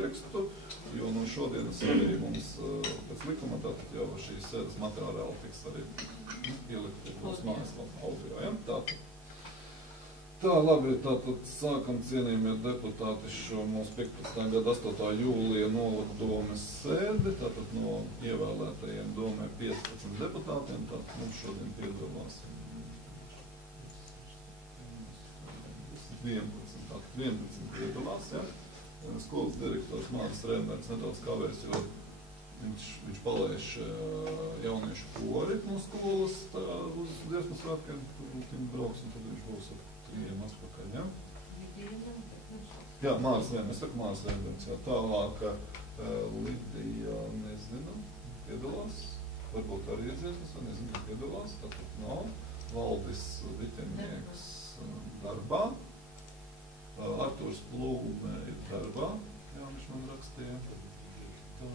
tekstu, jo no šodienas arī mums pēc likuma tātad jau šīs sēdes materiāli tiks arī ielikti mūsu mājaslapā audio, ja? Tā, labi, tātad sākam cienījamie deputāti šo mūsu 15. gada 8. jūlija novada domes sēdi, tātad no ievēlētajiem domē 15 deputātiem, tātad mums šodien piedalās 11 piedalās, ja? Skolas direktors Māris Rēmbergs nedaudz kavēs, jo viņš palaiž jauniešu kori no skolas uz dziesmu svētkiem, kur viņi brauks, un tad viņš būs ar 3 atpakaļ, ja? Jā, Māris Rēmbergs, jā. Tālāk Lidija, nezinu, piedalās, varbūt arī ir dziesmas, vai nezinu, piedalās, tātad nav. Valdis Viteņnieks darbā. Arturs Plūme ir darbā, jā, viņš man rakstīja. Tā.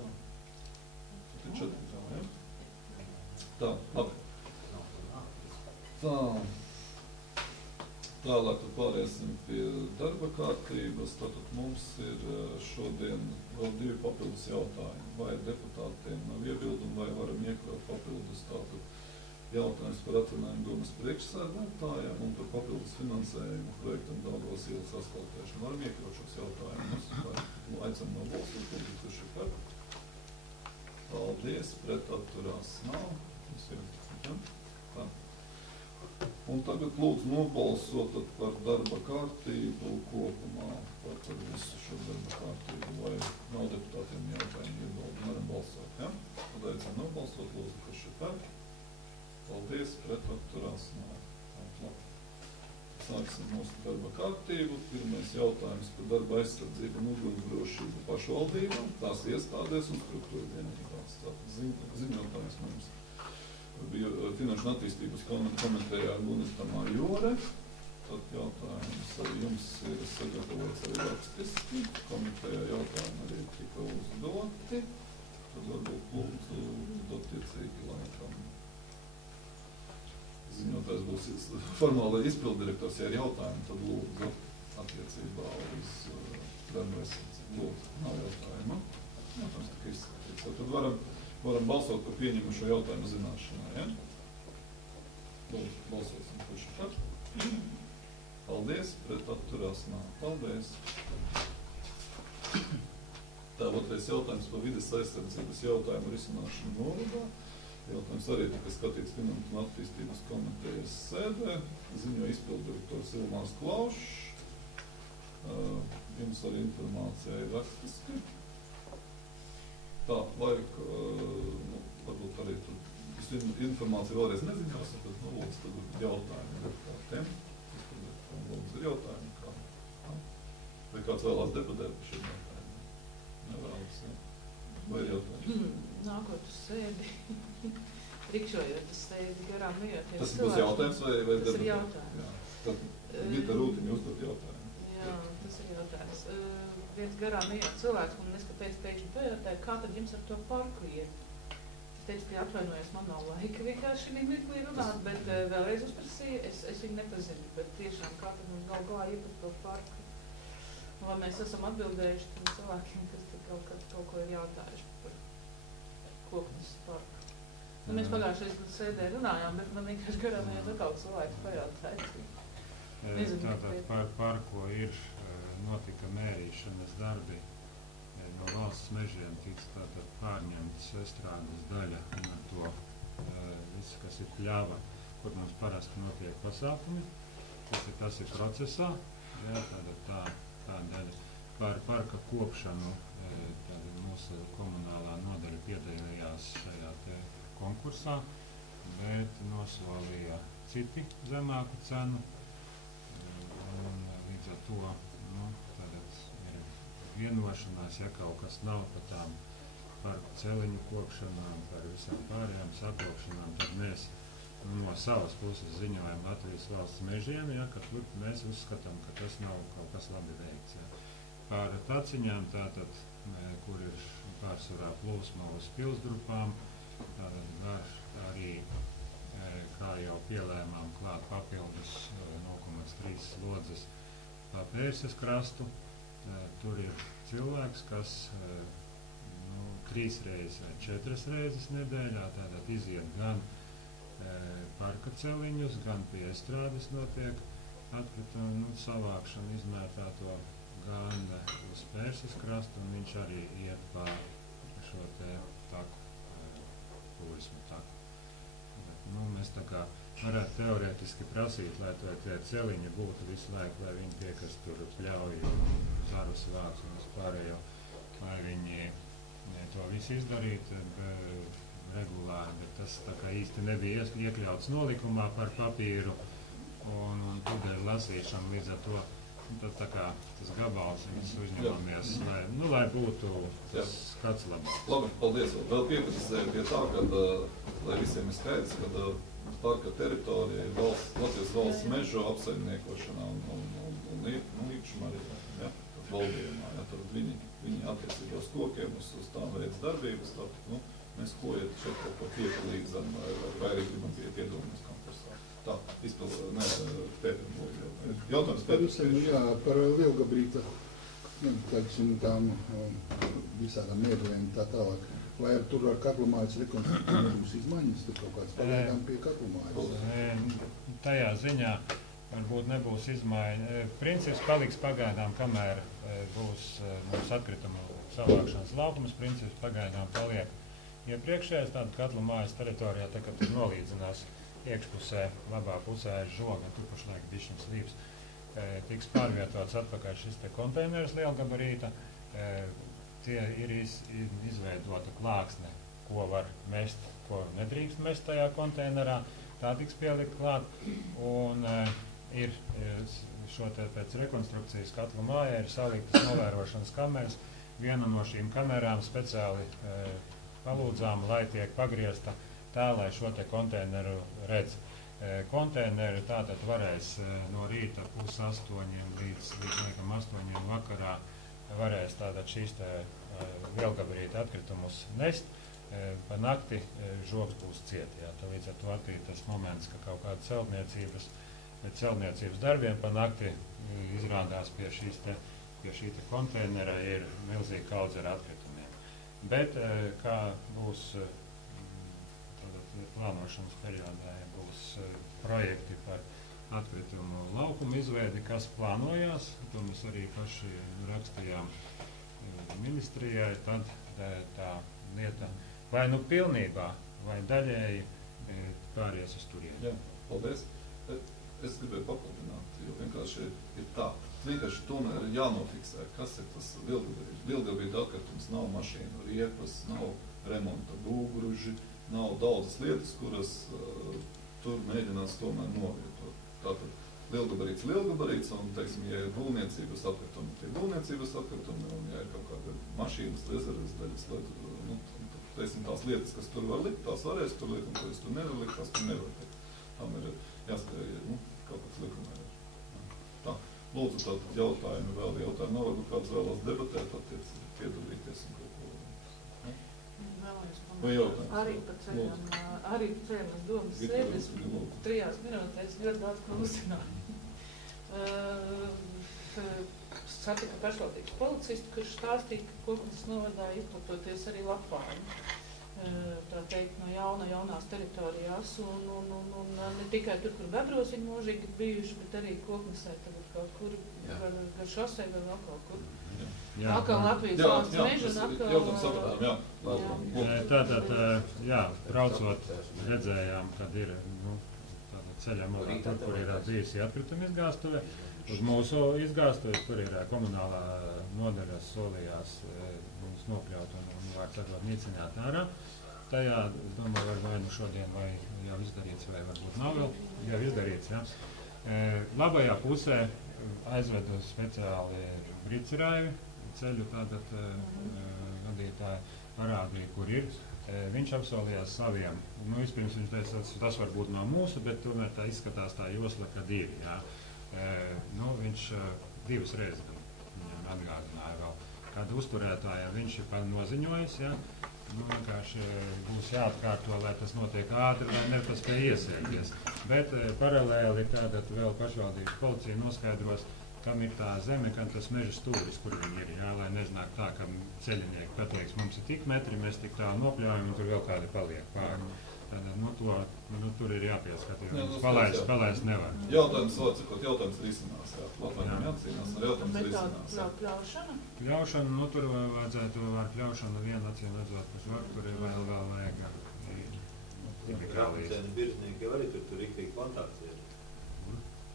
Tad 4, ja? Tā, labi. Tā. Tālāk tad pāriesim pie darba kārtības. Tātad mums ir šodien vēl 2 papildus jautājumi. Vai deputātiem nav iebildumi, vai varam iekļaut papildus tātad jautājums par atvinājumu domas priekšsēdētājiem un par papildus finansējumu projektam Daugavas ielas asfaltēšanu. Varam iekļaut šos jautājumus, vai aicam nobalsot, kurš ir par. Paldies, pret atturās nav. Tā. Un tagad lūdzu nobalsot par darba kārtību kopumā, par visu šo darba kārtību, vai nav deputātiem jautājumu iebildi. Varam balsot, ja? Tad aicam nobalsot, lūdzu, kurš ir par. Paldies, pret atturās nav. Sāksim mūsu darba kārtību. Pirmais jautājums par darba aizsardzību un ugunsdrošību pašvaldībām, tās iestādēs un struktūra vienībās. Ziņotājs mums bija Finanšu un attīstības komitejā Gunita Majore. Tad jautājums arī jums ir sagatavots arī rakstiski. Komitejā jautājumi arī tika uzdoti. Tad varbūt lūdzu attiecīgi laikam. Ziņotājs būs formāli izpilddirektors, ja ir jautājumi, tad lūdzu attiecībā uz darba aizsardzību. Lūdzu, nav jautājuma. Jautājums tika izskatīts. Tad varam balsot par pieņemušo jautājumu zināšanā, ja? Lūdzu, balsosim, kurš ir par. Paldies, pret atturās nav. Paldies. Tā, otrais jautājums par vides aizsardzības jautājumu risināšanu novadā. Jautājums arī tika skatīts Finanšu un attīstības komitejas sēdē. Ziņo izpilddirektors Ilmārs Klaušs. Jums arī informācija ir rakstiski. Tā, varbūt arī tur informācija vēlreiz neziņās, tad lūdzu tad jautājumi deputātiem. Lūdzu ir jautājumi, kā? Vai kāds vēlās debatēt par šiem jautājumiem? Nevēlas, ja? Vai ir jautājums? Nākot uz sēdi, rikšojot uz sēdi garām iejoties. Tas būs jautājums vai debatēt? Tas ir jautājums. Jā. Tad Gita Rūtiņa uzdot jautājumu. Jā, tas ir jautājums. Viens garām ejot cilvēks, un es kāpēc pēkšņi pajautāju, kā tad jums ar to parku iet? Es teicu, ka atvainojos, man nav laika vienkārši viņa mirklī runāt, bet vēlreiz uzprasīju, es viņu nepazinu, bet tiešām kā tad mums galvā iet par to parku? Un vai mēs esam atbildējuši tiem cilvēkiem, kas tad kaut ko ir jautājuši par Koknes parku. Nu, mēs pagājušais sēdē runājām, bet man vienkārši garām ejot atkal cilvēks pajautāja. Tātad par parko ir notika mērīšanas darbi no valsts mežiem, tiks tātad pārņemtas estrādes daļa un ar to viss, kas ir pļava, kur mums parasti notiek pasākumi. Tas ir procesā, jā, tātad tā daļa. Par parka kopšanu mūsu komunālā nodaļa piedalījās šajā te konkursā, bet nosolīja citi zemāku cenu. Un līdz ar to ir vienošanās, ja kaut kas nav par tām parku celiņu kopšanām, par visām pārējām sakopšanām, tad mēs no savas puses ziņojam Latvijas valsts mežiem, ja, ka tur mēs uzskatām, ka tas nav kaut kas labi veikts. Ja. Par taciņām, tātad, kur ir pārsvarā plūsma uz pilsgrupām, var arī, kā jau pielēmām, klāt papildus 0,3 slodzes pa Pērses krastu, tur ir cilvēks, kas 3 reizes vai 4 reizes nedēļā tātad iziet gan parka celiņus, gan pie estrādes notiek atkritumu savākšana, izmērtāto, gan uz Pērsas krastu, un viņš arī iet pa šo te taku, turismu taku. Bet, mēs tā kā varētu teorētiski prasīt, lai tie celiņi būtu visu laiku, lai viņi tie, kas tur pļauj zarus vāc un vispārējo, lai viņi to visu izdarītu regulāri, bet tas tā kā īsti nebija iekļauts nolikumā par papīru un tūdēļ lasīšanu, līdz ar to tad tā kā tas gabals mēs uzņemamies, lai būtu tas skats labāk. Labi, paldies. Vēl pieprasēju pie tā, kad, lai visiem ir skaidrs, kad parka teritorija ir Latvijas valsts mežu apsaimniekošanā un īpašumā arī valdījumā. Tad viņi attiecībā uz kokiem, uz tām veids darbības, mēs kojiet šeit kaut ko piepilīgi zem, vai arī gribam piedalīties konkursā. Tā, Pēterim, jautājums Pēterim. Jā, par lielgabarīta tām visādām mērlēm tā tālāk. Vai tur ar katlumājas rekonstrukciju nebūs izmaiņas, tur kaut kāds pagaidām pie katlumājas? Tajā ziņā varbūt nebūs izmaiņa. Princips paliks pagaidām, kamēr būs mums atkritumu savākšanas laukums. Princips pagaidām paliek iepriekšējais, tāda katlumājas teritorijā, tā kā tur nolīdzinās iekšpusē, labā pusē ir žoga, tur pašlaik bišķiņ slīps, tiks pārvietots atpakaļ šis te konteineris lielgabarīta. Tie ir izveidota plāksne, ko var mest, ko nedrīkst mest tajā konteinerā. Tā tiks pielikt klāt. Un ir šo te pēc rekonstrukcijas katlu mājā ir saliktas novērošanas kameras. Viena no šīm kamerām speciāli palūdzām, lai tiek pagriezta tā, lai šo te konteineru redz. Konteineru tātad varēs no rīta 7:30 līdz 8:00 vakarā varēs tātad šīs te lielgabarīta atkritumus nest. Pa nakti žogs būs ciet. Līdz ar to attīk tas moments, ka kaut kāda celtniecības darbiem pa nakti izrādās pie šī te konteinera ir milzīgi kaudze ar atkritumiem. Bet kā būs plānošanas periodā, būs projekti par atkritumu laukumu izveidi, kas plānojās, to mēs arī paši rakstījām ministrijai, tad tā lieta vai nu pilnībā, vai daļēji pāries uz turieni. Jā, paldies. Es gribēju papildināt, jo vienkārši ir tā. Vienkārši tomēr ir jānofiksē, kas ir tas lielgabarīta atkritums. Nav mašīnu riepas, nav remonta būgruži, nav daudzas lietas, kuras tur mēģinās tomēr novietot. Tātad lielgabarīts, un, teiksim, ja ir būvniecības atkritumi, tie būvniecības atkritumi, un ja ir kaut kāda mašīnas rezerves daļas, teiksim, tās lietas, kas tur var likt, tās varēs tur likt, un kuras tur nevar likt, tās tur nevar likt. Tam ir jāskatās, kaut kāds likumē ir. Tā, lūdzu, tātad jautājumi, vēl jautājumi. Nav varbūt kāds vēlas debatēt, attiecīgi piedalīties un kaut ko. Vai jautājums? Arī pa ceļam uz domas sēdes, 3 minūtēs ļoti daudz ko uzzināju. Satika pašvaldības policistu, kurš stāstīja, ka Koknes novadā izplatoties arī lapāņi. Tā teikt, no jaunās teritorijās, un ne tikai tur, kur bedros viņi mūžīgi bijuši, bet arī Koknesē, tagad kaut kur gar šosei vai vēl kaut kur. Atkal Latvijas valsts meža un atkal... Tātad, braucot, redzējām, kad ir ceļā malā, tur, kur ir bijusi atkrituma izgāstuve. Uz mūsu izgāstuves, tur ir komunālā nodaļa solījās mums nokļaut un vārds sakot nīcināt ārā. Tajā, es domāju, vai nu šodien, vai jau izdarīts, vai varbūt nav vēl jau izdarīts. Labajā pusē aizvedu speciāli bricirāju ceļu, tātad vadītāji parādīja, kur ir. Viņš apsolījās saviem. Vispirms viņš teica, tas varbūt nav mūsu, bet tomēr tā izskatās tā josla, kad ir. Viņš 2 reizes viņam atgādināja vēl. Kāda uzturētājiem viņš ir noziņojis, vienkārši būs jāatkārto, lai tas notiek ātri, lai nepaspēj iesēties. Bet paralēli tātad vēl pašvaldības policija noskaidros, kam ir tā zeme, kam tas meža stūris, kur viņi ir, jā, lai neznāk tā, ka ceļinieki pateiks, mums ir tik metri, mēs tik tā nopļaujam, un tur vēl kādi paliek pāri. Tātad, tur ir jāpieskatīt, palaist nevar. Jautājums, jautājums risinās, jā. Latvijam jācīnās, ar jautājums risinās. Pļaušana? Pļaušana, tur vajadzētu ar pļaušanu vienu acīm redzot, kas var, tur ir vēl vajag. Raknicēni biržnieki arī tur riktīgi plantācija.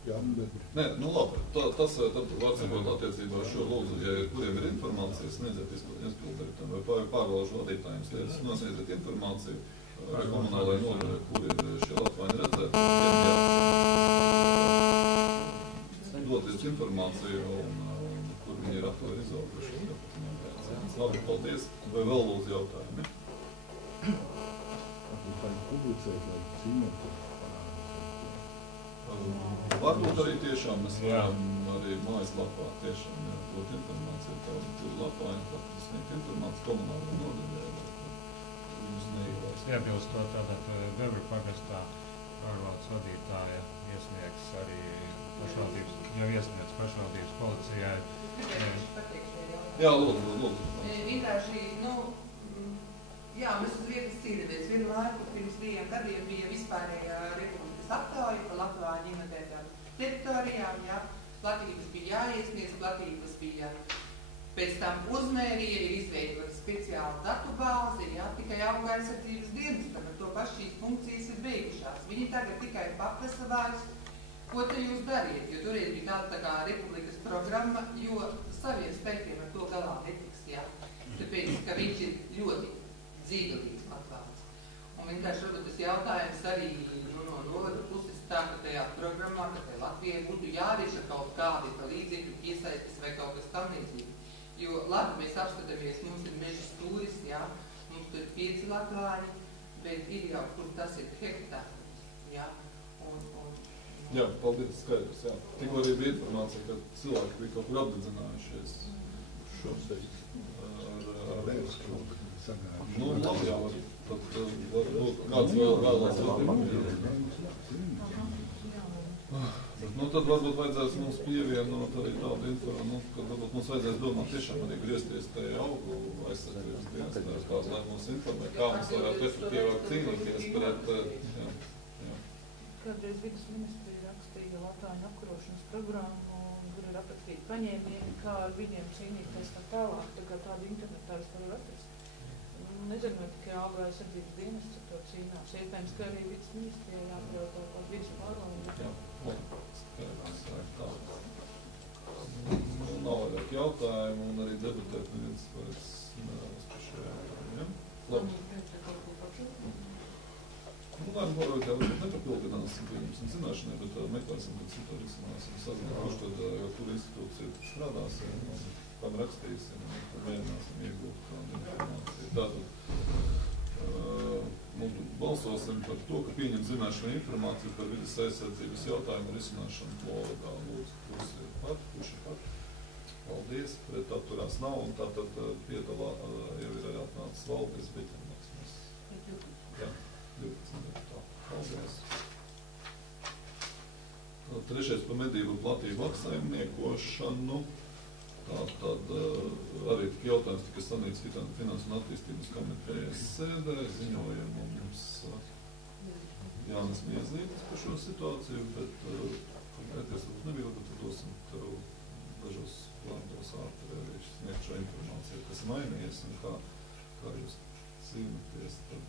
Jā, nē, labi, tas var cikot attiecībā šo lūdzu, ja kuriem ir informācija, sniedziet izpildētājiem vai pārvalžu vadītājiem, sniedziet informāciju komunālajai nodaļai, kur ir šie Latvāņi redzēti, doties informāciju un kur viņi ir aptuveni izauguši. Labi, paldies. Vai vēl lūdzu jautājumi? Publicēt vai ciņot? Varbūt arī tiešām mēs varam arī mājaslapā tiešām dot informāciju, tur Latvāņi, tad sniegt informāciju komunālajai nodaļai, viņus neievērs. Iebilst to tātad Bebru pagastā ārvaldes vadītāja iesniegs arī pašvaldības, jau iesniedz pašvaldības policijai. Jā, lūdzu. Vienkārši, jā, mēs uz vietas cīnāmies. Vienu laiku pirms 2 gadiem bija vispārējā republikas aptauja par Latvāņu invadētām teritorijām, jā. Platības bija jāiesniedz, platības bija pēc tam uzmērīja, ir izveidota speciāla datu bāze, jā, tikai auga aizsardzības dienestam, ar to pašu šīs funkcijas ir beigušās. Viņi tagad tikai paprasa vairs, ko te jūs dariet, jo toreiz bija tāda tā kā republikas programma, jo saviem spēkiem ar to galā netiks, jā. Tāpēc, ka viņš ir ļoti dzīvelīgs Latvāns. Un vienkārši varbūt tas jautājums arī no novada puses tā, ka tajā programmā, ka tai Latvijai būtu jārieša kaut kādi līdzekļi piesaistis vai kaut kas tam līdzīgi. Jo labi, mēs apskatāmies, mums ir meža stūris, jā, mums tur ir 5 Latvāņi, bet ir jau, kur tas ir hektārs, jā. Jā, paldies, skaidrs, jā. Tikko arī bija informācija, ka cilvēki bija kaut kur apdedzinājušies šos ar vērsku. Labi, jā, tad varbūt kāds vēlās tad varbūt vajadzēs mums pievienot arī tādu informāciju, ka varbūt mums vajadzēs domāt tiešām arī griezties tajā augu aizsardzības dienestā, lai mums informē, kā mums varētu efektīvāk cīnīties pret, Kādreiz vidas ministrija rakstīja Latvāņu apkarošanas programmu, kur ir aprakstīti paņēmieni, kā ar viņiem cīnīties tā tālāk, tā kā tādu internetā vispār atrast. Nezinu, vai tikai auga aizsardzības dienests ar to cīnās. Iespējams, ka arī vidas ministrijā jāprot kaut kādu vidas pārvaldi. Jā, tā. Nav vairāk jautājumu un arī debatēt neviens vairs nevēlas par šo jautājumu. Labi. Varbūt nepapildināsim, pieņemsim zināšanai, bet meklēsim, kad citu risināsim, sazināsim, kur institūcija strādāsim, kam rakstīsim, mēģināsim iegūt kādu informāciju. Tātad mums balsosim par to, ka pieņem zināšanai informāciju par vidas aizsardzības jautājumu risināšanu Florida. Lūdzu, kurš ir par? Paldies, pret atturās nav, un tātad piedalā jau ir arī atnācis Valdis Beķenāks. Jā. 12 deputāti. Paldies. Trešais par medību platību apsaimniekošanu. Tātad arī jautājums tika sanīts Finansu un attīstības komitejas sēdē. Ziņojumu mums Jānis Miezītis par šo situāciju, bet konkrēties nebija, bet dosim tev dažos plānos ātri arī sniegt šo informāciju, kas mainījies un kā jūs cīnaties tad.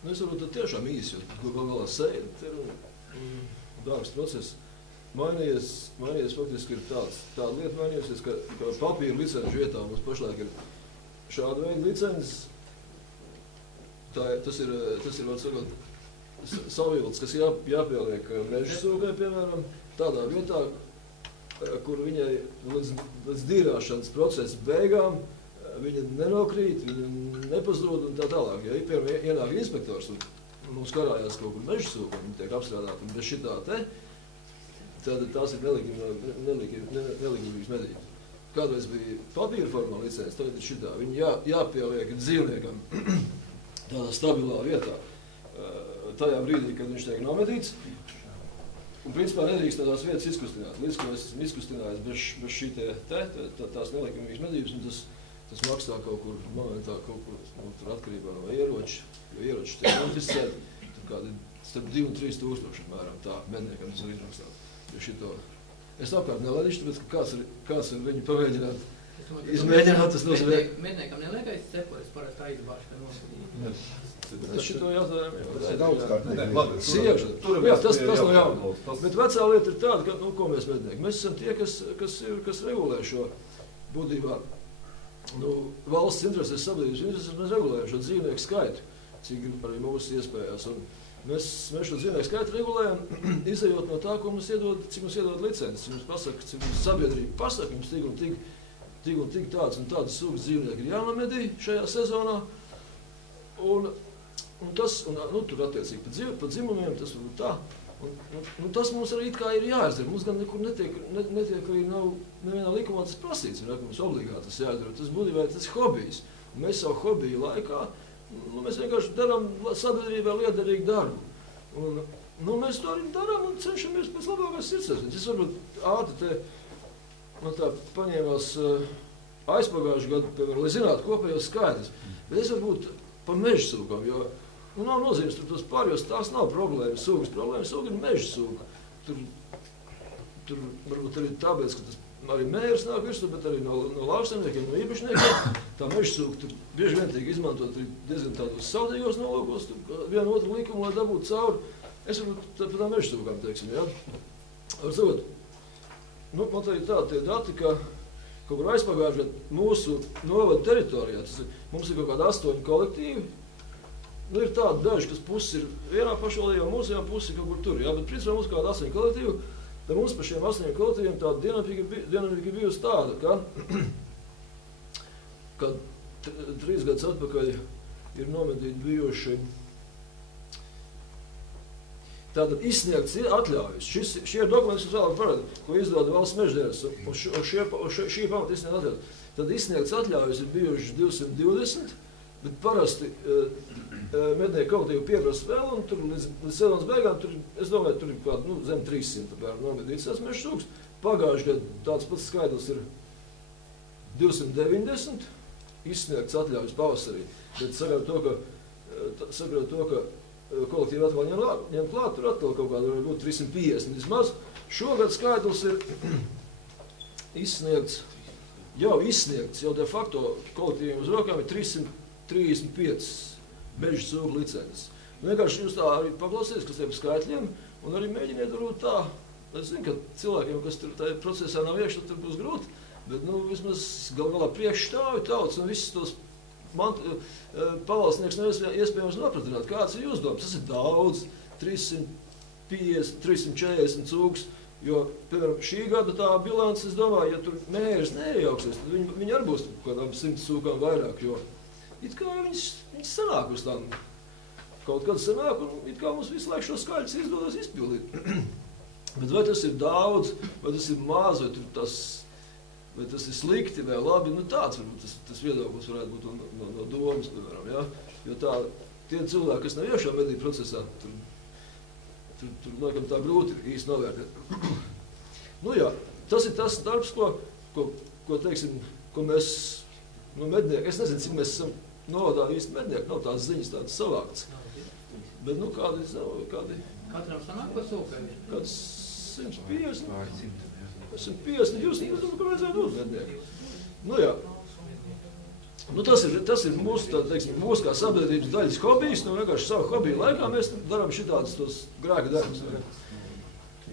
Mēs varbūt tiešām īsi, jo galā sēd ir dārgs process. Mainījies faktiski ir tāda lieta mainījusies, ka papīra licenču vietā mums pašlaik ir šāda veida licences. Tas ir var sakot, savilds, kas jāpieliek meža sūkai, piemēram, tādā vietā, kur viņai līdz dīrāšanas procesa beigām viņa nenokrīt, viņa nepazūd un tā tālāk. Ja piemēram ienāk inspektors un mums karājās kaut kur meža sūka un tiek apstrādāta un bez šitā te, tad tās ir nelikumīgas medības. Kādreiz bija papīra formā licences, tagad ir šitā. Viņa jāpieliek dzīvniekam tādā stabilā vietā. tajā brīdī, kad viņš tiek nomedīts. Un principā nedrīkst tādās vietas izkustināt. Līdz ko es esmu izkustinājis bez šī tās nelikumīgas medības, un tas maksā kaut kur momentā, kaut kur tur atkarībā no ieroča, jo ieroči tiek konfiscēti, tur kādi starp 2 un 3 tūkstoši apmēram tā medniekam tas var izmaksāt. Jo šito es apkārt nelaidišu, tāpēc, ka kāds var viņu pamēģināt, izmēģināt, tas nozīmē. Medniekam neliekais cepojas parasti tā izbāž, ka nosūtīt. Es šito jautājumu jau. Tas ir daudzkārt. Sieža, tas nav jauna. Bet vecā lieta ir tāda, ka, ko mēs mednieki? Mēs esam tie, kas regulē šo būtībā. Valsts intereses, sabiedrības intereses, mēs regulējam šo dzīvnieku skaitu, cik arī mūsu iespējās. Un mēs šo dzīvnieku skaitu regulējam, izejot no tā, cik mums iedod licences. Cik mums pasaka, cik mums sabiedrība pasaka, mums tik un tik tāds un tāds sugas dzīvnieki ir jānomedī šajā sezonā. Un tur attiecīgi pa dzimumiem, tas var būt tā. Un tas mums arī kā ir jāizdara. Mums gan nekur netiek arī nav nevienā likumā tas prasīts, ka mums obligāti tas jāizdara. Tas būtībā tas ir hobijs. Un mēs savu hobiju laikā, mēs vienkārši darām sabiedrībā liederīgu darbu. Un mēs to arī darām un cenšamies pēc labākās sirdsapziņas. Es varbūt ātri man tā paņēmās aizpagājušu gadu, piemēram, lai zinātu kopējos skaidrs. Bet es varbūt par meža sūkām, jo nav nozīmes tos pārējos, tās nav problēmas, sugas problēmas, suga ir meža sūga. Tur varbūt arī tāpēc, ka tas arī mērs nāk virsū, bet arī no lauksaimniekiem, no īpašniekiem. Tā meža sūga tur bieži vien tiek izmantot arī diezgan tādos saudējos nolūkos, tur vienu otru likumu, lai dabūtu cauri. Es varbūt par tā meža sūgām, teiksim, jā. Arzot, man tā ir tādi tie dati, ka kaut kur aizpagājuši mūsu novada teritorijā, mums ir kaut kādi 8 kolektīvi. Ir tādi daži, kas puses ir vienā pašvaldībā, mūsējām puses ir kaut kur tur, jā, bet principā mums kādi 8 kolektīvi, tad mums par šiem 8 kolektīviem tāda dinamika bijusi tāda, ka 3 gadus atpakaļ ir nomedīti bijuši tātad izsniegts atļaujas. Šie dokumenti, kas vēlāk parāda, ko izdod valsts meždienas, un šī pamata izsniegts atļaujas. Tad izsniegts atļaujas ir bijuši 220, bet parasti mednieku kolektīvi pieprasa vēl, un tur līdz sezonas beigām, es domāju, tur ir kāda, zem 300, apmēram, nomedīts tās meža sugas. Pagājuši gadu tāds pats skaidrs ir 290 izsniegts atļaujas pavasarī, bet sakarot to, ka kolektīvi atkal ņem klāt, tur atkal kaut kāda varbūt 350 vismaz. Šogad skaidrs ir izsniegts, jau de facto kolektīviem uz rokām ir 335 meža sugu licences. Vienkārši jūs tā arī paklausieties, kas ir skaitļiem, un arī mēģiniet varbūt tā. Es zinu, ka cilvēkiem, kas tur tajā procesā nav iekšā, tur būs grūti, bet vismaz galā priekšstāvi tauts un visus tos pavalsnieks nav iespējams nopratināt. Kāds ir jūs domas? Tas ir daudz, 350, 340 cūks, jo, piemēram, šī gada tā bilance, es domāju, ja tur mērs neiejauksies, tad viņi arī būs kādām 100 cūkām vairāk, jo it kā viņas sanāk uz tām kaut kad sanāk, un it kā mums visu laiku šo skaļus izdodas izpildīt. Bet vai tas ir daudz, vai tas ir maz, vai tas ir slikti vai labi, tāds varbūt tas viedoklis varētu būt no domas, piemēram, ja? Jo tā, tie cilvēki, kas nav iekšā medību procesā, tur laikam tā grūti īsti novērtēt. Tas ir tas darbs, ko teiksim, ko mēs, mednieki, es nezinu, cik mēs esam novadā īsti mednieki, nav tās ziņas tādas savāktas. Bet, kādi... Katram sanāk pa sūkai? Kāds 150, 150, jūs nezinu, ka vajadzētu būt mednieki. Tas ir mūsu, mūsu kā sabiedrības daļas hobijs, vienkārši savu hobiju laikā mēs darām šitādus tos grēka darbus.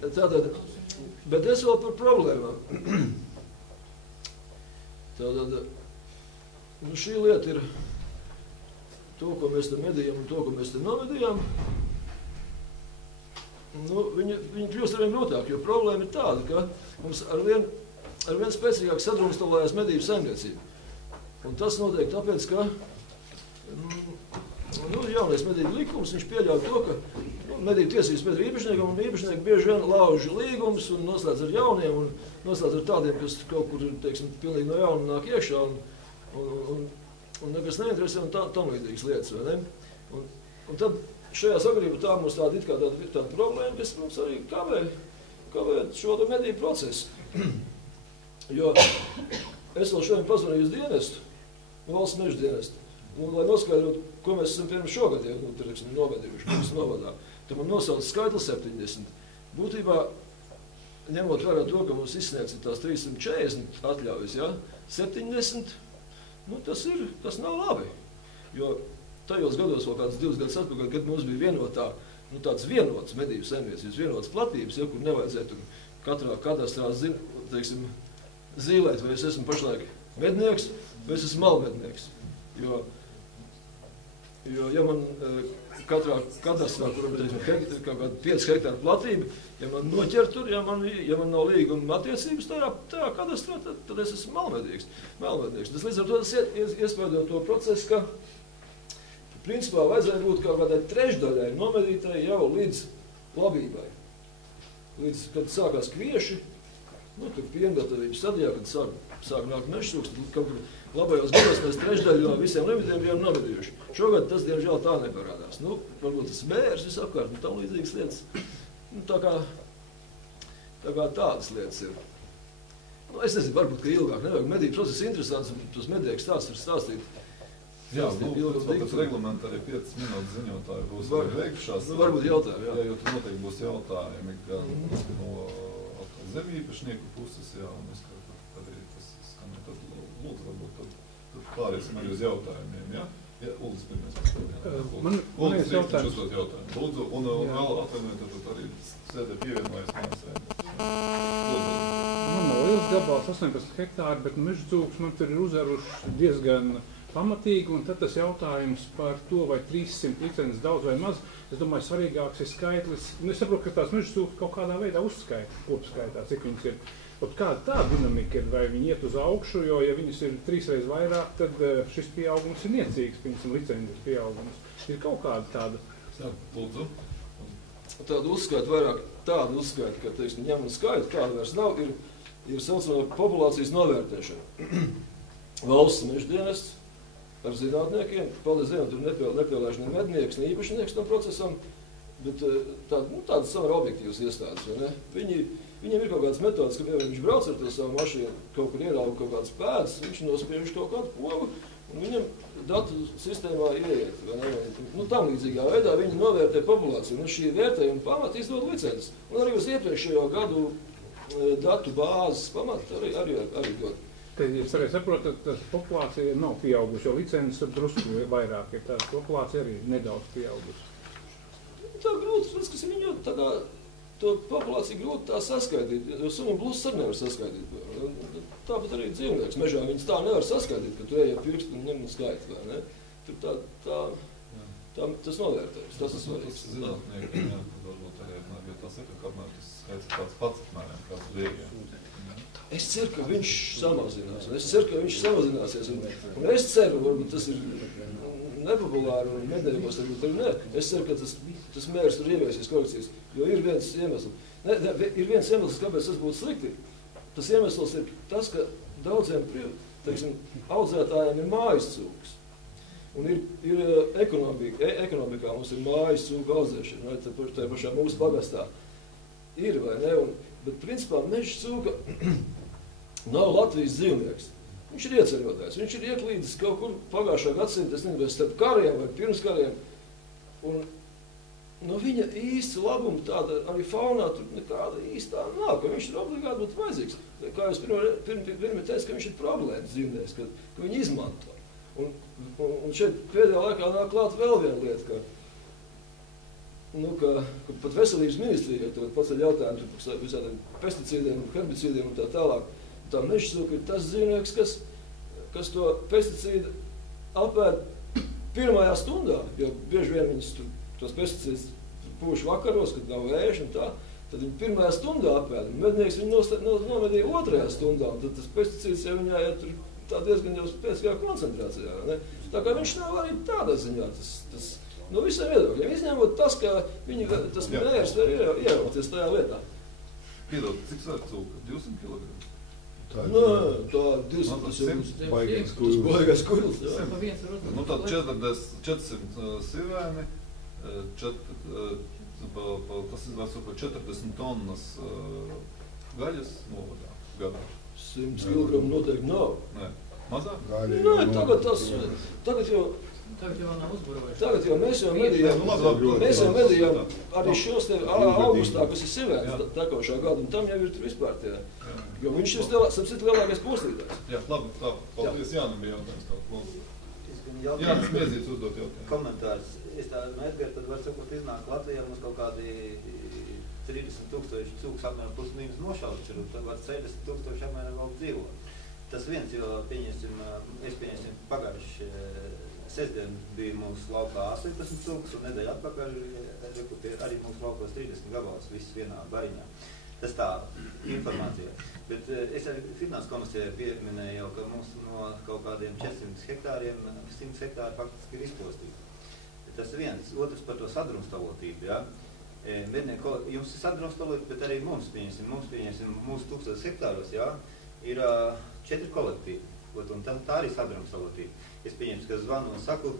Tātad, bet es vēl par problēmām. Tātad, šī lieta ir to, ko mēs te medījām un to, ko mēs te nomedījām. Viņi kļūst arvien grūtāk, jo problēma ir tāda, ka mums arvien spēcīgāk sadrumstalojās medību saimniecība. Un tas notiek tāpēc, ka jaunais medību likums, viņš pieļauj to, ka medību tiesības pieder īpašniekam, un īpašnieki bieži vien lauž līgumus un noslēdz ar jauniem, un noslēdz ar tādiem, kas kaut kur, pilnīgi no jauna nāk iekšā, un nekas neinteresē, un tam līdzīgas lietas, vai ne? Un tad šajā sakarībā tā mums tāda problēma, kas mums arī kavē šo medību procesu. Jo es vēl šodien pazvanīju uz dienestu, valsts meža dienestu, lai noskaidrotu, ko mēs esam piemēram šogad novedījuši, mums novadā. Tad man nosauc skaitli 70. Būtībā, ņemot vērā to, ka mums izsniegts tās 340 atļaujas, ja, 70, tas nav labi. Jo tajos gados vēl kāds 2 gadus atpakaļ, kad mums bija tāds vienots medību saimniecības, vienotas platības, ja, kur nevajadzēja tur katrā kadastrā zīlēt, vai es esmu pašlaik mednieks, vai es esmu malmednieks. Jo ja man katrā kadastrā, kuram ir kaut kāda 5 hektāru platība, ja man noķer tur, ja man nav līguma attiecības tajā kadastrā, tad es esmu malmednieks. Tas līdz ar to iespējo to procesu, ka principā vajadzēja būt kaut kādai trešdaļai nomedītai jau līdz labībai. Līdz, kad sākās kvieši, tur piengatavības stadijā, kad sāk nākt mežsūks, tad kaut kur labajos gados mēs trešdaļu no visiem limitiem bijām nomedījuši. Šogad tas, diemžēl, tā neparādās. Varbūt tas mērs visapkārt, tam līdzīgas lietas. Tā kā tādas lietas ir. Es nezinu, varbūt, ka ilgāk nevajag medību process interesants, un tos mednieku stāsts var stāstīt. Jā, pēc reglamenta arī 5 minūtes ziņotāji būs veikušās. Varbūt jautājumi, jā. Jo tur noteikti būs jautājumi gan no zemīpašnieku puses, jā, un es kā arī tas skanē, tad lūdzu, varbūt tad pāriesim arī uz jautājumiem, jā? Jā, Uldis pirmais. Uldis jautājums. Lūdzu, un vēl atvainojiet, tad arī sēdē pievienojas manas sēdē. Man nav liels gabals, 18 hektāri, bet meža cūkus man tur ir uzvaruši diezgan pamatīgi, un tad tas jautājums par to, vai 300 licences daudz vai maz, es domāju, svarīgāks ir skaitlis. Es saprotu, ka tās meža cūkas kaut kādā veidā uzskaita, kopskaitā, cik viņas ir. Kāda tā dinamika ir, vai viņi iet uz augšu, jo, ja viņas ir 3 reizes vairāk, tad šis pieaugums ir niecīgs, piemēram, licences pieaugums. Ir kaut kāda tāda. Lūdzu. Tāda uzskaita vairāk, ka, teiksim, ņem un skaita, kāda vairs nav, ir saucamā populācijas novērtēšana. Valsts meža dienests ar zinātniekiem, paldies Dievam, tur nepielēž ne mednieks, ne īpašnieks tam procesam, bet tādas samērā objektīvas iestādes, vai ne? Viņiem ir kaut kādas metodas, ka viņš brauc ar to savu mašīnu, kaut kur ierauga kaut kādas pēdas, viņš nospiež kaut kādu pogu, un viņam datu sistēmā ieiet, vai ne? Tam līdzīgā veidā viņi novērtē populāciju, šī vērtējuma pamata izdod licences. Un arī uz iepriekšējo gadu datu bāzes pamata arī dod. Tad, es arī saprotu, ka populācija nav pieaugusi, jo licences tur drusku vairāk ir. Tā populācija arī nedaudz pieaugusi. Tā grūti, kas ir viņu tādā, to populāciju grūti tā saskaidīt, jo sunim bluss arī nevar saskaidīt. Tāpat arī dzīvnieks mežā, viņas tā nevar saskaidīt, ka tu ej ar pirkstu un ņem un skaiti, vai ne? Tur tas novērtējums, tas ir svarīgs. Zinātnieki, jā, varbūt arī, jo tas ir, ka apmēram tas skaits tāds pats, apmēram, kāds liegiem. Es ceru, ka viņš samazināsies, un es ceru, varbūt tas ir nepopulāri un medējumos, varbūt arī ne. Es ceru, ka tas mērs tur ieviesies korekcijas, jo ir viens iemesls. Ir viens iemesls, kāpēc tas būtu slikti. Tas iemesls ir tas, ka daudziem, teiksim, audzētājiem ir mājas cūkas. Un ir ekonomikā mums ir mājas cūku audzēšana, vai tā pašā mūsu pagastā ir, vai ne? Bet principā meža cūka nav Latvijas dzīvnieks. Viņš ir ieceļotājs, viņš ir ieklīdis kaut kur pagājušā gadsimta, es nezinu, starp kariem vai pirms kariem. Un no viņa īsti labuma tāda arī faunā tur nekāda īstā nav, ka viņš ir obligāti būt vajadzīgs. Kā jūs pirmie teicu, ka viņš ir problēmas dzīvnieks, ka viņi izmanto. Un šeit pēdējā laikā nāk klāt vēl viena lieta, ka pat veselības ministrijai paceļ jautājumu par visādiem pesticīdiem, herbicīdiem un tā tālāk. Tā meža cūka ir tas dzīvnieks, kas to pesticīdu apēd pirmajā stundā, jo bieži vien viņas tos pesticīdus pūš vakaros, kad nav vējš un tā, tad viņi pirmajā stundā apēd. Mednieks viņu nomedīja otrajā stundā, un tad tas pesticīds jau viņā iet tur tā diezgan jau spēcīgā koncentrācijā. Ne? Tā kā viņš nav arī tādā ziņā, tas no visiem viedokļiem, izņemot tas, ka tas mērs var iejaukties tajā lietā. Piedod, cik svēr cūka? 200 kg? Tā 200, tas jau baigais kuils. Tad 400 sivēni, tas ir 40 tonnas gaļas novadā gadā. 100 kg noteikti nav. Nē, mazāk? Nē, tagad jau nav uzburojuši. Tagad jau mēs jau medījām arī šos te augustā, kas ir sivēns tekošā gada, un tam jau ir tur vispār tie. Jo viņš ir lielākais postītājs. Jā, labi, paldies, Jānam bija jautājums. Jānis Miezīts uzdot jautājumu. Komentārs. Es tā no Edgara, tad var sakot, iznāk Latvijā mums kaut kādi 30,000 cūkus apmēram plus mīnus nošauts ir, un tad var 60,000 apmēram vēl dzīvo. Tas viens, jo es pieņemsim pagājuši sestdien bija mūsu laukā 18 cūkus, un nedēļa atpakaļ arī mūsu laukos 30 gabals, viss vienā bariņā. Tas tā informācija. Bet es arī finanses komisijā pieminēju jau, ka mums no kaut kādiem 400 hektāriem 100 hektāri faktiski ir izpostīti. Tas viens. Otrs par to sadrumstalotību. Ja? Jums ir sadrumstalotība, bet arī mums pieņemsim mūsu 1000 hektāros, ja? Ir 4 kolektīvi. Un tā arī sadrumstalotība. Es pieņemsim, ka zvanu un saku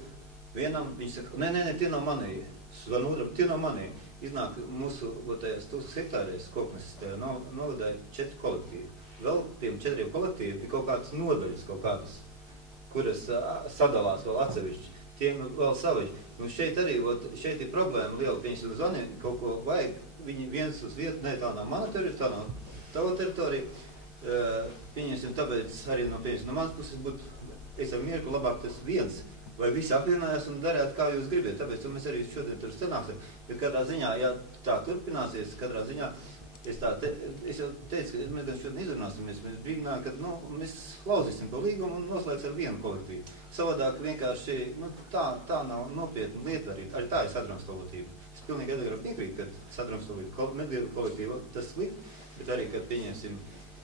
vienam, viņš saka, nē, tie nav manī. Zvanu otram, tie nav manī. Iznāk mūsu 1000 hektārēs koknes novadāja 4 kolektīvi. Vēl tiem 4 kolektīvi ir kaut kādas nodaļas, kuras sadalās vēl atsevišķi. Tiem vēl saveģi. Un šeit arī, šeit ir problēma liela, pieņemsim zvani, kaut ko vajag, viņi viens uz vietu, nē, tā nav mana teritorija, tā nav tava teritorija. Pieņemsim, tāpēc arī no manas puses būtu, es ar mierku labāk tas viens, vai visi apvienojās un darāt, kā jūs gribiet. Tāpēc mēs arī šodien tur sanāksim. Bet katrā ziņā, ja tā turpināsies, katrā ziņā, es jau teicu, ka mēs gan šodien izrunāsimies, mēs brīdinājām, ka mēs klauzīsim pa līgumu un noslēdz ar vienu kolektīvu. Savādāk vienkārši, tā nav nopietna lieta arī tā ir sadrumstalotība. Es pilnīgi Edgaram piekrītu, ka sadrumstalotība medību kolektīva tas slikt, bet arī, kad pieņemsim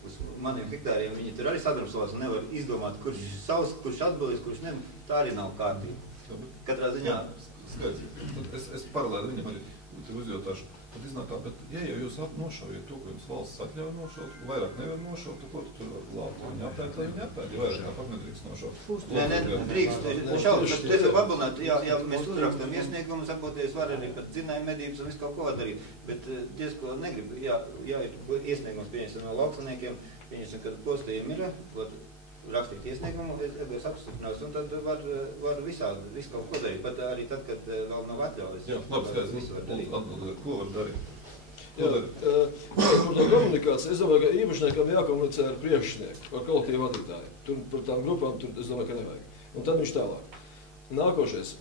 uz maniem hektāriem, viņi tur arī sadrumstalās un nevar izdomāt, kurš savs, kurš atbildes, kurš ne, tā arī nav kārtība. Katrā ziņā. Skaidrs. Es paralēli viņam arī uzjautāšu. Tad iznāk tā, bet ja jūs nošaujiet to, ko jums valsts atļauj nošaut, vairāk nevar nošaut, tad ko tu tur var glābt? Viņi apēd, lai viņi apēd, ja vairāk tāpat nedrīkst nošaut. Nē, drīkst. Šaut, bet es varu apbalnāt, ja mēs uzrakstam iesniegumus, sakoties var arī pat dzinēju medības un visu kaut ko darīt. Bet diezko negribu, ja ir iesniegums pieņemsim no lauksaniekiem, pieņemsim, kad postījiem ir, var rakstīt iesniegumu, es apstiprinās, un tad var visādi, visu kaut ko darīt, pat arī tad, kad vēl nav atļaujas. Jā, labi, skaidrs, atbildēt, ko var darīt? Jā, par tā komunikāciju, es domāju, ka īpašniekam jākomunicē ar priekšnieku, ar kolektīvu vadītāju. Tur par tām grupām, es domāju, ka nevajag. Un tad viņš tālāk. Nākošais,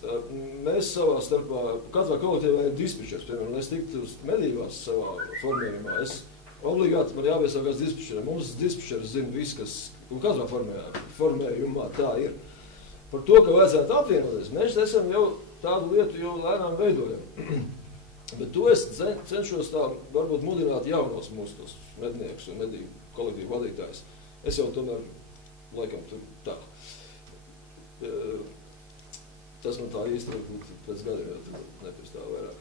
mēs savā starpā, katrā kolektīvā ir dispečers, piemēram, es tiktu uz medībās savā formējumā, obligāti man jāpiesākās dispečeram. Mums dispečers zina viss, kas, un katrā formējumā tā ir. Par to, ka vajadzētu apvienoties, mēs esam jau tādu lietu jau lēnām veidojam. Bet to es cenšos tā varbūt mudināt jaunos mūsu tos medniekus un medību kolektīvu vadītājus. Es jau tomēr, laikam, tur tā. Tas man tā īsti pēc gadiem jau nepastāv vairāk.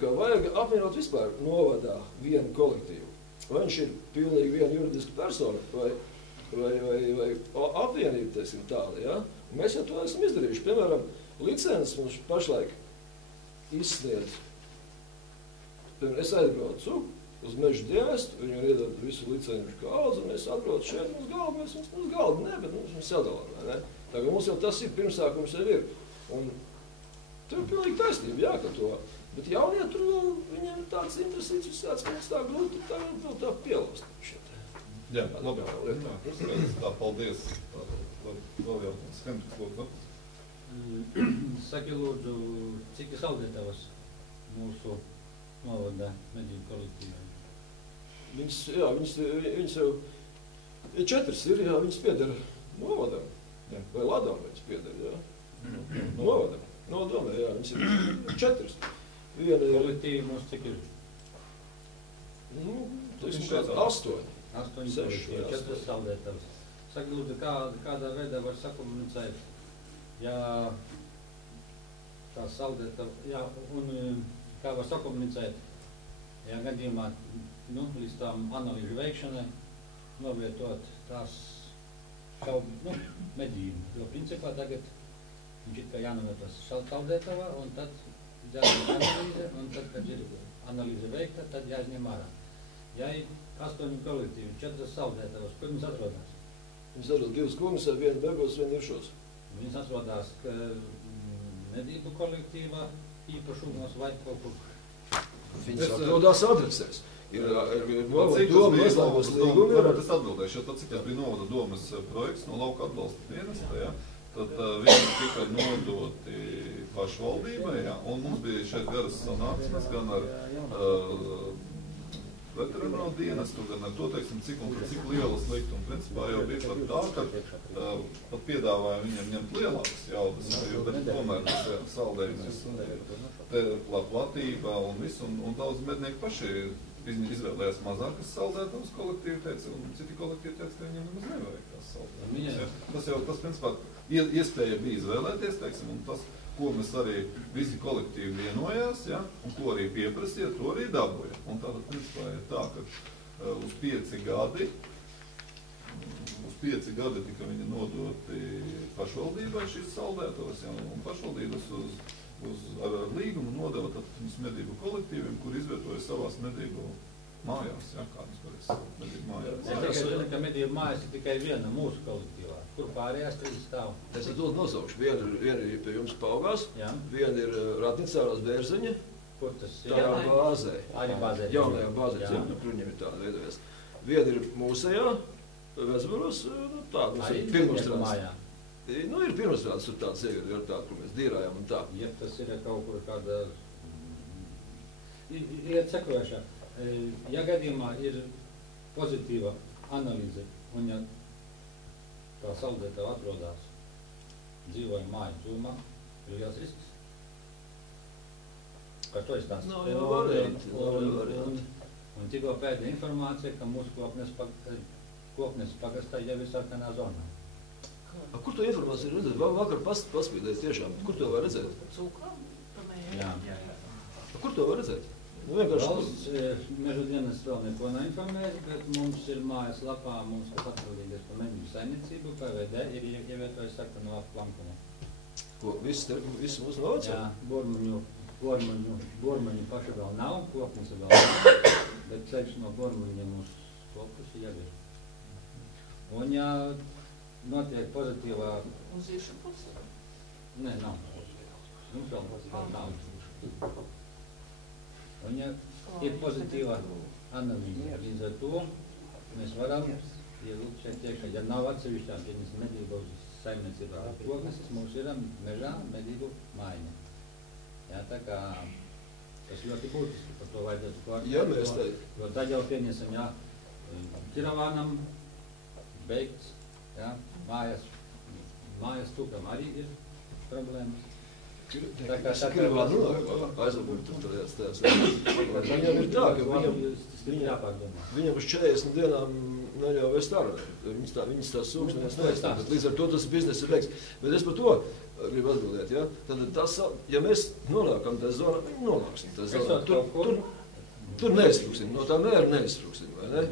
Ka vajag apvienot vispār novadā vienu kolektīvu. Vai viņš ir pilnīgi viena juridiska persona, vai apvienība, teiksim tāda, ja? Un mēs jau to esam izdarījuši. Piemēram, licences mums pašlaik izsniedz. Piemēram, es aizbraucu uz meža dienestu, viņi var iedot visu licenču kaudzi, un es atbraucu šeit mums galdu, ne, bet mums sadalām, ne? Tā kā mums jau tas ir, pirmsākums jau ir. Un tur ir pilnīgi taisnība, jā, ka to. Bet jaunie tur vēl, viņiem ir tāds interesīts visāds, ka mums tā grūti, tā vēl tā pielast. Jā, labi. Tā, paldies. Vēl jautājums. Henriks, lūdzu. Saki, lūdzu, cik ir saldētavas mūsu novadā medību kolektīvā? Viņas jau 4 ir, jā, viņas pieder novadam. Vai ladām viņas pieder, jā. Novadam. Nodomē, jā, viņas ir 4. Kolektīvi mums cik ir? Teiksim, 8. 8 kolektīvi, 4 saldētavas. Saki, lūdzu, kādā veidā var sakomunicēt, ja tā saldētava, jā, un kā var sakomunicēt, ja gadījumā, līdz tām analīžu veikšanai, novietot tās medību. Jo principā tagad viņš ir kā jānovietos saldētavā, un tad jāsaka analīze, un tad, kad ir analīze veikta, tad jāizņem ārā. Ja ir 8 kolektīvi, 4 saldētavas, kur viņas atrodas? Viņas atrodas 2 komisāri, 1 Begos, 1 Iršos. Viņas atrodas medību kolektīvā īpašumos vai kaut kur. Viņas atrodas adresēs. Ir doma noslēgos līgumi. Es atbildēšu, jo tad, cik tas bija novada domas projekts no lauka atbalsta dienesta, ja, tad viņi tika nodoti pašvaldībai, ja, un mums bija šeit garas sanāksmes gan ar veterināru dienestu, gan ar to, teiksim, cik lielas likt. Un principā jau bija pat tā, ka pat piedāvāja viņiem ņemt lielākas jaudas, jo tomēr tas saldējumies platība un visu, un daudz mednieki paši izvēlējās mazākas saldētavas kolektīvi, teica, un citi kolektīvi teica, ka viņiem nemaz nevajag tās saldētavas. Tas principā, iespēja bija izvēlēties, teiksim, un tas, ko mēs arī visi kolektīvi vienojās, ja, un ko arī pieprasīja, to arī dabūja. Un tātad, principā, ir tā, ka uz 5 gadi tika viņi nodoti pašvaldībai šīs saldētavas, ja, un pašvaldības ar līgumu nodeva viņus medību kolektīviem, kur izvietoja savās medību mājās, ja, kādas varēs medību mājās. Es tikai zinu, ka medību mājas ir tikai viena mūsu kolektīvā. Kur pārējās 3 stāv? Es ar to nosaukšu. Viena ir pie jums Paugās, viena ir Ratnicārās Bērziņa. Kur tas ir? Tā bāzē. Arī bāzē. Jaunajā bāzē, kur viņam ir tāda veidojas. Viena ir mūsējā, Vezvaros, tāda pirmstrādes. Nu, ir pirmstrādes, tur tāds ir tāda, kur mēs dīrājam un tā. Ja tas ir kaut kur kāda... Ir sekojošā. Ja gadījumā ir pozitīva analīze, un ja tā saldētava atrodas dzīvojuma māju tūmā, ir liels risks. Kā to es tāds? Nav jau varianti. Un tikko pēdējā informācija, ka mūsu Koknes pagastā jau ir sarkanā zonā. Kur to informāciju redzēt? Vakar paspīdēs tiešām. Kur to var redzēt? Cūkām? Jā. Kur to var redzēt? Nu, Valsts meža dienas vēl neko neinformēs, bet mums ir mājas lapā, mums, kas atbildīgas par medību saimniecību, PVD ir ievietojis sarkano plankumu. Ko, viss mūsu novacē? Jā, bormaņu paši vēl nav, Koknes vēl nav, bet ceļš no bormaņiem uz Koknes jau ir. Un ja notiek pozitīvā... Uz iešu pusē? Nē, nav. Mums vēl nav. Un ja ir pozitīvā analīze, līdz ar to mēs varam ievilkt šeit tiek, ka ja nav atsevišķām pirms medību saimniecībā Koknes, mums ir mežā medību maiņa. Jā, tā kā tas ļoti būtiski, par to vajadzētu klāt. Jā, mēs tā. Jo tad jau pieņemsim, jā, Kiravānam beigts, jā, mājas tūkam arī ir problēmas. Viņam ir tā, ka viņam uz 40 dienām neļauj starvēt. Viņas tās sūks, viņas neaizstāv. Līdz ar to tas bizness ir veiks. Bet es par to gribu atbildēt, ja? Tad tas, ja mēs nonākam tā zonā, viņi nonāksim tā zonā. Tur neiztruksim, no tā mēra neiztruksim, vai ne?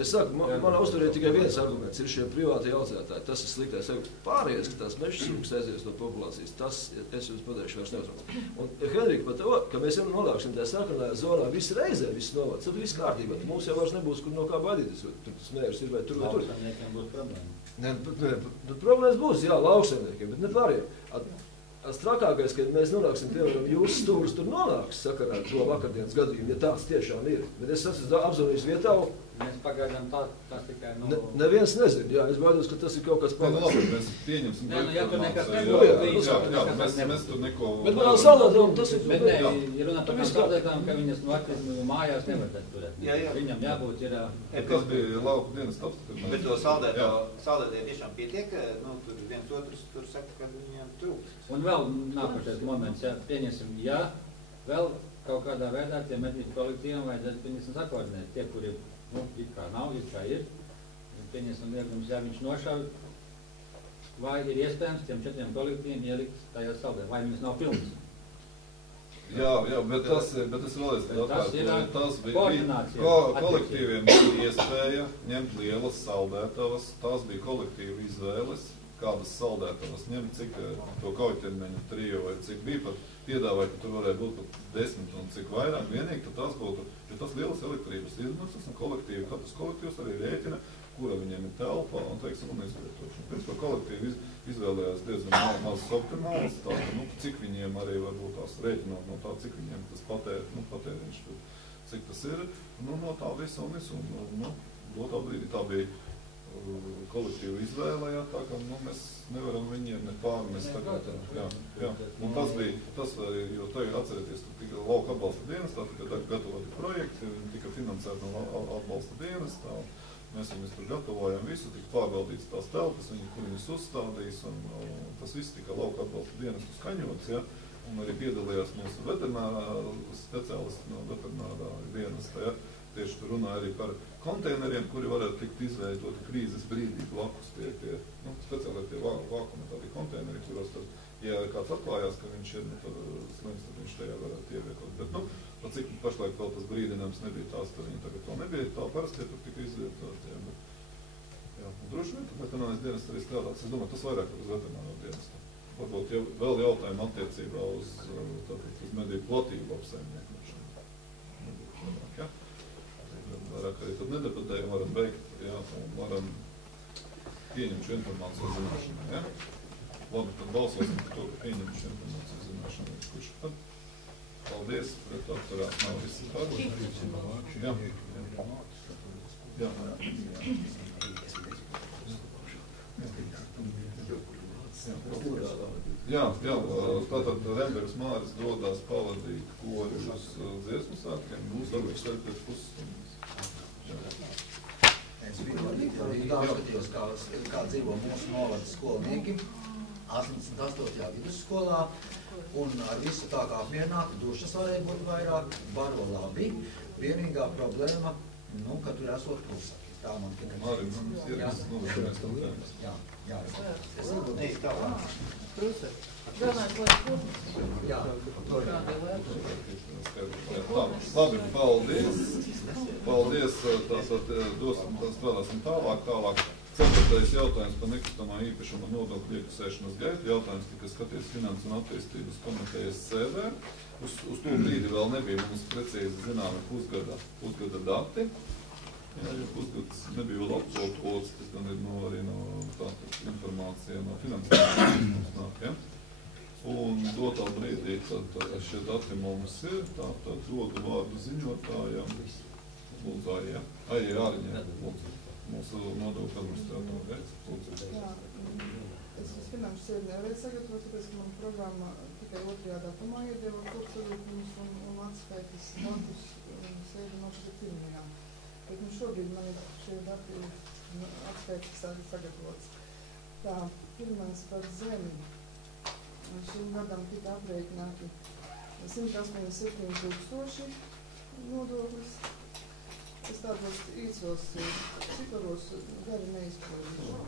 Es saku, manā uzturē tikai viens arguments ir šie privāti audzētāji. Tas ir sliktais. Pārējais, ka tās meža sūkas aizies no populācijas, tas es jums pateikšu vairs neuztrauc. Un, Henrika, par to, ka mēs jau nonāksim tajā sarkanajā zonā visi reizē, viss novac, tad viss kārtībā. Mums jau vairs nebūs, kur no kā baidīties. Tur tas mērs ir vai tur vai tur. Lauksaimniekiem būs problēma. Ne, problēmas būs, jā, lauksaimniekiem, bet ne pārējiem. Tas trakākais, ka mēs nonāksim, piemēram, jūsu stūris tur nonāks sakarā ar to vakardienas gadījumu, ja tāds tiešām ir. Bet es esmu apzvanījis vietā. Mēs pagaidām tās tikai Neviens nezin, jā, es baidos, ka tas ir kaut kas pamats. Labi, mēs pieņemsim. Ja tur nekas nebūs, mēs tur neko... Bet manā saldētām tas ir... Bet nē, ja runā par saldētām, ka viņas mājās nevar turēt. Viņam jābūt ir... Kas bija lauku dienas apstiprinājums? Bet to saldētē tiešām pietiek, tur viens otrs tur saka, ka viņiem trūks. Un vēl nākošais moments, pieņemsim, ja vēl kaut kādā veidā tie medību kolektīviem vajadzētu pieņemsim sakordinēt. Tie, kuri it kā nav, it kā ir, pieņemsim liegums, ja viņš nošauj, vai ir iespējams tiem 4 kolektīviem ielikt tajā saldē, vai viņas nav pilnas. Jā, bet es vēlreiz tas bija kolektīviem bija iespēja ņemt lielas saldētavas, tās bija kolektīva izvēles, kādas saldētavas ņem, cik to kauķermeņu triju vai cik bija pat piedāvāja, ka tur varēja būt pat 10 un cik vairāk vienīgi, tad tas būtu, jo tas lielas elektrības izmaksas un kolektīvi, katrs kolektīvs arī rēķina, kura viņiem ir telpa un, teiksim, un izvietošana. Pēc par kolektīvi izvēlējās diezgan mazas optimālas, tā, cik viņiem arī varbūt tās rēķinot no tā, cik viņiem tas patēriņš, cik tas ir, no tā visu un visu. Dotā brīdī tā bija kolektīva izvēle, jā, tā ka mēs nevaram viņiem ne pārmest tagad. Jā. Un tas bija, jo tagad atcerieties, ka tika lauka atbalsta dienas, tā tika gatavoti projekti, viņi tika finansēti no atbalsta dienas, tā. Mēs viņus tur gatavojam visu, tika pārbaudīts tās telpas, kur viņus uzstādīs, un tas viss tika lauka atbalsta dienas skaņots, ja, un arī piedalījās mūsu veterinārā speciālisti no veterinārā dienesta, ja. Tieši tur runāja arī par konteineriem, kuri varētu tikt izveidoti krīzes brīdī blakus tie speciāli tie vākumi, tādi konteineri, kuros tad, ja kāds atklājās, ka viņš ir slims, tad viņš tajā varētu ievietot. Bet, pat cik pašlaik vēl tas brīdinājums nebija tās, tad viņi tagad to nebija, tā parasti tur tika izvietot. Jā, un droši vien, tad veterinārijas dienas arī strādāts. Es domāju, tas vairāk uz veterinārā dienestu. Varbūt vēl jautājumu attiecībā uz medību platību apsaimniekošanu. Ja? Vairāk arī tad nedebatējam, varam beigt, jā, un varam pieņemt šo informāciju zināšanai, ja? Labi, tad balsosim par to, ka pieņem šo informāciju zināšanai. Kurš tad? Paldies, pret atturās nav visi pāri. Jā, tātad Rembergs Māris dodās pavadīt kori uz dziesmu sākiem. Mums varbūt arī pēc pusstundas. Es biju skatījos, kā dzīvo mūsu novada skolnieki 88. vidusskolā, un ar visu tā kā apmierināti, dušas varēja būt vairāk, baro labi. Vienīgā problēma, ka tur esot klusaki. Tā man tikai Jā. Es iegūdīju tālāk. Jā. Labi, paldies. Paldies, strādāsim tālāk. 4. jautājums par nekustamā īpašuma nodokļu iekasēšanas gaitu. Jautājums tika skatīts Finanses un attīstības komitejas sēdē. Uz to brīdi vēl nebija mums precīzi zināmi pusgada dati. Ja pusgads nebija vēl apkopots, tas gan ir arī no tātad informācija no finansējuma nāk, ja? Un dotā brīdī tad šie dati mums ir, tātad dodu vārdu ziņotājām, lūdzu, ja? Ārņē, lūdzu, mūsu nodokļu administrātoru, lūdzu. Jā, es uz finanšu sēdi nevarēju sagatavot, tāpēc, ka man programma tikai 2. datumā iedeva kopsavilkumus un atskaitas datus sēdi notiek 1. Bet šobrīd man ir šie dati atskaitas sagatavots. Tā, pirmais par zemi. Šim gadam tika aprēķināti 187,000 nodoklis. Es tādos īsos ciparos gari neizpildīšu.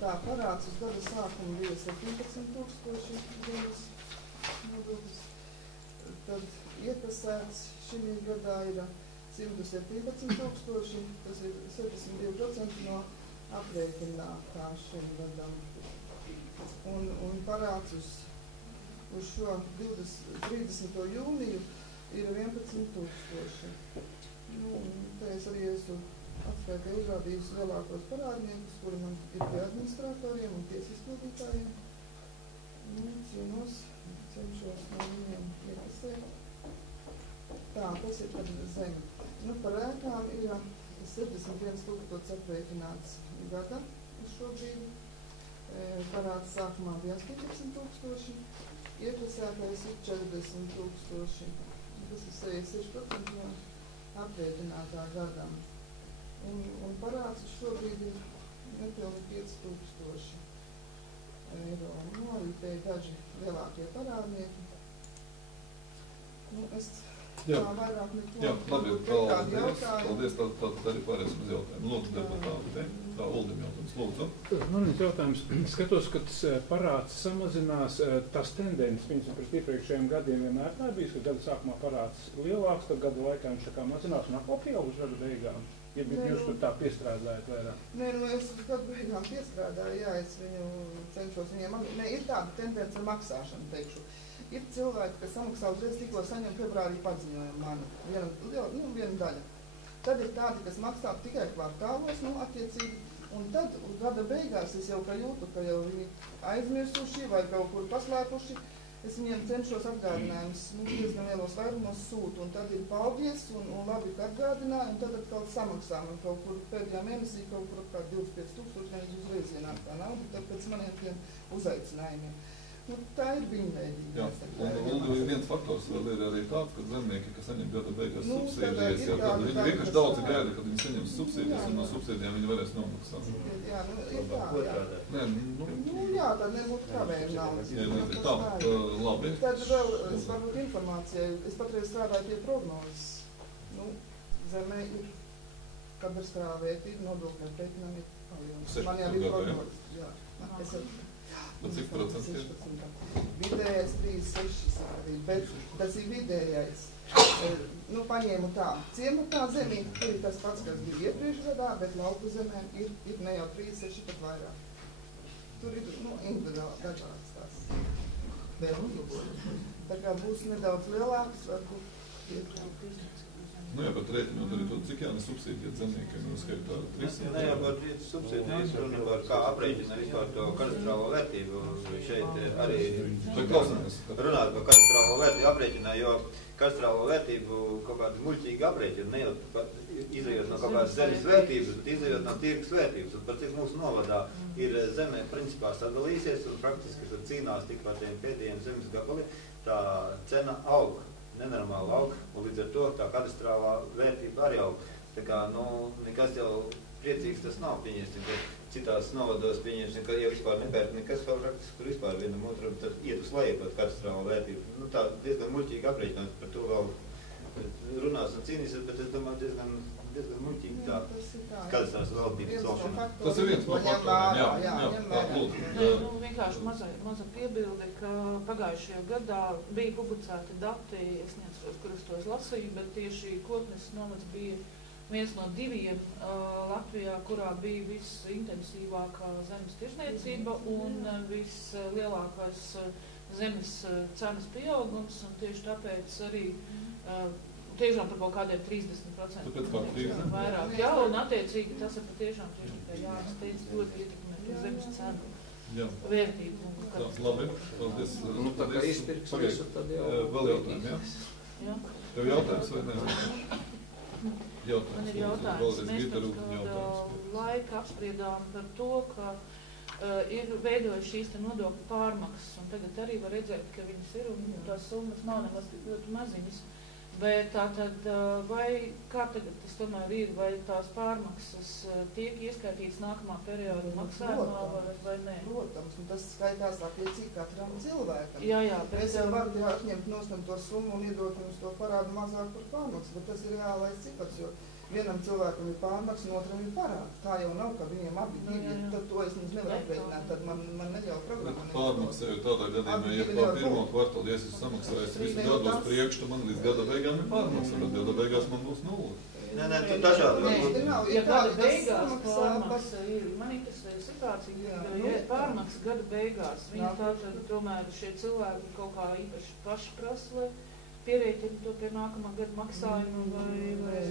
Tā, parāds uz gada sākumu bija 17,000 zemes nodoklis. Tad iekasēts šī gadā ir 117,000, tas ir 72% no aprēķinātā šim gadam. Un parāds uz šo 30. jūniju ir 11,000. Te es arī esmu atskaitē uzrādījusi lielākos parādniekus, kuri man ir pie administratoriem un tiesizpildītājiem. Cenšos no viņiem iekasēt. Tā, tas ir par zemi. Par ēkām ir 71,000 aprēķināts gada uz šo brīdi. Parāds sākumā bija 18,000, iekasētais ir 40,000. Tas ir 66% no aprēķinātā gadam. Un parāds uz šo brīdi ir nepilni 5,000 eiro. Arī te ir daži lielākie parādnieki. Vairāk neko. Jā, labi, paldies. Tad arī pārēsim uz jautājumu. Lūdzu, deputāti, tā Uldim jautājums. Lūdzu. Man ir jautājums. Skatos, ka tas parāds samazinās, tās tendences, viņas pret iepriekšējiem gadiem vienmēr tā bijis, ka gada sākumā parāds lielāks, tad gada laikā viņš tā kā mazinās un atkal pieaug uz gada beigām. Ja jūs tur tā piestrādājat vairāk? Nē, es gadu beigām piestrādāju, jā, es viņu cenšos viņiem. Ir tāda tendence ar maksāšanu, teikšu. Ir cilvēki, kas samaksā uzreiz tikko saņem februārī paziņojumu mani, viena daļa. Tad ir tādi, kas maksā tikai kvartālos, attiecīgi, un tad gada beigās es jau jūtu, ka jau viņi aizmirsuši vai kaut kur paslēpuši. Es viņiem cenšos atgādinājumus, diezgan lielos vairumos sūtu, un tad ir paldies, un labi, ka atgādināju, un tad atkal samaksā man kaut kur pēdējā mēnesī, kaut kur apkārt 25 000, uzreiz ienāk tā nauda, tad pēc maniem tiem uzaicinājumiem. Tā ir viņa veidība. Jā, un viens faktors vēl ir arī tāds, ka zemnieki, kas saņem gada beigās subsīdijas, viņi vienkārši daudz gaida, kad viņi saņem subsīdijas, un no subsīdijām viņi varēs nomaksāt. Jā, ir tā, jā. Jā, tad nebūtu kavējuma naudas. Jā, tā, labi. Tad vēl, es varbūt informācijai, es patreiz strādāju pie prognozes. Zemē ir kadastrāvērtība, nodokļu aprēķinām ir palielināts. Man jau ir prognozes, jā. Bet cik procents ir? Vidējais 36, bet tas ir vidējais. Paņēmu tā, ciematā zemī, tur ir tas pats, kas bija iepriekš gadā, bet lauku zemē ir ne jau 36, bet vairāk. Tur ir, individuāli dažādas tās. Vēl uzlabojas. Tā kā būs nedaudz lielāks, varbūt jā, bet rēķinot arī to, cik jānes subsīdijas zemniekiem uz hektāru 300. Ne jau par subsīdijas runa par kā aprēķina vispār to katastrālo vērtību. Šeit arī runāt par katastrālo vērtību aprēķinā, jo katastrālo vērtību kaut kādu muļķīgi aprēķina, ne jau izējot no kaut kādas zemes vērtības, bet izējot no tirgus vērtības. Un par cik mūsu novadā ir zemē principā sadalīsies un praktiski tad cīnās tik par tiem pēdējiem zemes gabali, tā cena aug. Nenormāli aug, un līdz ar to tā katastrālā vērtība arī aug. Tā kā, nekas jau priecīgs tas nav, pieņemsim, ka citās novados pieņemsim, ka jau vispār nepērt nekas praktiski, tur vispār vienam otram tad iet uz leju pat katastrālā vērtība. Tā diezgan muļķīgi aprēķināt, par to vēl runās un cīnīsies, bet es domāju diezgan muļķīgi tā katastrālās valdības celšana. Tas ir viens no faktoriem, jā, lūdzu. Vienkārši maza piebilde, ka pagājušajā gadā bija publicēti dati, es neatceros, kurus tos lasīju, bet tieši Kotnes novads bija viens no 2 Latvijā, kurā bija visintensīvākā zemes tirsniecība un vislielākais zemes cenas pieaugums, un tieši tāpēc arī tiešām par kaut kādiem 30% vairāk. Jā, un attiecīgi tas ir patiešām tieši tikai jāsteidz ļoti ietekmē zemes cenu vērtību. Labi, paldies. Tā kā izpirks visu, tad jau... Vēl jautājumi, jā? Jā. Tev jautājums vai ne? Jautājums. Man ir jautājums. Mēs pēc kāda laika apspriedām par to, ka ir veidojuši šīs nodokļu pārmaksas, un tagad arī var redzēt, ka viņas ir, un tās summas nav nemaz ļoti maziņas. Bet tātad, vai kā tagad tas tomēr ir, vai tās pārmaksas tiek ieskaitītas nākamā perioda maksājumā vai nē? Protams, un tas skaitās attiecīgi katram cilvēkam. Jā, bet... Mēs jau varam atņemt nostam to summu un iedot jums to parādu mazāk par pārmaksu, bet tas ir reālais cipars, jo vienam cilvēkam ir pārmaksa, un otram ir parāds. Tā jau nav, ka viņiem abi divi, tad to es nevaru aprēķināt, tad man neļauj programmā. Pārmaksa jau tādā gadījumā, ja pār pirmo kvartālu, ja es esmu samaksājis visu gadu uz priekšu, tad man līdz gada beigām ir pārmaksa, bet gada beigās man būs 0. Nē, tur dažādi. Ja gada beigās pārmaksa ir, man interesē situācija, ja ir pārmaksa gada beigās, viņi tātad tomēr šie cilvēki kaut kā īpaši paši prasa, lai pierēķina to pie nākamā gada maksājumu vai...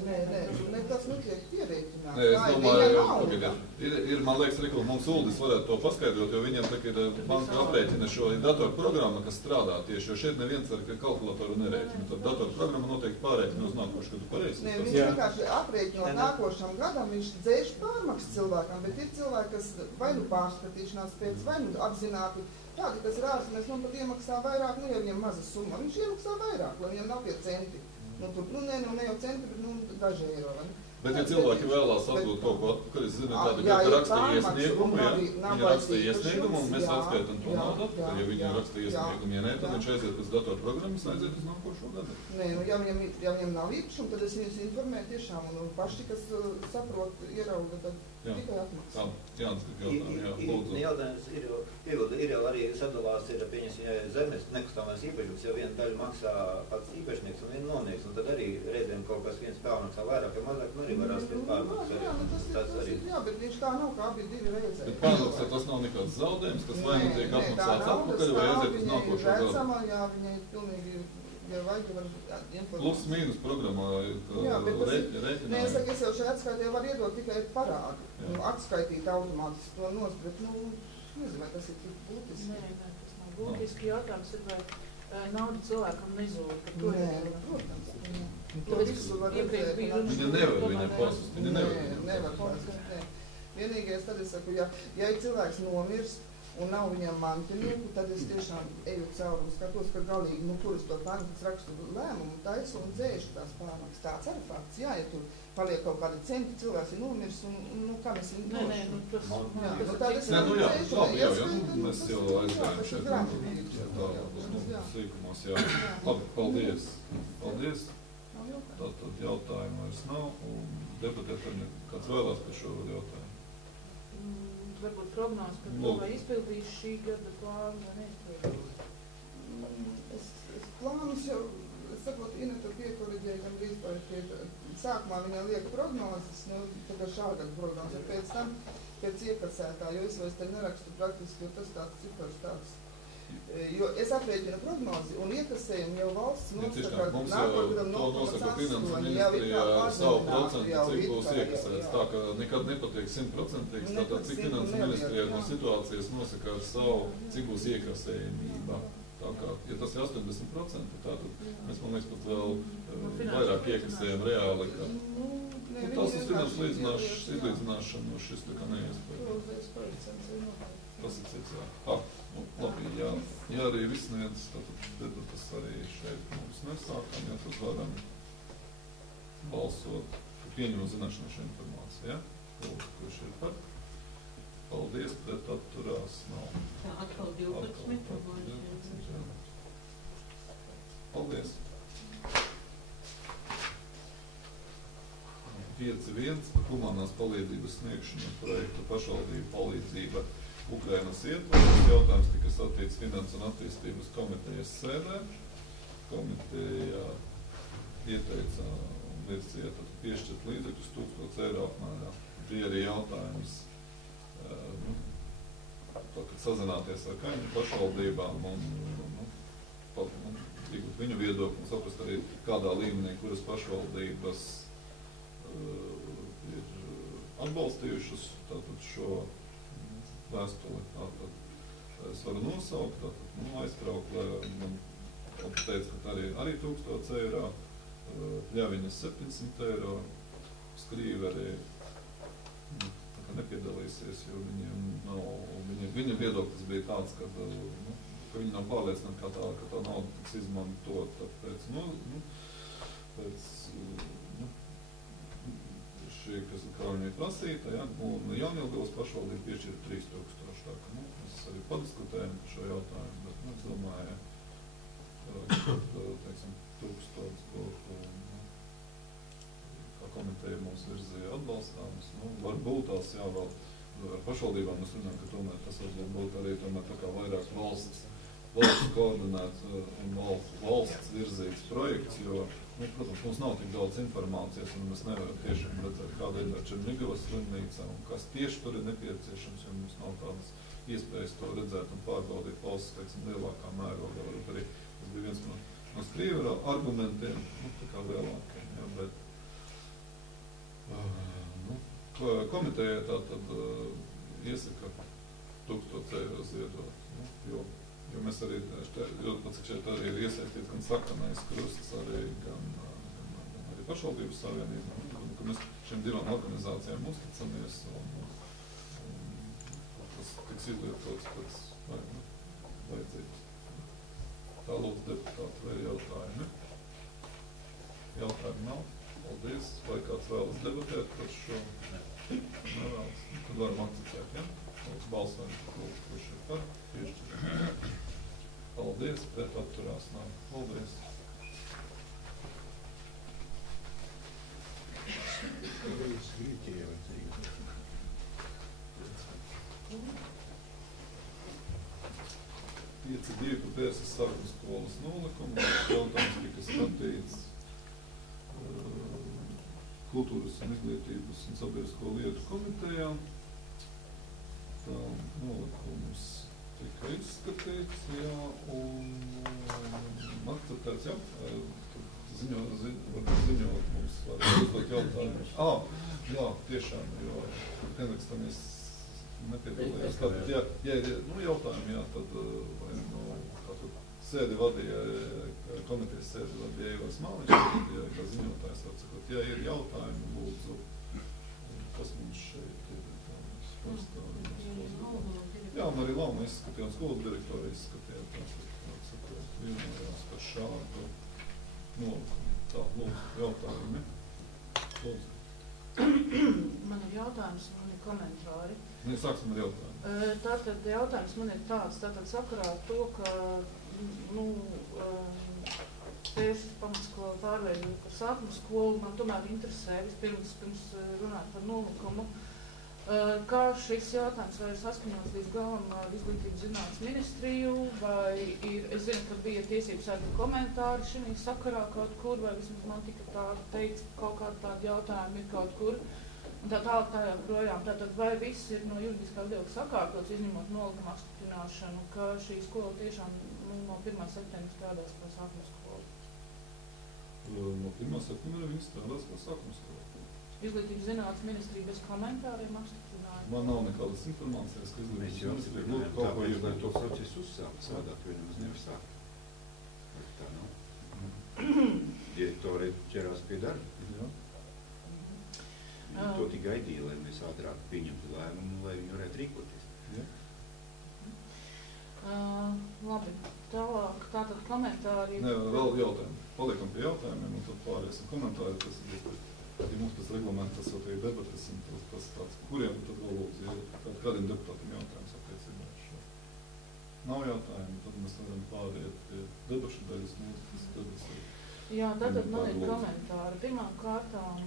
Nē, tas netiek pierēķināt. Nē, es domāju, man liekas, arī, ka mums Uldis varētu to paskaidrot, jo viņam tā ir banka aprēķina šo datorprogrammu, kas strādā tieši, jo šeit neviens ar kalkulatoru nerēķina. Tad datorprogramma noteikti pārēķina uz nākošu gadu pareizi. Nē, viņš vienkārši aprēķinot nākošam gadam, viņš dzēš pārmaksas cilvēkam, bet ir cilvēki, kas vai nu pārskatīšanās pēc, vai nu apzināti. Tādi, kas ir ārzemēs, pat iemaksā vairāk, ja viņam maza summa, viņš iemaksā vairāk, lai viņam nav tie centi. Ne jau centi, bet daži eiro. Bet, ja cilvēki vēlās atdot kaut ko atpakaļ, es zinu, tāda, ka rakstīja iesniegumu, viņi rakstīja iesniegumu, un mēs atskaitam to naudu atpakaļ. Ja viņi rakstīja iesniegumu, ja nē, tad viņš aiziet pēc datorprogrammas, aiziet uz nākošo gadu. Nē, ja viņam nav īpašumu, tad es viņus informēju tiešām, un paši, kas saprot, ierauga, tad tikai atmaksā. Jānis, tik jautājumi, Jautājums ir jau arī sadalās, ir pieņemsim, ja zemes nekustamais īpašums, jau viena daļa maksā pats īpašnieks un viena nomnieks, un tad arī reizēm kaut kas viens pēl maksā vairāk, ja mazāk, arī var rast pēc pārmaksas. Tas arī. Jā, bet viņš tā nav, kā abi divi reizē. Bet pārmaksā tas nav nekāds zaudējums, tas vai nu tiek apmaksāts atpakaļ, vai aiziet uz nākošo gadu. Jā, viņai pilnīgi, ja vajag, var informēt. Plus mīnus programmā rēķinājumi. Nē, es saku, es jau šeit atskaitē var iedot tikai parādu. Atskaitīt automātiski to nost, bet, nezinu, vai tas ir tik būtiski. Nē, tas nav būtiski. Jautājums ir, vai nauda cilvēkam nezūd, ka to ir. Protams. Iepriekš bija runas. Viņa nevar viņai pasust. Nevar pasust. Vienīgais tad es saku, ja ir cilvēks nomirst un nav viņam mantinieku, tad es tiešām eju cauri un skatos, ka galīgi, kuras to pārmaksas rakstu lēmumu taisu un dzēšu tās pārmaksas. Tāds arī fakts. Jā, ja tur paliek kaut kādi centi, cilvēks ir nomirs un, kā mēs viņu došu? Nē, tas... Mēs jau aizgājam šeit sīkumos, jā. Labi, paldies. Paldies. Tātad jautājumu vairs nav, un debatēt arī kāds vēlās par šo jautājumu. Varbūt prognozes par to, vai izpildīs šī gada plānu, vai neizpildīs? Es plānus jau, sakot, Ineta piekoriģēja gan drīz par sākumā viņai liek prognozes, tā kā šāgad prognozes, pēc tam pēc iekasētā, jo es vairs te nerakstu praktiski, jo tas tāds cipars tāds. Jo es aprēķinu prognozi un iekasējumu jau valsts nosaka, nākošgadam 0,8, jau ir kā savu procentu, cik būs iekasēts, tā ka nekad nepatiek 100%, tātad cik finanses ministrijā no situācijas nosaka ar savu, cik būs iekasējumība. Tā kā, ja tas ir 80%, tātad mēs, man liekas, pat vēl vairāk iekasējam reāli, ka tas ir finanses izlīdzināšana, šis tā kā neiespēj. Tas ir cits, jā. Labi, ja arī viss neviens, tad tas arī šeit mums nesākam, ja tad varam balsot, pieņem zināšanā šo informāciju, ja? Kurš ir par? Paldies, bet atturās nav. Tā, atkal 12. Paldies. 5.1. Humanās palīdzības sniegšana projekta pašvaldību palīdzība Ukrainas ietvaros. Jautājums tika satīts Finanses un attīstības komitejas sēdē. Komiteja ieteica un liecīja piešķirt līdzekļus 1000 eiro apmērā. Bija arī jautājums sazināties ar kaimiņu pašvaldībām un viņu viedokli un saprast arī kādā līmenī, kuras pašvaldības ir atbalstījušas tātad šo vēstuli. Tātad es varu nosaukt, tātad aizkraukle man teica, ka arī 1000 eiro, Ļaviņas 700 eiro, Skrīveri nepiedalīsies, jo viņiem nav, viņa viedoklis bija tāds, ka viņi nav pārliecināti, ka tā nauda tiks izmantot, tāpēc, pēc šī, kā viņa ir prasīta, ja, un Jaunilgavas pašvaldība piešķir 3000, tā ka, mēs arī padiskutējam par šo jautājumu, bet, es domāju, teiksim, 1000 būtu, kā komiteja mums virzīja atbalstāmas, varbūt tās jāvēl ar pašvaldībām, mēs runājam, ka tomēr tas varbūt būt arī tomēr tā kā vairāk valsts koordinēts un valsts virzīts projekts, jo, protams, mums nav tik daudz informācijas un mēs nevaram tiešām redzēt, kāda ir Černigavas slimnīca un kas tieši tur ir nepieciešams, jo mums nav tādas iespējas to redzēt un pārbaudīt valsts, teiksim, lielākā mērogā. Varbūt arī tas bija viens no Skrīvera argumentiem, tā kā lielākiem, ja, bet komiteja tātad iesaka 1000 eiro ziedot, jo mēs arī, jo pats šeit arī ir iesaistīts gan Sakanais krusts, gan pašvaldības savienība, ka mēs šiem divām organizācijām uzticamies un tas tiks izlietots pēc vajadzības. Tā lūdzu deputāti, vai jautājumi? Jautājumi nav? Paldies. Vai kāds vēlas debatēt par šo? Nevēlas. Tad varam akceptēt, ja? Lūdzu balsojam, kurš ir par piešķirt. Paldies, bet atturās nav. Paldies. Pieci divi par Pērsas sarunu skolas nolikumu. Jautājums tika skatīts kultūras un izglītības un sabiedrisko lietu komitejā. Tā nolikums tika izskatīts, jā, un akceptēts, jā. Ziņot mums var uzdot jautājumus. Jā, tiešām, jo Henrikstam es nepiedalījos. Tātad, ja ir jautājumi, jā, tad vai tātad sēdi vadīja, komitejas sēdi vadīja Ivars Māliņš, kā ziņotājs, atsakot, ja ir jautājumi, lūdzu, kas mums šeit ir jā, un arī Launa izskatīja, un skolu direktori izskatīja, atsakot, vienojās par šādu tā, lūdzu, jautājumi. Lūdzu. Man ir jautājums, man ir komentāri. Sāksim ar jautājumu. Tātad jautājums man ir tāds, tātad sakarā ar to, ka, Pēšas pamatskola pārveidoja par sākuma skolu, man tomēr interesē, pirms runāt par nolikumu, kā šis jautājums vai ir saskaņots līdz galam ar Izglītības zinātnes ministriju, vai ir, es zinu, ka bija tiesības sarga komentāri šī sakarā kaut kur, vai vismaz man tika tā teikts, kaut kādi tādi jautājumi ir kaut kur, un tā tālāk tā joprojām. Tātad vai viss ir no juridiskā viedokļa sakārtots, izņemot nolikuma apstiprināšanu, ka šī skola tiešām no 1. septembra strādās kā sākuma skola? No 1. septembra viņi strādās kā sākuma skola. Izglītības zinātnes ministrija bez komentāriem apstiprināja. Man nav nekādas informācijas, ka Izglītības ministrija lūdzu kaut ko jūs, lai to procesu uzsākt, savādāk viņi mums nevar sākt. Tā nav. Direktori ķerās pie darba. Jā. To tik gaidīja, lai mēs ātrāk pieņemtu lēmumu, lai viņi varētu rīkoties. Jā. Labi, tālāk, tātad komentāri. Nē, vēl jautājumi. Paliekam pie jautājumiem, un tad pārēsim komentāri. Tas ir, ja mums pēc reglamenta tas jau ir debates, un tas tāds, kuriem tad vēl lūdzu, ja kādiem deputātiem jautājums attiecībā ar šo. Nav jautājumi, tad mēs varam pāriet pie debašu daļas, mūsu debats ir. Jā, tātad man ir komentāri. Pirmām kārtām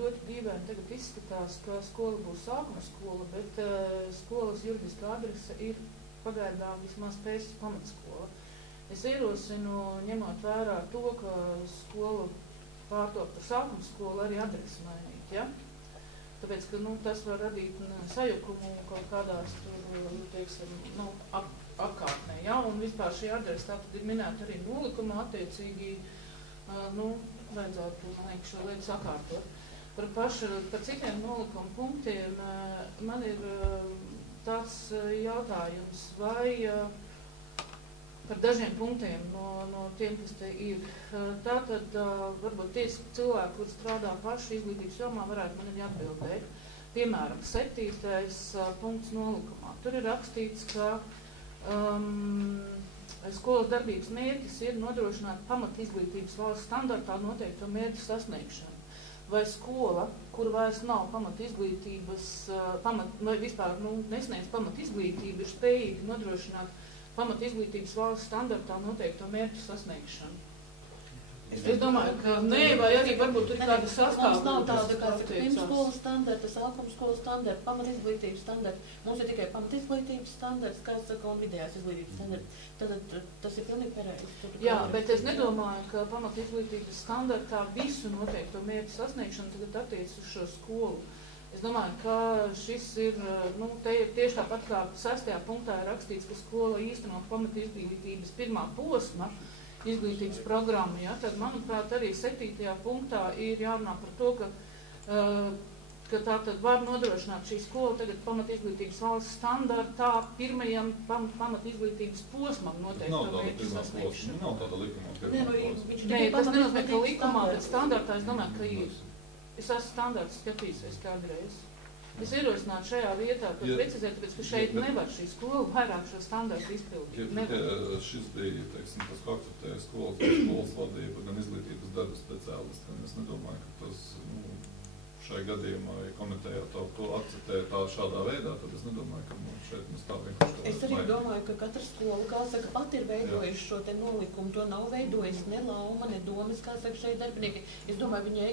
ļoti dīvaini tagad izskatās, ka skola būs sākuma skola, bet skolas juridiskā adrese ir pagaidām vismaz Pēšas pamatskola. Es ierosinu, ņemot vērā to, ka skola pārtot par sākuma skolu, arī adresi mainīt, ja? Tāpēc, ka, tas var radīt sajukumu kaut kādās, teiksim, apkārtnē, ja? Un vispār šī adrese tātad ir minēta arī nolikumā, attiecīgi, vajadzētu, man liekas, šo lietu sakārtot. Par citiem nolikuma punktiem man ir tāds jautājums, vai par dažiem punktiem no tiem, kas te ir. Tātad varbūt tie cilvēki, kur strādā paši izglītības jomā, varētu man arī atbildēt. Piemēram, 7. punkts nolikumā. Tur ir rakstīts, ka skolas darbības mērķis ir nodrošināt pamat izglītības valsts standartā noteikto mērķu sasniegšanu. Vai skola, kur vairs nav pamat izglītības, vai vispār nesniedz pamat izglītību, ir spējīgi nodrošināt pamat izglītības valsts standartā noteikto mērķu sasniegšanu? Es domāju, ka nē, vai arī varbūt tur ir kāda sastāvdaļa. Mums nav tāda kā pirmsskolas standarta, sākuma skolas standarta, pamat izglītības standarta. Mums ir tikai pamat izglītības standarts, kā saka, un vidējās izglītības standarts. Tad tas ir pilnīgi pareizi. Jā, bet es nedomāju, ka pamat izglītības standartā visu noteikto mērķu sasniegšanu tagad attiec uz šo skolu. Es domāju, ka šis ir, te ir tieši tāpat kā 6. punktā ir rakstīts, ka skola īstenot pamat izglītības pirmā posma izglītības programmu, ja, tad, manuprāt, arī 7. punktā ir jārunā par to, ka tā tad var nodrošināt šī skola tagad pamat izglītības valsts standartā pirmajam pamat izglītības posmam noteikto mērķu sasniegšanu. Nav tāda likumā pirmā posma. Nē, tas nenozīmē, ka likumā, bet standartā es domāju, ka ir. Es esmu standarts skatīsies kādreiz. Es ierosinātu šajā vietā, ka precizēt, tāpēc, ka šeit nevar šī skola vairāk šo standartu izpildīt. Šis bija, teiksim, tas, ko akceptēja skolas vadība, gan izglītības darba speciālisti. Es nedomāju, ka tas šai gadījumā, ja komitejā to akceptēja šādā veidā, tad es nedomāju, ka mums šeit tā vienkārši. Es arī domāju, ka katra skola, kā saka, pat ir veidojuši šo te nolikumu, to nav veidojis ne Lauma, ne Domas, kā saka, šeit darbinieki. Es domāju, viņai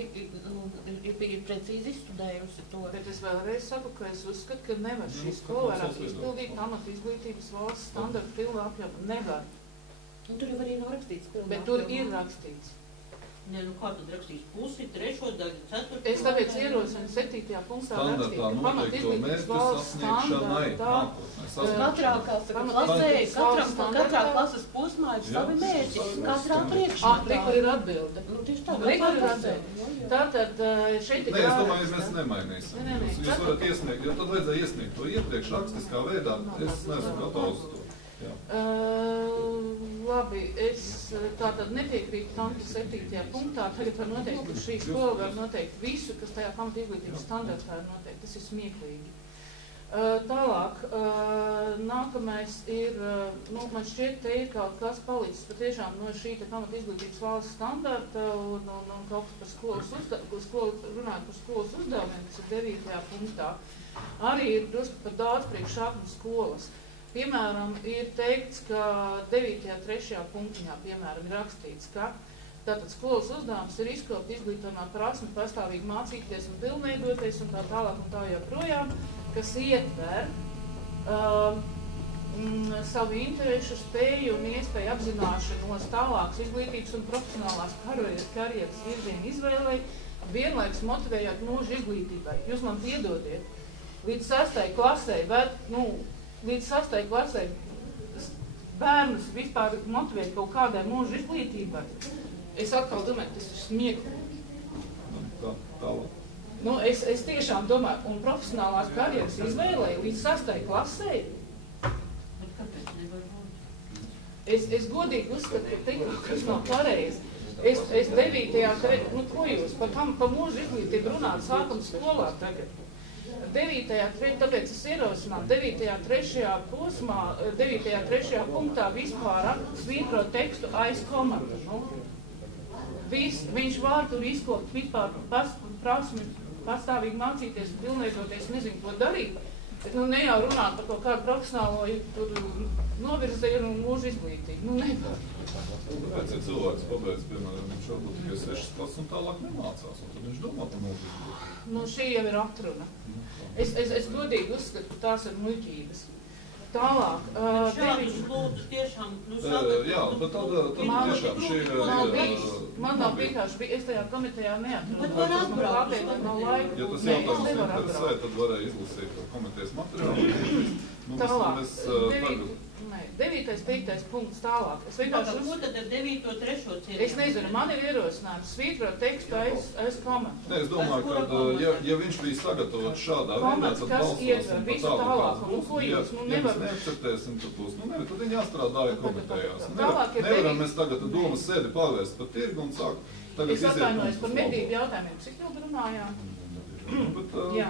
ir precīzi izstudējusi to. Bet es vēlreiz saku, ka es uzskatu, ka nevar šī skola vairāk izpildīt pamat izglītības valsts standartu pilnā apjomā. Nevar. Un tur jau arī nav rakstīts pilnā apjomā. Bet tur ir rakstīts. Ne, nu kā tad rakstīs pusi, trešo daļu, ceturto? Es tāpēc ierosinu 7. punktā rakstīt, ka pamat izglītības valsts standartā katrā klases posmā ir savi mērķi, katrā priekšmetā. Kur ir atbilde. Tieši tā, kur ir atbilde. Tātad šeit ir... Nē, es domāju, mēs nemainīsim. Jūs varat iesniegt, jo tad vajadzēja iesniegt to iepriekš rakstiskā veidā. Es neesmu gatavs to. Labi, es tātad nepiekrītu tam, ka 7. punktā tagad var noteikt, ka šī skola var noteikt visu, kas tajā pamat izglītības standartā ir noteikti. Tas ir smieklīgi. Tālāk, nākamais ir, man šķiet, te ir kaut kas palicis patiešām no šī pamat izglītības valsts standarta un kaut kas par runājot par skolas uzdevumiem, kas ir 9. punktā. Arī ir drusku par daudz priekš sākuma skolas. Piemēram, ir teikts, ka 9.3. punktiņā, piemēram, ir rakstīts, ka tātad skolas uzdevums ir izkopt izglītojumā prasmi pastāvīgi mācīties un pilnveidoties un tā tālāk un tā joprojām, kas ietver savu interešu, spēju un iespēju apzināšanos tālākas izglītības un profesionālās karjeras virzienu izvēlei, vienlaikus motivējot mūža izglītībai. Jūs man piedodiet, līdz 6. klasē, līdz 6. klasē bērnus vispār motivēt kaut kādai mūža izglītībai. Es atkal domāju, tas ir smieklīgi. Es tiešām domāju, un profesionālās karjeras izvēlēju līdz 6. klasē. Es godīgi uzskatu, ka te kaut kas nav pareizi. Es 9. ko jūs par mūža izglītību runāt sākuma skolā tagad? 9.3. tāpēc es ierosinātu 9.3. posmā, 9.3. punktā vispār svītro tekstu aiz komatu. Viņš var tur izkopt vispār prasmi pastāvīgi mācīties, pilnveidoties, nezinu, ko darīt. Bet ne jau runāt par kaut kādu profesionālo novirzienu un mūža izglītību. Nevar. Tāpēc, ja cilvēks pabeidz, piemēram, viņš varbūt tikai 6 klases un tālāk nemācās, un tad viņš domā par mūža izglītību. Šī jau ir atruna. Es godīgi uzskatu, ka tās ir muļķības. Tālāk. Šādus lūdzu tiešām, jā, bet tad tiešām šī ir... Man nav vienkārši, es tajā komitejā neatrodu. Bet var atbraukt. Ja tas jautājums interesē, tad varēja izlasīt komitejas materiālu. Tālāk. 9. 5. punkts tālāk. Ko tad ar 9. 3. cienījumu? Es nezinu, man ir ierosinājums svītrot tekstu aiz komatu. Es domāju, ka ja viņš bija sagatavots šādā veidā, tad balsosim pa tālāk. Ja mēs neakceptēsim, tad būs. Tad viņi jāstrādāja komitejās. Nevaram mēs tagad domas sēdi pārvērst pa tirgu un sākt tagad iziet. Es atvainojos par medību jautājumiem. Cik ilgi runājām? Jā.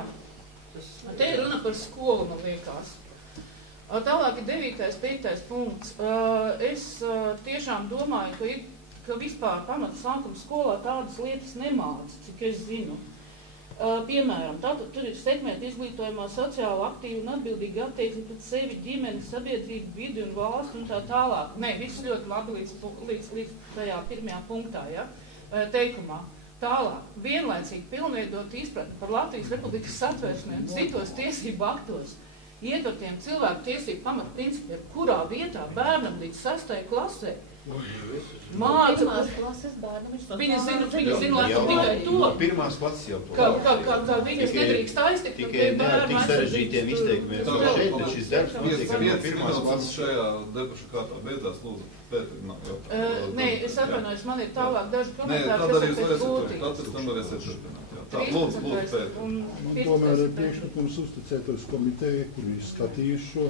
Te ir runa par skolu, man liekas. Tālāk ir 9. 5. punkts. Es tiešām domāju, ka vispār pamata sākuma skolā tādas lietas nemāca, cik es zinu. Piemēram, tātad tur ir sekmēt izglītojumā sociāli aktīvi un atbildīgi attieksmi pret sevi, ģimeni, sabiedrību, vidi un valstu un tā tālāk. Nē, viss ļoti labi līdz tajā 1. punktā, ja? Teikumā. Tālāk, vienlaicīgi pilnveidot izpratni par Latvijas Republikas satversmēm un citos tiesību aktos. Ietvertiem cilvēku tiesību pamatprincipiem, kurā vietā bērnam līdz 6. klasē māca, viņa zina tikai to, pirmās klases jau to. Ka viņas nedrīkst aiztikt. Tikai ne ar tik sarežģītiem izteikumiem. Šeit šis darbs notiek no pirmās klases. Šajā debašu kārtā beidzās, lūdzu. Nē, es atvainojos, man ir tālāk daži komentāri, kas ir pēc būtības. Tad tam varēsiet turpināt. Lūdzu, Pēter. Man tomēr ir priekšlikums uzticētos komiteju, kur ir skatījuši šo,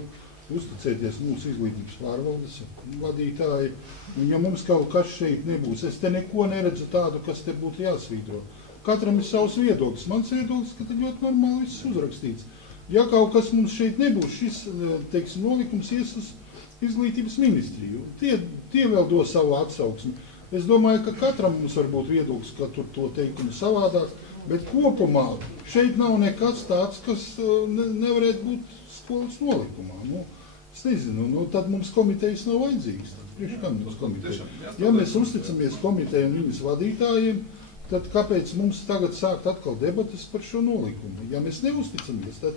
uzticēties mūsu izglītības pārvaldes vadītāji. Un ja mums kaut kas šeit nebūs, es te neko neredzu tādu, kas te būtu jāsvītro. Katram ir savs viedoklis. Mans viedoklis, ka te ļoti normāli viss uzrakstīts. Ja kaut kas mums šeit nebūs, šis, teiksim, nolikums ies uz izglītības ministriju. Tie vēl do savu atsauksmi. Es domāju, ka katram mums var būt viedoklis, ka tur to teikumu savādāk. Bet kopumā šeit nav nekas tāds, kas nevarētu būt skolas nolikumā. Es nezinu, tad mums komitejas nav vajadzīgas. Priekš kā mums komitejas? Ja mēs uzticamies komiteju un viņas vadītājiem, tad kāpēc mums tagad sākt atkal debatas par šo nolikumu? Ja mēs neusticamies, tad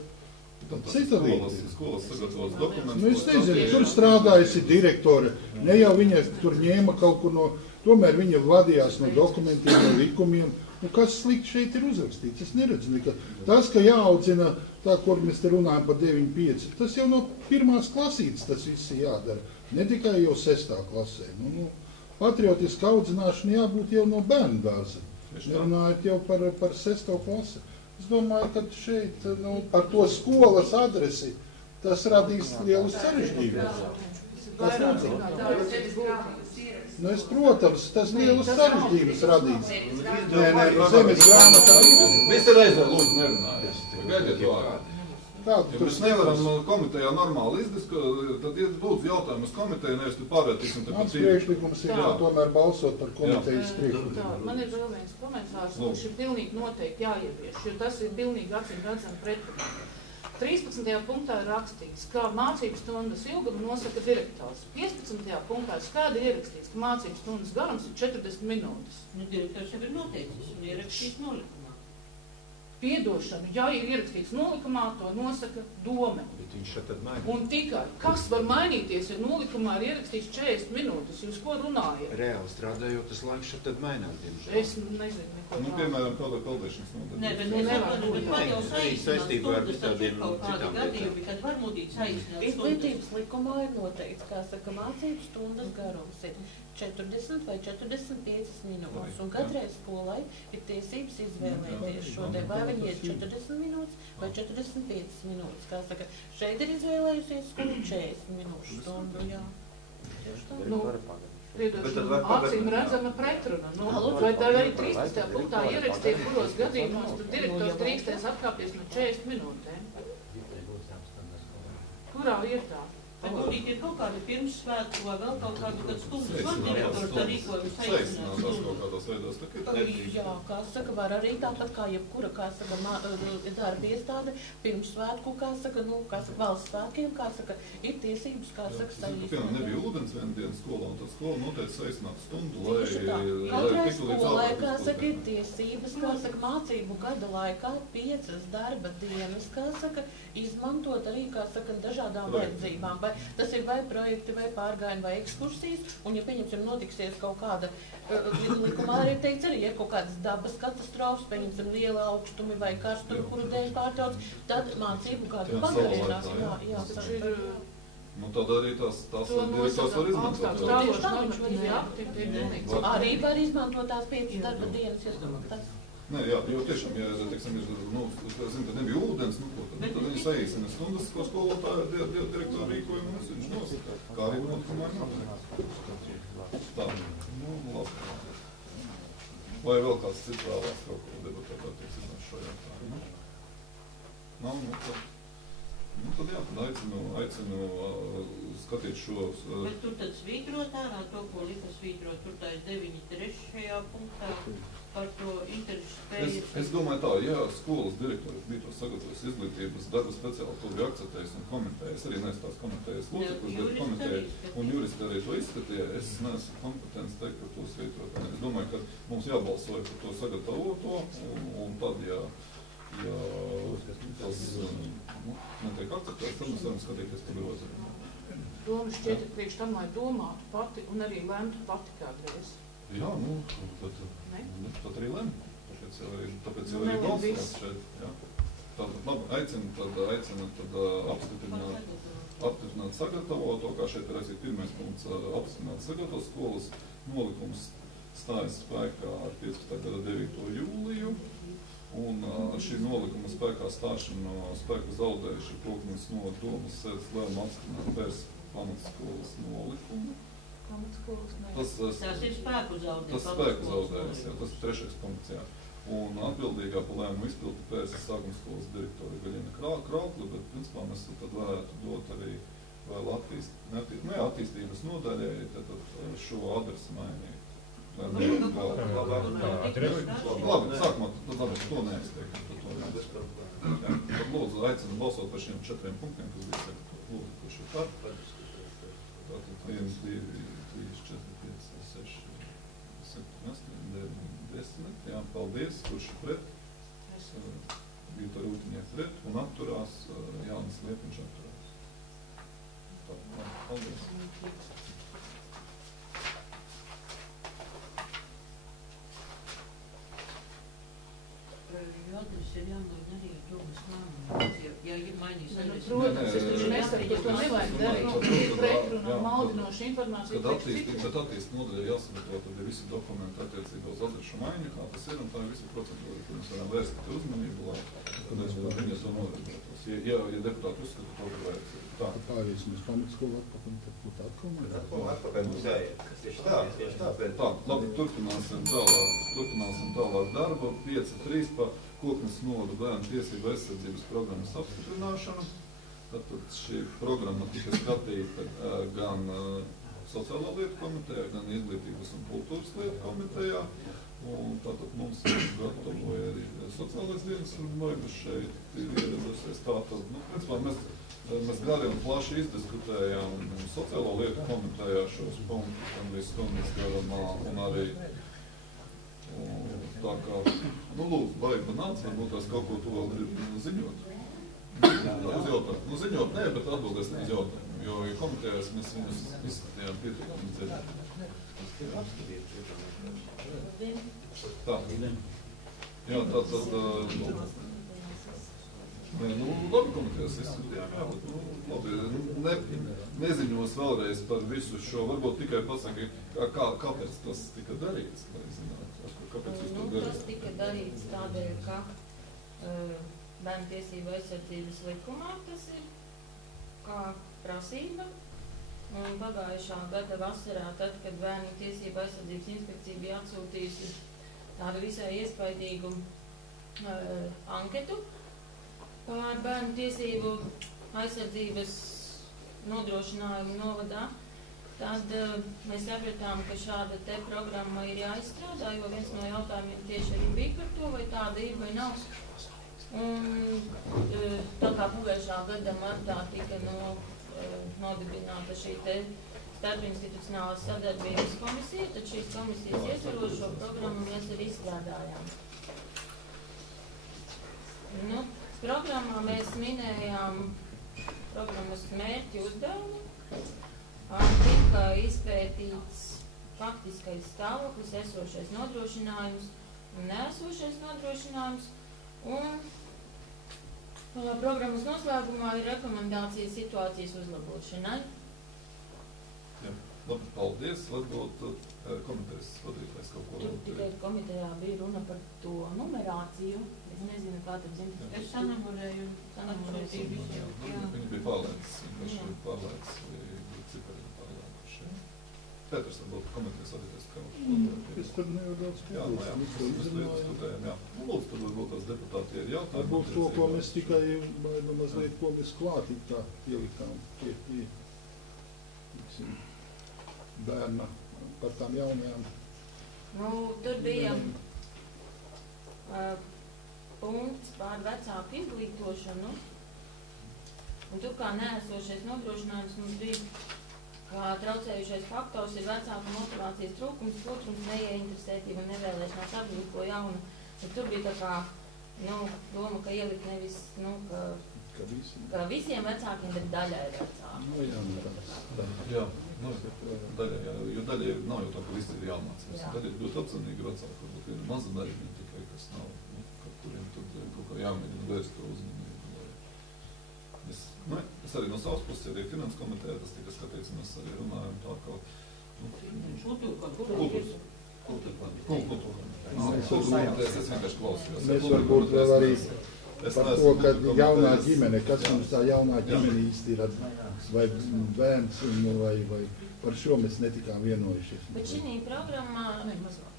cita lieta. Skolas sagatavots dokuments. Es nezinu, tur strādājusi direktore. Ne jau viņa tur ņēma kaut kur no Tomēr viņa vadījās no dokumentiem, no likumiem, un kas slikti šeit ir uzrakstīts, es neredzu nekad. Tas, ka jāaudzina, tā, kur mēs te runājam par 9,5, tas jau no 1. klasītes tas viss ir jādara, ne tikai jau 6. klasē. Patriotiska audzināšana jābūt jau no bērnu dārza, nerunājot jau par 6. klasi. Es domāju, ka šeit ar to skolas adresi tas radīs lielus sarežģījumus. Es, protams, tas lielus sarežģījumus radīs. Nē, zemes grāmatā ir. Visi reizē lūdzu nerunājies. Gaidiet vārdu. Ja mēs nevaram komitejā normāli izdiskutēt, tad lūdzu jautājumus komiteju, nevis tu pārvērtīsim te Mans priekšlikums ir tomēr balsot par komitejas priekšlikumu. Man ir vēl viens komentārs, kurš ir pilnīgi noteikti jāievieš, jo tas ir pilnīgi acīm redzami pretrunā. 13. punktā ir rakstīts, ka mācību stundas ilgumu nosaka direktors. 15. punktā ir skaidri ierakstīts, ka mācību stundas garums ir 40 minūtes. Direktors jau ir noteicis un ierakstīts nolikumā. Piedošanu, ja ir ierakstīts nolikumā, to nosaka dome. Bet viņš šeit tad mainās. Un tikai, kas var mainīties, ja nolikumā ir ierakstīts 40 minūtes? Jūs ko runājat? Reāli strādājot, tas laiks šeit tad mainās, diemžēl. Es nezinu, neko piemēram, kādā peldēšanas nodaļā. Nē, bet man jau saīsinās stundas, kaut kādi gadījumi, kad var mudīt saīsināt stundas. Izglītības likumā ir noteikts, kā saka, mācību stundas garums ir 40 vai 45 minūtes, un katrai skolai ir tiesības izvēlēties šodien, vai viņi ir 40 minūtes vai 45 minūtes, kā saka, šeit ir izvēlējusies skolu 40 minūšu stundu, jā. Acīm redzama pretruna. Vai tā arī 13. punktā ierakstīt, kuros gadījumos tad direktors drīkstēs atkāpties no 40 minūtēm? Kurā vietā? Bet tūlīt ir kaut kādi pirmssvētku vai vēl kaut kādu, kad stundas var direktors tā rīkojumu saīsināt stundu. Jā, kā saka, var arī tāpat kā jebkura, kā saka, darba iestāde, pirmssvētku, kā saka, valsts svētkiem, kā saka, ir tiesības, kā saka, saīsināt. Piemēram, nebija ūdens vienu dienu skolā, un tad skola noteica saīsināt stundu, lai katrai skolai, kā saka, ir tiesības, kā saka, mācību gada laikā 5 darba dienas, kā saka, izmantot arī, kā saka, dažādām vajadzībām. Tas ir vai projekti, vai pārgājumi, vai ekskursijas, un ja pieņemsim notiksies kaut kāda, likumā arī teikts arī, ja kaut kādas dabas katastrofas, pieņemsim liela augstumi vai karstumi, kuru dēļ pārtrauc, tad mācību gadu pagarinās. Jā, tad arī tās direktors var izmantot. Arī var izmantot tās 5 darba dienas, ja Nē, jā, jo tiešām, ja, teiksim, ka nebija ūdens, tad viņi saīsina stundas, ko skolotāja direktora rīkojumu, un viņš nosaka, kā arī notikumā notiek. Tā, labi. Vai vēl kāds cits vēlās kaut ko debatēt attiecībā šo jautājumu? Nav, tad jā, tad aicinu skatīt šos... Bet tur tad svītrot ārā to, ko lika svītrot, tur tā ir 9.3. punktā. Par to interešu spēju. Es domāju tā, ja skolas direktori bija to sagatavojis izglītības darba speciāli akceptējis un komentējis, arī neesmu tās komentējas loceklis, bet komentēja un juristi arī to izskatīja, es neesmu kompetents teikt par to svītrot. Es domāju, ka mums jābalsoja par to sagatavoto, un tad, ja tas netiek akceptēts, tad mēs varam skatīties par grozījumu. Doma šķiet, ka priekš tam, lai domātu pati un arī lemtu pati kādreiz. Jā, tad arī lem. Tāpēc jau arī balsot šeit. Tad aicinu apstiprināt sagatavoto, kā šeit ir aizīt pirmais punkts, apstiprināt sagatavot skolas nolikums stājas spēkā ar 15. gada 9. jūliju. Un šī nolikuma spēkā stāšana spēku zaudējuši Proknes no domas sēdes lēma apstiprināt pēc pamatskolas nolikumu. Tas ir spēku zaudējums. Tas spēku zaudējums, jā, tas ir 3. punkts, jā. Un atbildīgā par lēmumu izpildu pēc sākuma skolas direktora Gaļina Kraukli, bet principā mēs tad varētu dot arī vēl attīstības nodaļai, tad šo adresi mainīt. Labi, sākumā tad labi, to neizteiktu. Tad lūdzu aicinu balsot par šiem 4 punktiem, kas bija sagatavot. Lūdzu, kurš ir par? Tātad 1, 2, 3, 4, 5, 6, 7, 8, 9, 10. Jā, paldies. Kurš ir pret? Vīta Rūtiņie pret un atturās Jānis Liepiņš atturās. Paldies. tas ir jāmaina arī ar domas lēmumu. Ja ir mainījis arī. Protams, es taču nesaku, ka to nevajag darīt. Ir pretruna maldinoša informācija. Bet attīst nodaļa jāsagatavo, tad ir visi dokumenti attiecībā uz adrešu maiņu, kā tas ir, un tā ir visi procedūri, kur mēs varam vērst uzmanību, lai viņas to nodarbinātos. Ja deputāti uzskata to, ka vajag. Tā. Pāriesim uz pamatskolu atpakaļ, tad būtu atpakaļ mums jāiet. Tieši tā. Tā, labi, turpināsim tālāk darbu. 5.3 par Koknes novada bērnu tiesību aizsardzības programmas apstiprināšanu. Tātad šī programma tika skatīta gan Sociālo lietu komitejā, gan Izglītības un kultūras lietu komitejā. Un tātad mums gatavoja arī sociālais dienas un šeit ir ieradusies. Tātad, principā mēs gari un plaši izdiskutējām Sociālo lietu komitejā šos punktus, gan visu stundas garumā, un arī tā kā, lūdzu, vajag nāc, varbūt tās kaut ko tu vēl gribi ziņot. Uz jautājumu. Ziņot nē, bet atbildēs uz jautājumu, jo komitejās mēs viņus izskatījām pietiekami dziļi. Tā. Jā, tātad, labi komitejas izskatījām, jā, bet, labi, neziņos vēlreiz par visu šo, varbūt tikai pasaki, kāpēc tas tika darīts, vai zināt, kāpēc jūs to darīt? Tas tika darīts tādēļ, ka bērnu tiesību aizsardzības likumā tas ir kā prasība. Un pagājušā gada vasarā, tad, kad bērnu tiesību aizsardzības inspekcija bija atsūtījusi tādu visai iespaidīgu anketu par bērnu tiesību aizsardzības nodrošinājumu novadā, tad mēs sapratām, ka šāda te programma ir jāizstrādā, jo viens no jautājumiem tieši arī bija par to, vai tāda ir vai nav. Un tā kā pagājušā gada martā tika nodibināta šī te starpinstitucionālās sadarbības komisija, tad šīs komisijas ietvaros šo programmu mēs arī izstrādājām. Programmā mēs minējām programmas mērķi uzdevumu, tika izpētīts faktiskais stāvoklis, esošais nodrošinājums un neesošais nodrošinājums, un programmas noslēgumā ir rekomendācijas situācijas uzlabošanai. Jā, labi, paldies. Varbūt komitejas vadītājs kaut ko. Tikai komitejā bija runa par to numerāciju. Es nezinu, kā tad zinu. Es sanamurēju visiem. Viņi bija pārlēcis, vienkārši pārlēcis vai cipariem pārlēkuši. Pēters, varbūt komitejas vadītājs kaut ko. Es tad nevaru daudz diskutējam, jā. Lūdzu, tad varbūt tās deputāti ir jautājumi. Varbūt to, ko mēs tikai, mazliet, ko mēs klātī tā ielikām pie bērna par tām jaunajām. Tur bija punkts par vecāku izglītošanu, un tur kā neesošais nodrošinājums mums bija, kā traucējušais faktors ir vecāku motivācijas trūkums, potrums, neieinteresētība un nevēlēšanās apgūt ko jaunu. Tur bija tā kā, doma, ka ielikt nevis, ka visiem vecākiem, bet daļai vecāki. Jā, daļai, jo daļai nav jau tā, ka visi ir jāmācās. Daļai ļoti apzinīgi vecāki, varbūt viena maza daļa tikai, kas nav, kuriem tad kaut kā jāmēģina vērst to uzmanību. Es arī no savas puses, arī finanses komitejā tas tika skatīts, un mēs arī runājam tā kā kultūra. Es vienkārši klausījos. Mēs varbūt vēl arī par to, ka jaunā ģimene, kas mums tā jaunā ģimene īsti ir, vai bērns, vai par šo mēs netikām vienojušies. Bet šī programmā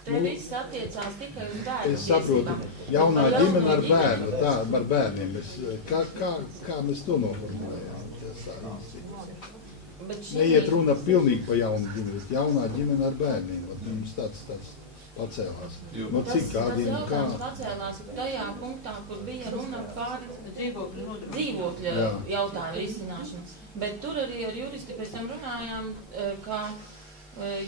te viss attiecās tikai uz bērnu. Es saprotu, jaunā ģimene ar bērnu, tā, ar bērniem. Kā mēs to noformulējām? Neiet runa pilnīgi pa jaunu ģimeni, jaunā ģimene ar bērniem. Mums tāds pacēlās. Cik kādiem kā? Tas pacēlās tajā punktā, kur bija runa par dzīvokļa jautājumu risināšanu. Bet tur arī ar juristi pēc tam runājām, ka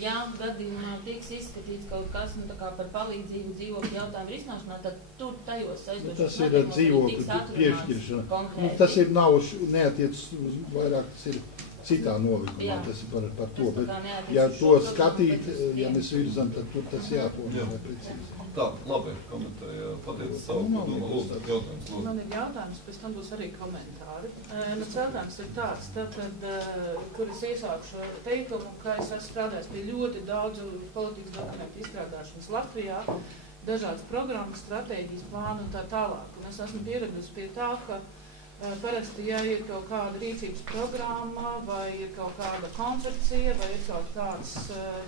ja gadījumā tiks izskatīts kaut kas par palīdzību dzīvokļu jautājumu risināšanā, tad tur tajos tas ir dzīvokļu piešķiršana. Tas ir nav, neatiec uz vairāk, tas ir citā novikumā, Jā. tas ir par to, Tas tā bet kā neattiecas ja uz to šo programmu, skatīt, bet uz ja vienu. mēs virzam, tad tur tas jāformulē precīzi. Tā, labi, komentēja, pateica savu domu, lūdzu, jautājums, lūdzu. Man ir jautājums, pēc tam būs arī komentāri. Mans jautājums ir tāds, tātad, kur es iesāku šo teikumu, ka es esmu strādājis pie ļoti daudzu politikas dokumentu izstrādāšanas Latvijā, dažādas programmas, stratēģijas, plānu un tā tālāk. Un es esmu pieradusi pie tā, ka parasti, ja ir kaut kāda rīcības programma, vai ir kaut kāda koncepcija, vai ir kaut kāds,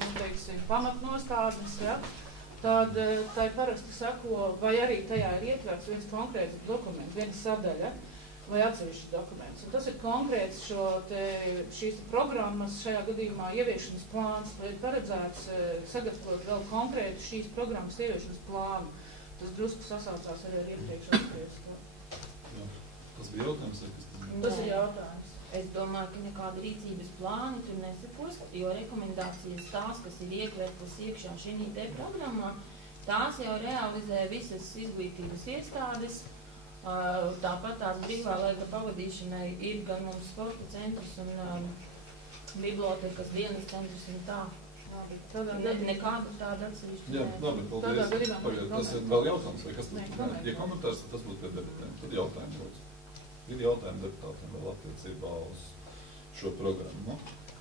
nu, teiksim, pamatnostādnes, ja, tad tai parasti sako, vai arī tajā ir ietverts viens konkrēts dokuments, viena sadaļa, vai atsevišķs dokuments. Un tas ir konkrēts šīs programmas, šajā gadījumā ieviešanas plāns, vai ir paredzēts sagatavot vēl konkrētu šīs programmas ieviešanas plānu. Tas drusku sasaucās arī ar iepriekš apspriesto. Tas bija jautājums, vai kas tam? Tas ir jautājums. Es domāju, ka nekāda rīcības plāna tur nesakos, jo rekomendācijas tās, kas ir iekvērtas iekšā šī te programmā, tās jau realizē visas izglītības iestādes. Tāpat tās brīvā laika pavadīšanai ir gan mums sporta centrs un bibliotekas dienas centrs un tā. Nekāda tāda atsevišķa. Jā, labi, paldies. Tas ir vēl jautājums, vai kas tas? Ja komentārs, tad tas būtu pie debatēm. Tad jautājumi lūdzu. Ir jautājumi deputātiem vēl attiecībā uz šo programmu.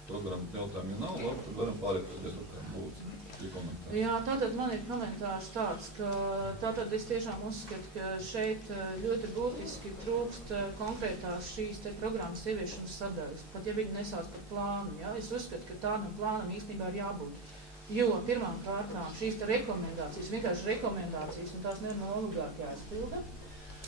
Programmu jautājumi nav, labi, tad varam pārēt pie debatēm. Lūdzu, ir komentāri. Jā, tātad man ir komentārs tāds, ka tātad es tiešām uzskatu, ka šeit ļoti būtiski trūkst konkrētās šīs te programmas ieviešanas sadaļas. Pat ja viņi nesās par plānu, ja, es uzskatu, ka tādam plānam īstenībā ir jābūt. Jo pirmām kārtām šīs te rekomendācijas, vienkārši rekomendācijas, un tās nevienmēr obligāti jāizpilda.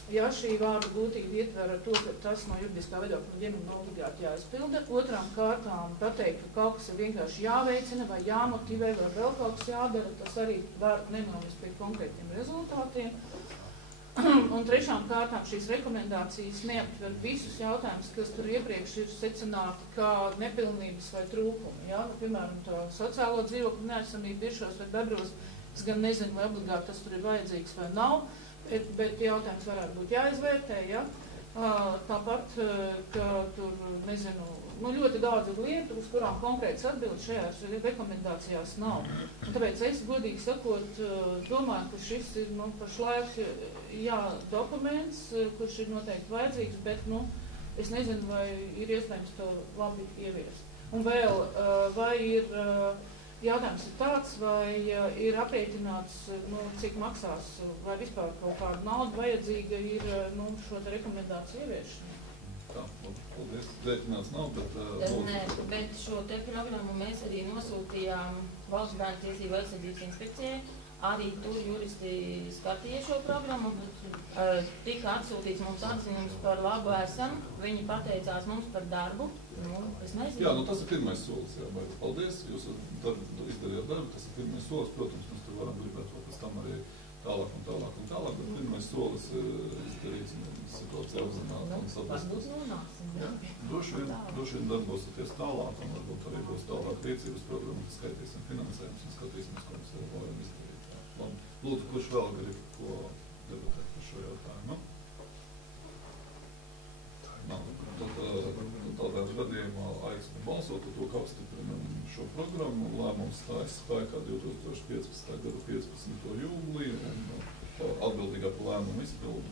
Ja šī vārda būtība ietver to, ka tas no juridiskā viedokļa vienam obligāti jāizpilda, otrām kārtām pateikt, ka kaut kas ir vienkārši jāveicina vai jāmotivē vai vēl kaut kas jādara, tas arī var nenovest pie konkrētiem rezultātiem. Un trešām kārtām šīs rekomendācijas neaptver visus jautājumus, kas tur iepriekš ir secināti kā nepilnības vai trūkumi. Ja? Piemēram, tā sociālo dzīvokļu neesamība Biršos vai Bebros, es gan nezinu, vai obligāti tas tur ir vajadzīgs vai nav, bet jautājums varētu būt jāizvērtē, ja? Tāpat, ka tur, nezinu, ļoti daudz ir lietu, uz kurām konkrētas atbildes šajās rekomendācijās nav. Un tāpēc es, godīgi sakot, domāju, ka šis ir, pašlaik, jā, dokuments, kurš ir noteikti vajadzīgs, bet, es nezinu, vai ir iespējams to labi ieviest. Un vēl, vai ir... Jautājums ir tāds, vai ir aprēķināts, cik maksās, vai vispār kaut kāda nauda vajadzīga ir šo te rekomendāciju ieviešanu. Tā, paldies. Rēķināts nav, bet... Nē, bet šo te programmu mēs arī nosūtījām Valsts bērnu tiesību aizsardzības inspekcijai. Arī tur juristi skatīja šo programmu. Tika atsūtīts mums atzinums par labu esam. Viņi pateicās mums par darbu. Es nezinu. Jā, tas ir pirmais solis. Jā, paldies. Jūs izdarījāt darbu. Tas ir pirmais solis. Protams, mēs tur varam gribēt vēl pēc tam arī tālāk un tālāk un tālāk. Bet pirmais solis izdarīts situācija apzināta un saprast. Droši vien darbosieties tālāk un varbūt arī būs tālāk rīcības programma, skaitīsim finansējumus un skatīsimies, ko mēs varam izdarīt. Lūdzu, kurš vēl grib ko debatēt par šo jautājumu? Tādā gadījumā aicinu balsot par to, kā apstiprinam šo programmu. Lēmums stājas spēkā 2015. gada 15. jūliju un atbildīgā par lēmumu izpildu.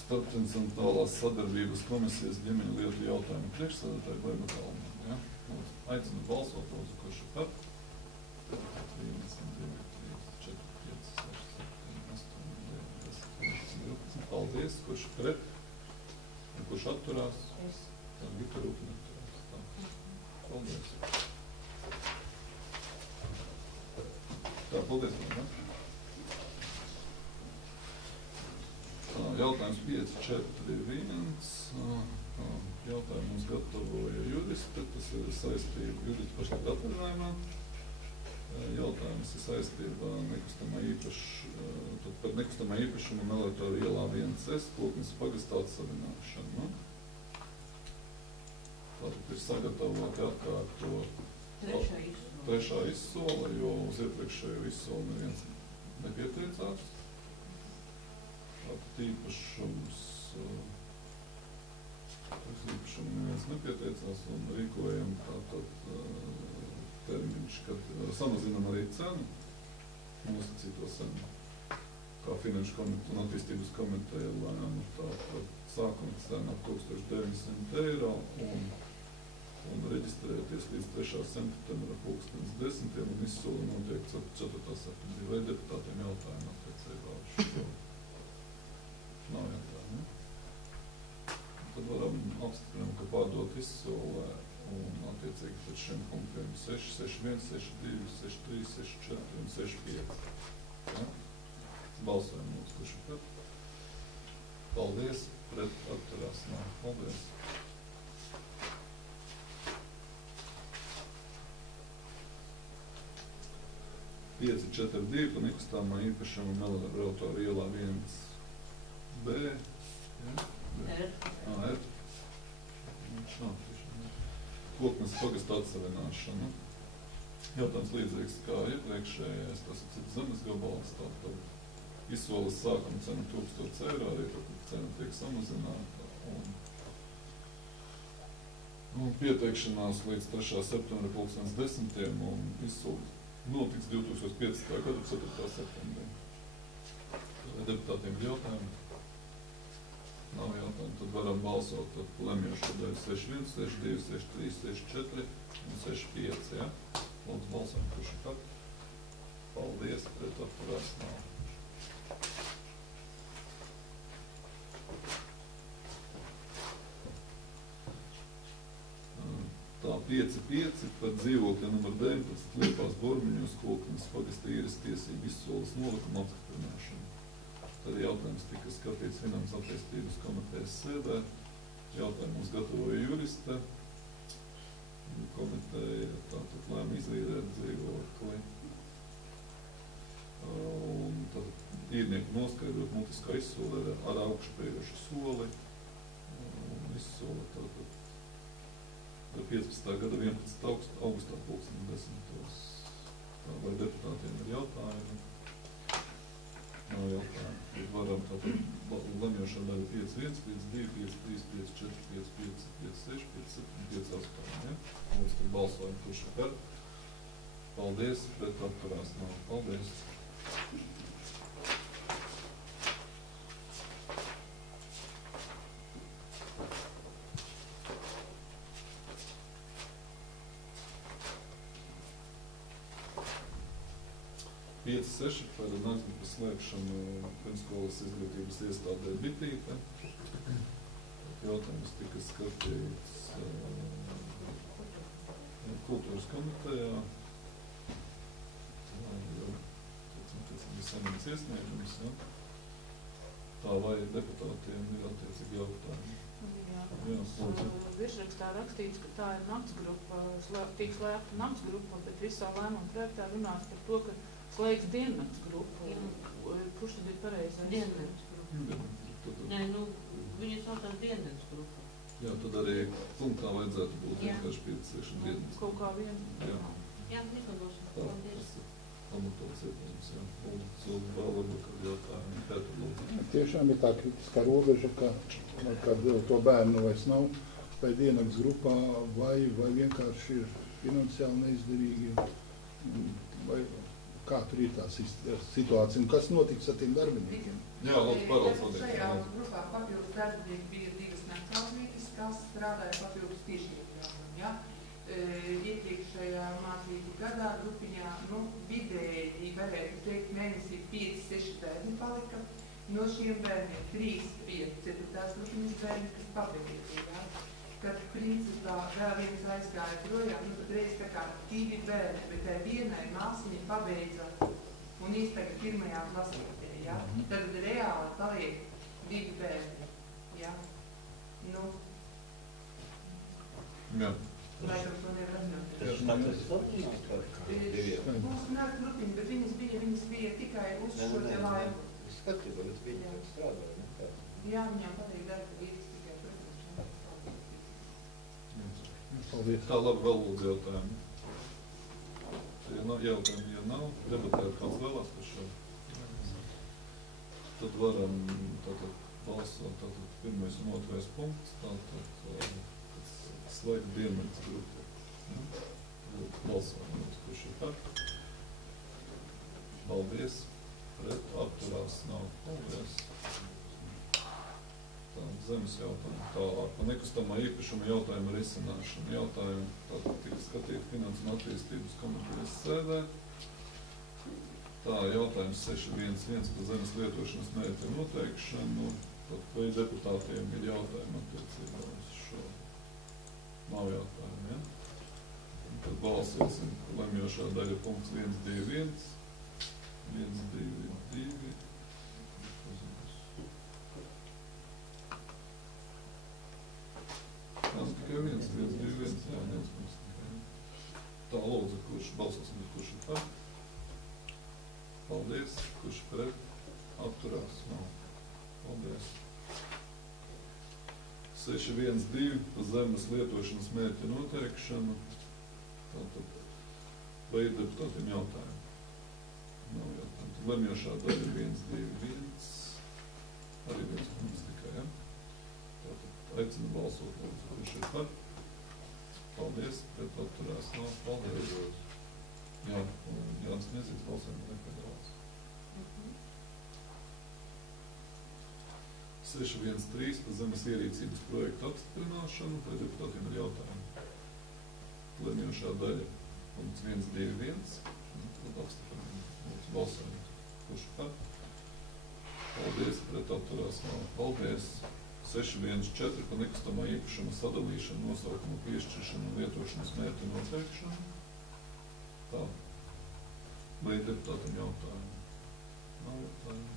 Starpcentrālās sadarbības komisijas ģimeņu lietu jautājumu priekšsēdētāju Baiba Kalnu. Ja? Aicinu balsot, lūdzu, kurš ir par. 11, paldies, kurš pret, un kurš atturās, tad Vita Rūpina atturās. Paldies. Tā, paldies, man, jautājums 5.4.1. Jautājumu mums gatavoja juristi, tas ir saistība juristi pašlaik atvaļinājumā. Jautājums ir saistībā par nekustamā īpašuma Melioratora ielā 1S Pulknes pagasta atsavināšanu. Tātad ir sagatavoti atkārto trešā izsola, jo uz iepriekšējo izsolu neviens nepieteicās. Tātad īpašums neviens neviens nepieteicās un rīkojam tātad termiņš, kad samazinam arī cenu, nosacīto cenu, kā Finanšu komiteja un attīstības komiteja lēma, tātad sākuma cena ap 1900 eiro un reģistrēties līdz 3. septembra 10:00 un izsoli notiek 4. septembrī. Vai deputātiem jautājumi attiecībā uz šo? Nav jautājumu. Tad varam apstiprināt, ka pārdot izsolē un attiecīgi pēc šiem punktiem 6, 6, 1, 6, 2, 6, 3, 6, 4 un 6, 5. Ja? Balsojam mūsu, kurš ir pret. Paldies, pret atturās nav. Paldies. Pieci, 4, 2 par nekustamā īpašuma Melnrautoru ielā 1B. Ja? R. Koknes pagasta atsavināšana. Jautājums līdzīgs kā iepriekšējais, tas ir cits zemes gabals, tātad izsoles sākuma cena 1000 eiro, arī tātad cena tiek samazināta. Un pieteikšanās līdz 3. septembra 10:00 un izsoles notiks 2015. gada 4. septembrī. Deputātiem ir jautājumi? Nav jautājumu, tad varam balsot tad lemjošo daļu 6-1, 6-2, 6-3, 6-4 un 6-5, ja? Lūdzu balsojam, kurš ir par. Paldies, pret atturās nav. Tā 5-5 par dzīvokļa numur 19 Liepās Bormiņos Koknes pagasta īres tiesību izsoles nolikuma apstiprināšanu. Tad jautājums tika skatīts Finanses attīstības komitejas sēdē. Jautājumu mums gatavoja juriste. Komiteja tātad lēma izīrēt dzīvokli. Un tad īrnieku noskaidrot mutiskā izsole ar augšpējošu soli. Un izsole tātad 15. gada 11. augustā 10:00. Vai deputātiem ir jautājumi? Nav jautājumu. Varam tātad lemjošā daļa 5-1, 5-2, 5-3, 5-4, 5-5, 5-6, 5-7, 5-8. Ja? Mums tad balsojam, kurš ir par. Paldies, pret atturās nav. Paldies. Pieci, 6 par naktsgrupas slēgšanu pirmskolas izglītības iestādē Bitīte. Jautājums tika skatīts kultūras komitejā. Tas bija saņemts iesniegums. Ja? Tā vai deputātiem ir attiecīgi jautājumi? Virsrakstā rakstīts, ka tā ir naktsgrupa, tiek slēgta naktsgrupa, bet visā lēmuma projektā runās par to, ka slēgs diennakts grupu. Kurš tad ir pareizais? Diennakts grupu. Nē, nu, viņi saucās diennakts grupu. Jā, tad arī punktā vajadzētu būt vienkārši piecieši diennakts. Kaut kā vien. Jā, izlabošana. Paldies. Pamatots ietājums, jā. Un cilvēku vēl varbūt jautājumu. Pētur, lūdzu. Tiešām ir tā kritiskā robeža, ka to bērnu vairs nav vai diennakts grupā, vai vienkārši ir finansiāli neizdevīgi. Vai kā tur ir tā situācija un kas notiks ar tiem darbiniekiem? Jā, lūdzu, parāds vadīt. Šajā grupā papildus darbinieki bija 2 naktsauglītes, kas strādāja papildus tiešiem. Ja? Iepriekšējā mācību gadā grupiņā, vidēji varētu teikt, mēnesī 5-6 bērni palika. No šiem bērniem 3 bija 4. grupiņas bērni, kas pabeigti. Ja? Kad principā vēl viens aizgāja projām, tad reiz tā kā 2 bērni, bet tā vienai māsiņai pabeidza un iesteiga 1. klasītē, ja? Tad reāli paliek 2 bērni, ja? Jā. Vai par to nevar atļauties? Mūsu nāk grupiņi, bet viņas bija tikai uz šo te laiku. Skatībā, bet viņi strādāja, ne? Jā, viņām patīk darba vīris tikai, protams. Tā labi vēl lūdzu jautājumu. Jautājumu, ja nav, debatēt kāds vēlās par šo. Tad varam tātad balsot, tātad 1. un 2. punkts, tātad slēgt Dienvidas grupu. Balsojam, kurš ir par. Paldies. Pret atturās nav. Paldies. Tā, zemes jautājumu tālāk. Par nekustamā īpašuma jautājumu risināšanu. Jautājumu tātad tika skatīt Finanses un attīstības komitejas sēdē. Tā, jautājums 611 par zemes lietošanas mērķa noteikšanu. Tad vai deputātiem ir jautājumi attiecībā uz šo? Nav jautājumu, ja? Un tad balsīsim lemjošā daļa punkts 121. 122. Tas tikai 121. Jā, viens mums tikai. Tā, lūdzu, kurš balsosim, kurš ir par? Paldies. Kurš pret? Atturās? Nav. Paldies. 612 par zemes lietošanas mērķa noteikšanu. Tātad, vai ir deputātiem jautājumi? Nav jautājumu. Tad lemjošā daļa 121. Arī viens punkts tikai, ja? Tātad, aicinu balsot, lūdzu, kurš ir par? Paldies. Pret atturās? Nav. Paldies. Jā, Jānis Nezīts balsojuma nepiedalās. 613 par zemes ierīcības projektu apstiprināšanu, vai deputātiem ir jautājumi. Lemjošā daļa punkts 121, tad apstiprinām. Lūdzu, balsojam. Kurš par? Paldies, pret atturās nav. Paldies. 614 par nekustamā īpašuma sadalīšanu, nosaukumu piešķiršanu un lietošanas mērķu noteikšanu. Tā. Vai deputātiem jautājumi? Nav jautājumu.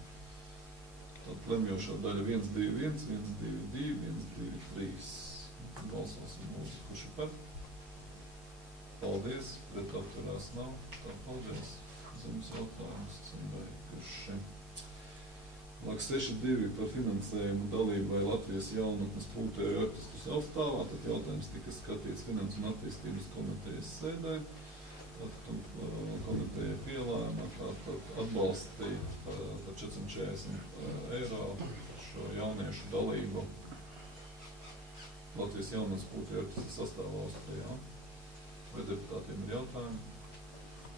Tad lemjošā daļa 121, 122, 123. Balsosim, lūdzu, kurš ir par? Paldies, pret atturās nav. Tā, paldies. Zemes jautājums, beiguši. Lāk 6.2 par finansējumu dalībai Latvijas jaunatnes pūtēju orķestru savstāvā, tad jautājums tika skatīts Finanses un attīstības komitejas sēdē. Komiteja pielēma, atbalstīt par 440 eiro šo jauniešu dalību Latvijas jaunatnes pūtēju orķestru sastāvā Austrijā. Vai deputātiem ir jautājumi?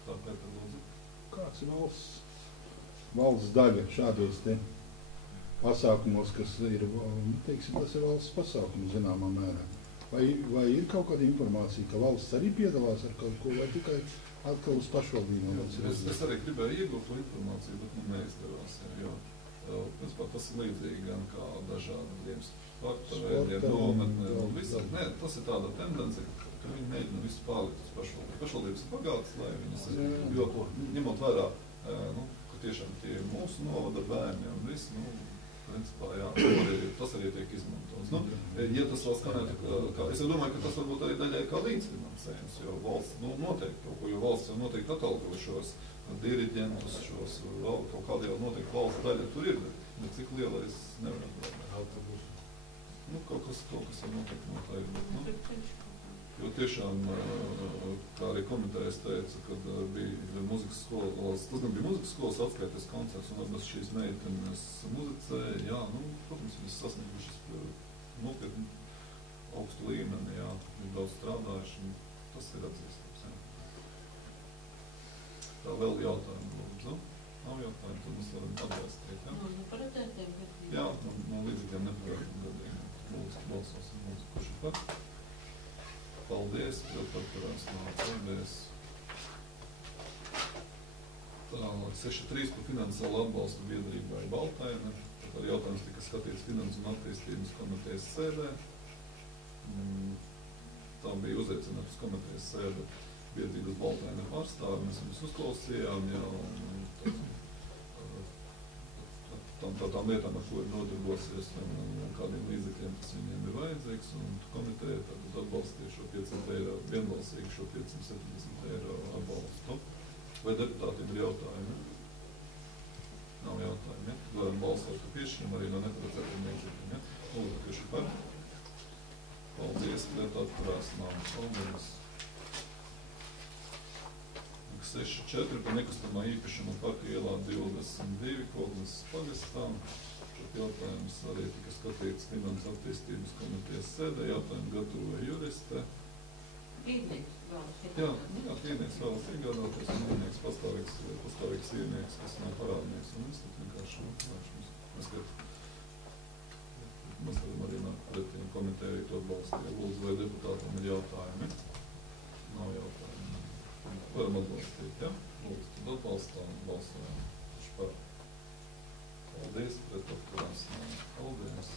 Tā, Pēter, lūdzu. Kāds ir valsts daļa šādos te pasākumos, kas ir, teiksim, tas ir valsts pasākums zināmā mērā? Vai ir kaut kāda informācija, ka valsts arī piedalās ar kaut ko, vai tikai atkal uz pašvaldībām? Es arī gribēju iegūt to informāciju, bet man neizdevās, jo tas ir līdzīgi gan kā dažādiem sporta veidiem, nometnēm un visam. Nē, tas ir tāda tendence, ka viņi mēģina visu pārlikt uz pašvaldības. Pašvaldības ir bagātas, lai viņas, jo ņemot vērā, ka tiešām tie mūsu novada bērni un visi, principā, jā, tas arī tiek izmantots. Ja tas vēl skanētu, es domāju, ka tas varbūt arī daļai kā līdzfinansējums, jo valsts noteikti kaut ko, jo valsts jau noteikti atalgo šos diriģentus, šos vēl kaut kāda jau noteikti valsts daļa tur ir, bet cik liela es nevaru atbildēt. Kaut kas jau noteikti noteikti. Jo tiešām, kā arī komentējas teica, kad bija muzikas skolas, tas gan bija muzikas skolas atskaites koncerts, un abas šīs meitenes muzicēja, jā, protams, viņas sasniegušas nopietni augstu līmeni, jā, viņi daudz strādājuši, un tas ir atzīstams, jā. Tā vēl jautājumu, lūdzu. Nav jautājumu, tad mēs varam atbalstīt, jā. No neparedzētiem gadījumiem? Jā, no līdzīgiem neparedzētiem gadījumiem. Lūdzu, balsosim, lūdzu, kurš ir par? Paldies, pret atturās nav. Paldies. Tālāk, 6.3 par finansiālu atbalstu biedrībai Baltaine. Tad jautājums tika skatīts Finanses un attīstības komitejas sēdē. Tā bija uzaicināta uz komitejas sēde biedrības Baltaine pārstāvi. Mēs viņus uzklausījām jau tām lietām, ar ko ir nodarbosies un kādiem līdzekļiem tas viņiem ir vajadzīgs. Un komiteja tad atbalstīja šo 500 eiro, vienbalsīgi šo 570 eiro atbalstu. Vai deputātiem ir jautājumi? Nav jautājumi, ja? Varam balsot par piešķirumu arī no neparedzētiem līdzekļiem, ja? Lūdzu, kurš ir par? Paldies, pret atturās nav. Paldies. 6.4 par nekustamā īpašuma Parka ielā 22, Kognes pagastā. jautājums arī tika skatīts Finanses attīstības komitejas sēdē, jautājumu gatavoja juriste. Īdnieks vēlas Īdnieks vēlas iegādāties, un īdnieks pastāvīgs īdnieks, kas nav parādnieks, un es tad vienkārši mēs varam arī nākt pretī komiteju to atbalstīja. Lūdzu, vai deputātam ir jautājumi? Nav jautājumi. Varam atbalstīt, ja? Lūdzu, tad atbalstām, balsojam. Par. Paldies, pret atturās. Paldies.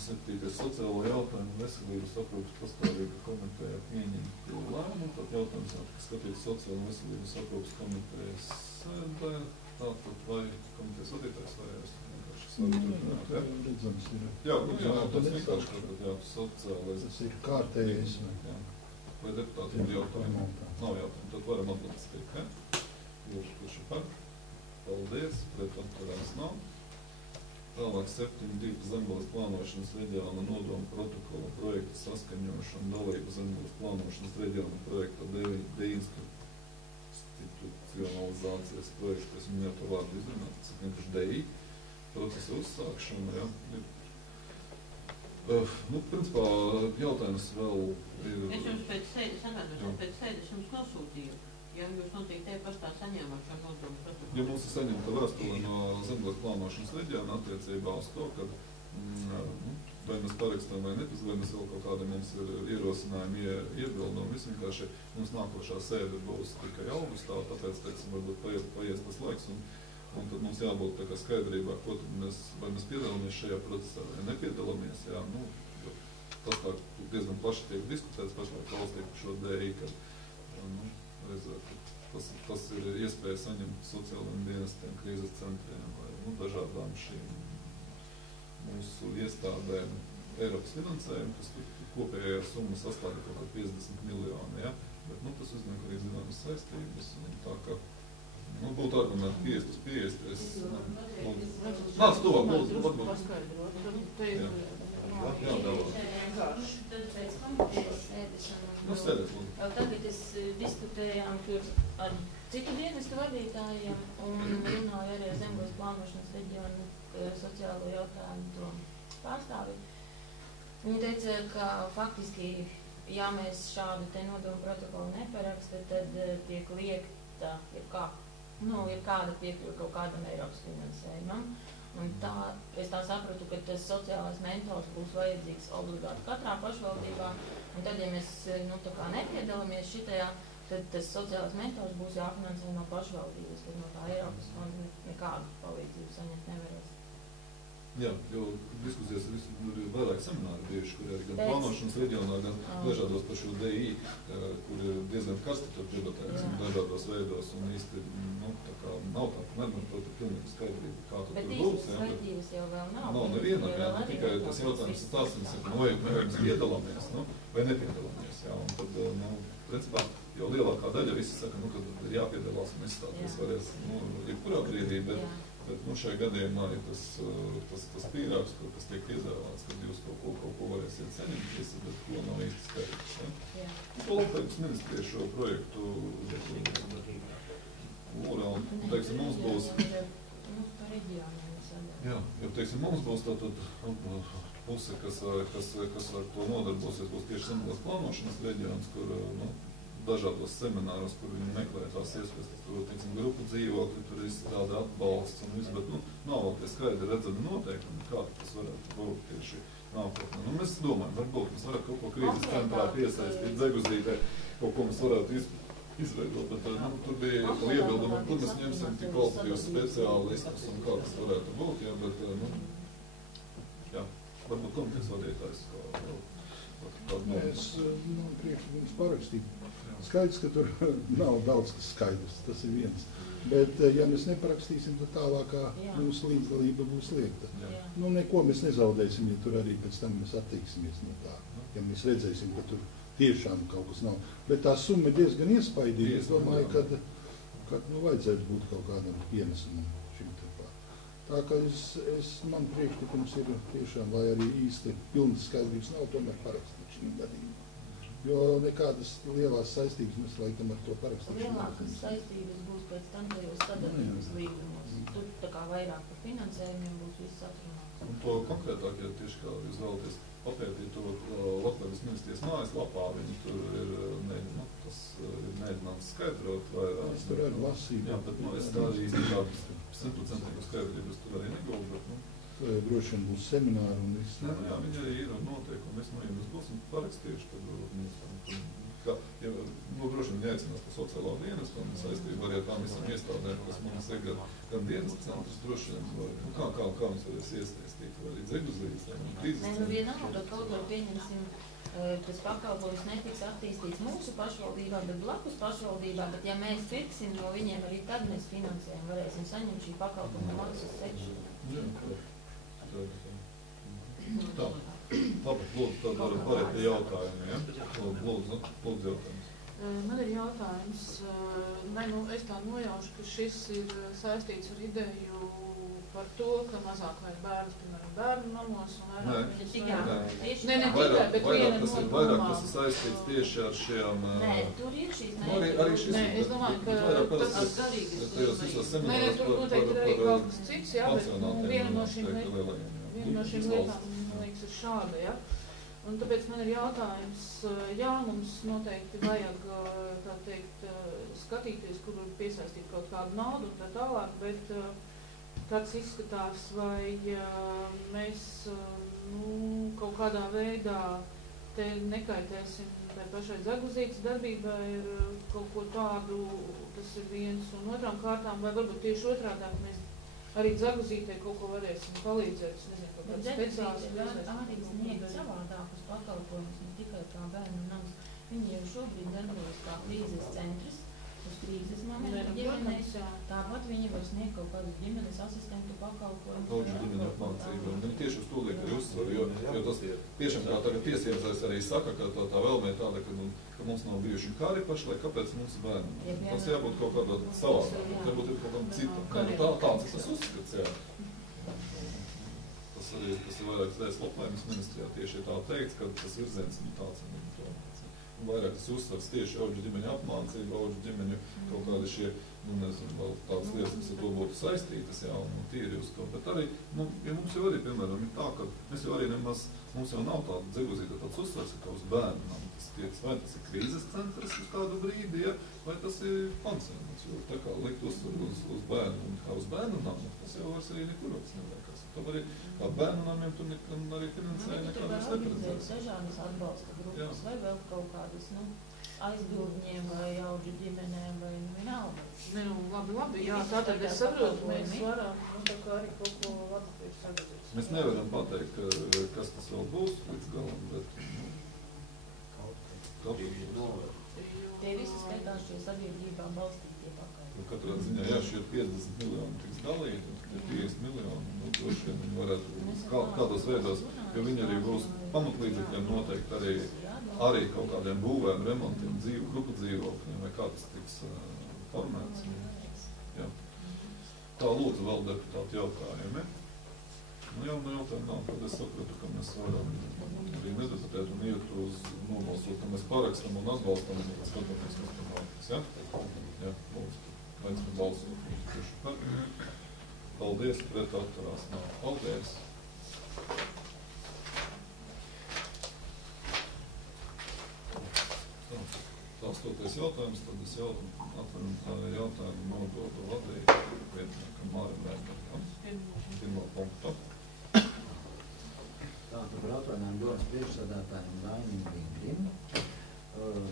7. sociālo jautājumu veselības aprūpas pastāvīga komiteja pieņemtu lēmumu. Tad jautājums skatīt sociālo veselības aprūpas komitejas sēdē. Tātad vai komitejas vadītājs vai es vienkārši svaru turpināt, ja? Redzams ir. Jā, tas vienkārši sociālais. Tas ir kārtējais. Vai deputāti ir jautājumi? Nav jautājumi, tad varam atbalstīt, ja? Kurš ir par? Paldies, pret atturās nav. Tālāk 7.2. Zemgales plānošanas reģiona nodomu protokola projekta saskaņošana dalība Zemgales plānošanas reģiona projekta deinstitucionalizācijas projekta, es minēju to vārdu izrunāt, tas ir vienkārši DI procesa uzsākšana, ja. Principā jautājums vēl ir... Es jums pēc sēdes jums nosūtīju. Ja jūs noteikti te pastā saņēmāt šo nodomu protokolu? Ja mums ir saņemta vēstule no Zemgales plānošanas reģiona attiecībā uz to, ka vai mēs parakstām vai nepēc, vai mēs vēl kaut kādi mums ir ierosinājumi, iebildumi, viss vienkārši mums nākošā sēde būs tikai augustā, tāpēc, teiksim, varbūt paies tas laiks, un tad mums jābūt tā kā skaidrībā, ko tad vai mēs piedalāmies šajā procesā, vai nepiedalāmies, jā, tas tā diezgan plaši tiek diskutēts pašlaik valstī par šo DI, ka, tas ir iespēja saņemt sociālajiem dienestiem, krīzes centriem vai dažādām šīm mūsu iestādēm Eiropas finansējumu, kas kopējā summa sastāda kaut kā 50 miljoni, ja? Bet tas uzņem arī zināmas saistības, un tā kā būtu argumenti 50 uz 50. Nāc to, lūdzu, varbūt. Jā, davā. Pēc komitejas sēdes. Tagad es diskutējām ar citu dienestu vadītājiem un runāju arī ar Zemgales plānošanas reģionu sociālo jautājumu pārstāvi. Viņi teica, ka faktiski, ja mēs šādu te nodomu protokolu neparaksta, tad tiek liekta jebkāda piekļuva kaut kādam Eiropas finansējumam. Un es tā sapratu, ka tas sociālais mentors būs vajadzīgs obligāti katrā pašvaldībā. Un tad, ja mēs nepiedalāmies šitajā, tad tas sociālais mentors būs jāfinansē no pašvaldības, tad no tā Eiropas fonda nekādu palīdzību saņemt nevarēs. Jā, jo diskusijas ir vairāk semināri bijuši, kur arī gan plānošanas reģionā, gan dažādos par šo DI, kur ir diezgan karsti tur debatēts dažādos veidos un īsti, tā kā nav tā, proti, pilnīgi skaidrība, kā tur būs. Bet īstas skaidrības jau vēl nav. Nav nevienam, jā, tikai tas jautājums ir tāds, vai mēs piedalāmies, vai nepiedalāmies, jā, un tad, principā, jau lielākā daļa visi saka, ka ir jāpiedalās un izstāties varēs, jebkurā brīdī, bet šajā gadījumā ir tas pīrāgs, kas tiek piedāvāts, kad jūs kaut ko varēsiet saņemties, bet ko nav īsti skaidrs. Ko Labklājības ministrija šo projektu teiksim, mums būs... Jā, jo, teiksim, mums būs tātad puse, kas ar to nodarbosies, būs tieši Zemgales plānošanas reģions, kur, dažādos semināros, kur viņi meklē tās iespējas, tur, teiksim, grupu dzīvokļi, tur izstrāda atbalsts un viss, bet, nav vēl tie skaidri redzami noteikumi, kā tas varētu būt tieši nākotnē. Mēs domājam, varbūt mēs varētu kaut ko krīzes centrā piesaistīt, Dzeguzītē, kaut ko mēs varētu izveidot, bet tur bija iebildumi, kur mēs ņemsim tik kvalitatīvus speciālistus un kā tas varētu būt, jā, bet, varbūt komitejas vadītājs Es priekšu jums parakstīju. Skaidrs, ka tur nav daudz kas skaidrs, tas ir viens. Bet, ja mēs neparakstīsim, tad tālākā mūsu līdzdalība būs liekta. Neko mēs nezaudēsim, ja tur arī pēc tam mēs attieksimies no tā. Ja mēs redzēsim, ka tur tiešām kaut kas nav. Bet tā summa ir diezgan iespaidīga. Es domāju, ka vajadzētu būt kaut kādam pienesumam šim tepā. Tā kā man priekšlikums ir tiešām, lai arī īsti pilnas skaidrības nav, tomēr parakstīt šim gadījumam. Jo nekādas lielās saistības mēs laikam ar to parakstīšu. Lielākas saistības būs pēc tam tajos sadarbības līgumos. Tur tā kā vairāk par finansējumiem būs viss atrunāts. Un to konkrētāk, ja tieši kā jūs vēlaties papētīt to Labklājības ministrijas mājaslapā, viņi tur ir, tas ir mēģināts skaidrot vairāk. Es tur arī lasīju. Jā, bet es tā arī tādu 100% skaidrību es tur arī neguldu, bet, droši vien būs semināri un viss. Jā, viņi arī ir noteikumi, mēs no jums būsim parakstījuši, tad droši vien jāicinās par sociālā dienestu un saistību arī ar tām visam iestādēm, kas mums ir gan dienas centrs, droši vien, kā mums varēs iesaistīt, vai arī Dzeguzītes, vai krīzes centrs. Vienalga, kaut vai pieņemsim, tas pakalpojums netiks attīstīts mūsu pašvaldībā, bet blakus pašvaldībā, bet ja mēs pirksim no viņiem, arī tad mēs finansējam, varēsim saņemt šī pakalpojuma maksas sekšanu. Tā. Labi, lūdzu, tad varam pārēt pie jautājumiem, ja? Lūdzu jautājums. Man ir jautājums, es tā nojaušu, ka šis ir saistīts ar ideju par to, ka mazāk vajag bērnus, piemēram, bērnu namos un vairāk viņas vajag. Ne tikai, bet viena no domām. Vairāk tas ir saistīts tieši ar šiem... Nē, tur ir šīs Nē, es domāju, ka tas ir garīgas. Nē, tur noteikti arī kaut kas cits, jā, bet viena no šīm lietām, man liekas, ir šāda, jā. Un tāpēc man ir jautājums, jā, mums noteikti vajag, tā teikt, skatīties, kur piesaistīt kaut kādu naudu un tā tālāk, bet tāds izskatās, vai mēs kaut kādā veidā te nekaitēsim tai pašai Dzeguzītes darbībai ar kaut ko tādu, tas ir viens, un otrām kārtām, vai varbūt tieši otrādāk mēs arī Dzeguzītei kaut ko varēsim palīdzēt, es nezinu, kaut kāds speciāls. Dzeguzīte arī sniegt savādākus pakalpojumus, ne tikai kā bērnu nams. Viņi jau šobrīd darbojas kā krīzes centrs, uz krīzes momentu ģimenēs. Tāpat viņi var sniegt kaut kādus ģimenes asistentu pakalpojumus. Daudz ģimeņu apmācību. Viņi tieši uz to liek arī uzsver, jo tas tiešām kā tagad tiesības arī saka, ka tā vēlme tāda, ka mums nav bijuši kari pašlaik, kāpēc mums ir bērni. Tas jābūt kaut kādā savādāk, varbūt ir kaut kādam citam. Tāds ir tas uzskats, jā. Tas ir vairāk reizes Labklājības ministrijā tieši tā teikts, ka tas virziens ir tāds. Vairāk tas uzsvars tieši auģu ģimeņu apmācību, auģu ģimeņu kaut kādi šie, nezinu, vēl tādas lietas, kas ar to būtu saistītas, jā, un tīri uz to. Bet arī, ja mums jau arī, piemēram, ir tā, ka mēs jau arī nemaz, mums jau nav tāda Dzeguzīte tāds uzsvars, ka uz bērnu nav tas tiec, vai tas ir krīzes centrs uz kādu brīdi, ja, vai tas ir pansionāts, jo tā kā likt uzsvaru uz bērnu un kā uz bērnu namu, tas jau vairs arī nekur vairs nevajag. Tad arī kā bērnu namiem tur arī finansēja nekādas neparedzētas. Dažādas atbalsta grupas vai vēl kaut kādas, aizbildņiem vai auģu ģimenēm vai vienalga. Labi, jā, tātad es saprotu, mēs varam, tā kā arī kaut ko atpēc sagadīt. Mēs nevaram pateikt, kas tas vēl būs līdz galam, bet... Tie visi skaitās šie sabiedrībā balstītie pakaļ. Katrā ziņā, jā, šie 50 miljoni tiks dalīti, un 50 miljoni, droši vien viņi varētu kādos veidos, jo viņi arī būs pamatlīdzekļiem noteikti arī kaut kādiem būvēm, remontiem, grupu dzīvokļiem, vai kā tas tiks formēts. Jā. Tā lūdzu vēl deputāti jautājumi. Jautājumu nav, tad es sapratu, ka mēs varam arī nedebatēt un iet uz nobalsot, ka mēs parakstam un atbalstam, un tad skatāmies, kas tur nākas, ja? Jā, lūdzu, aicinu balsot. Paldies, pret atturās nav. Paldies! Tāstoties jautājums, tad es atveru jautājumu nododu vadīju vietniekam Mārim Vērbergam. Pirmā punkta. Tātad par atvainājumu domas priekšsēdētājiem Dainim Vingrim.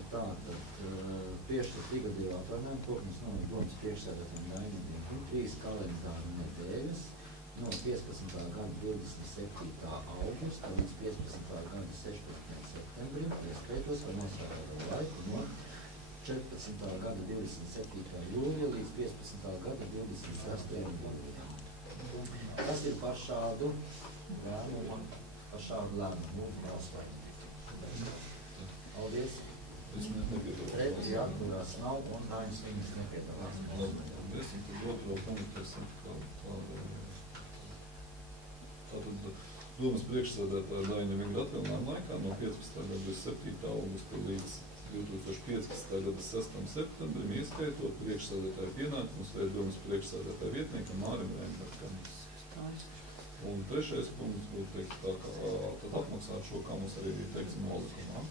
Tātad piešķirt igadīju atvainājumu Kurtnes novada domas priekšsēdētājiem Dainim Vingrim 3 kalendāru nedēļas no 15. gada 27. augusta līdz 15. gada 16. septembrim, ieskaitos ar nosvērēto laiku no 14. gada 27. jūlija līdz 15. gada 26. jūlijam. Tas ir par šādu lēmumu, mūsu balsojumu. Paldies. Pretī atturās nav un Dainis Vingris nepiedalās. Paldies, un tad otro punktu esam tātad domas priekšsēdētāja Daina Vingra atvaļinājuma laikā no 15. gada 7. augusta līdz 2015. gada 6. septembrim, ieskaitot priekšsēdētāja pienākumus vai domas priekšsēdētāja vietniekam Mārim Reinbergam. Un trešais punkts būtu teikt tā, kā tad atmaksāt šo, kā mums arī bija teikts nolikumā.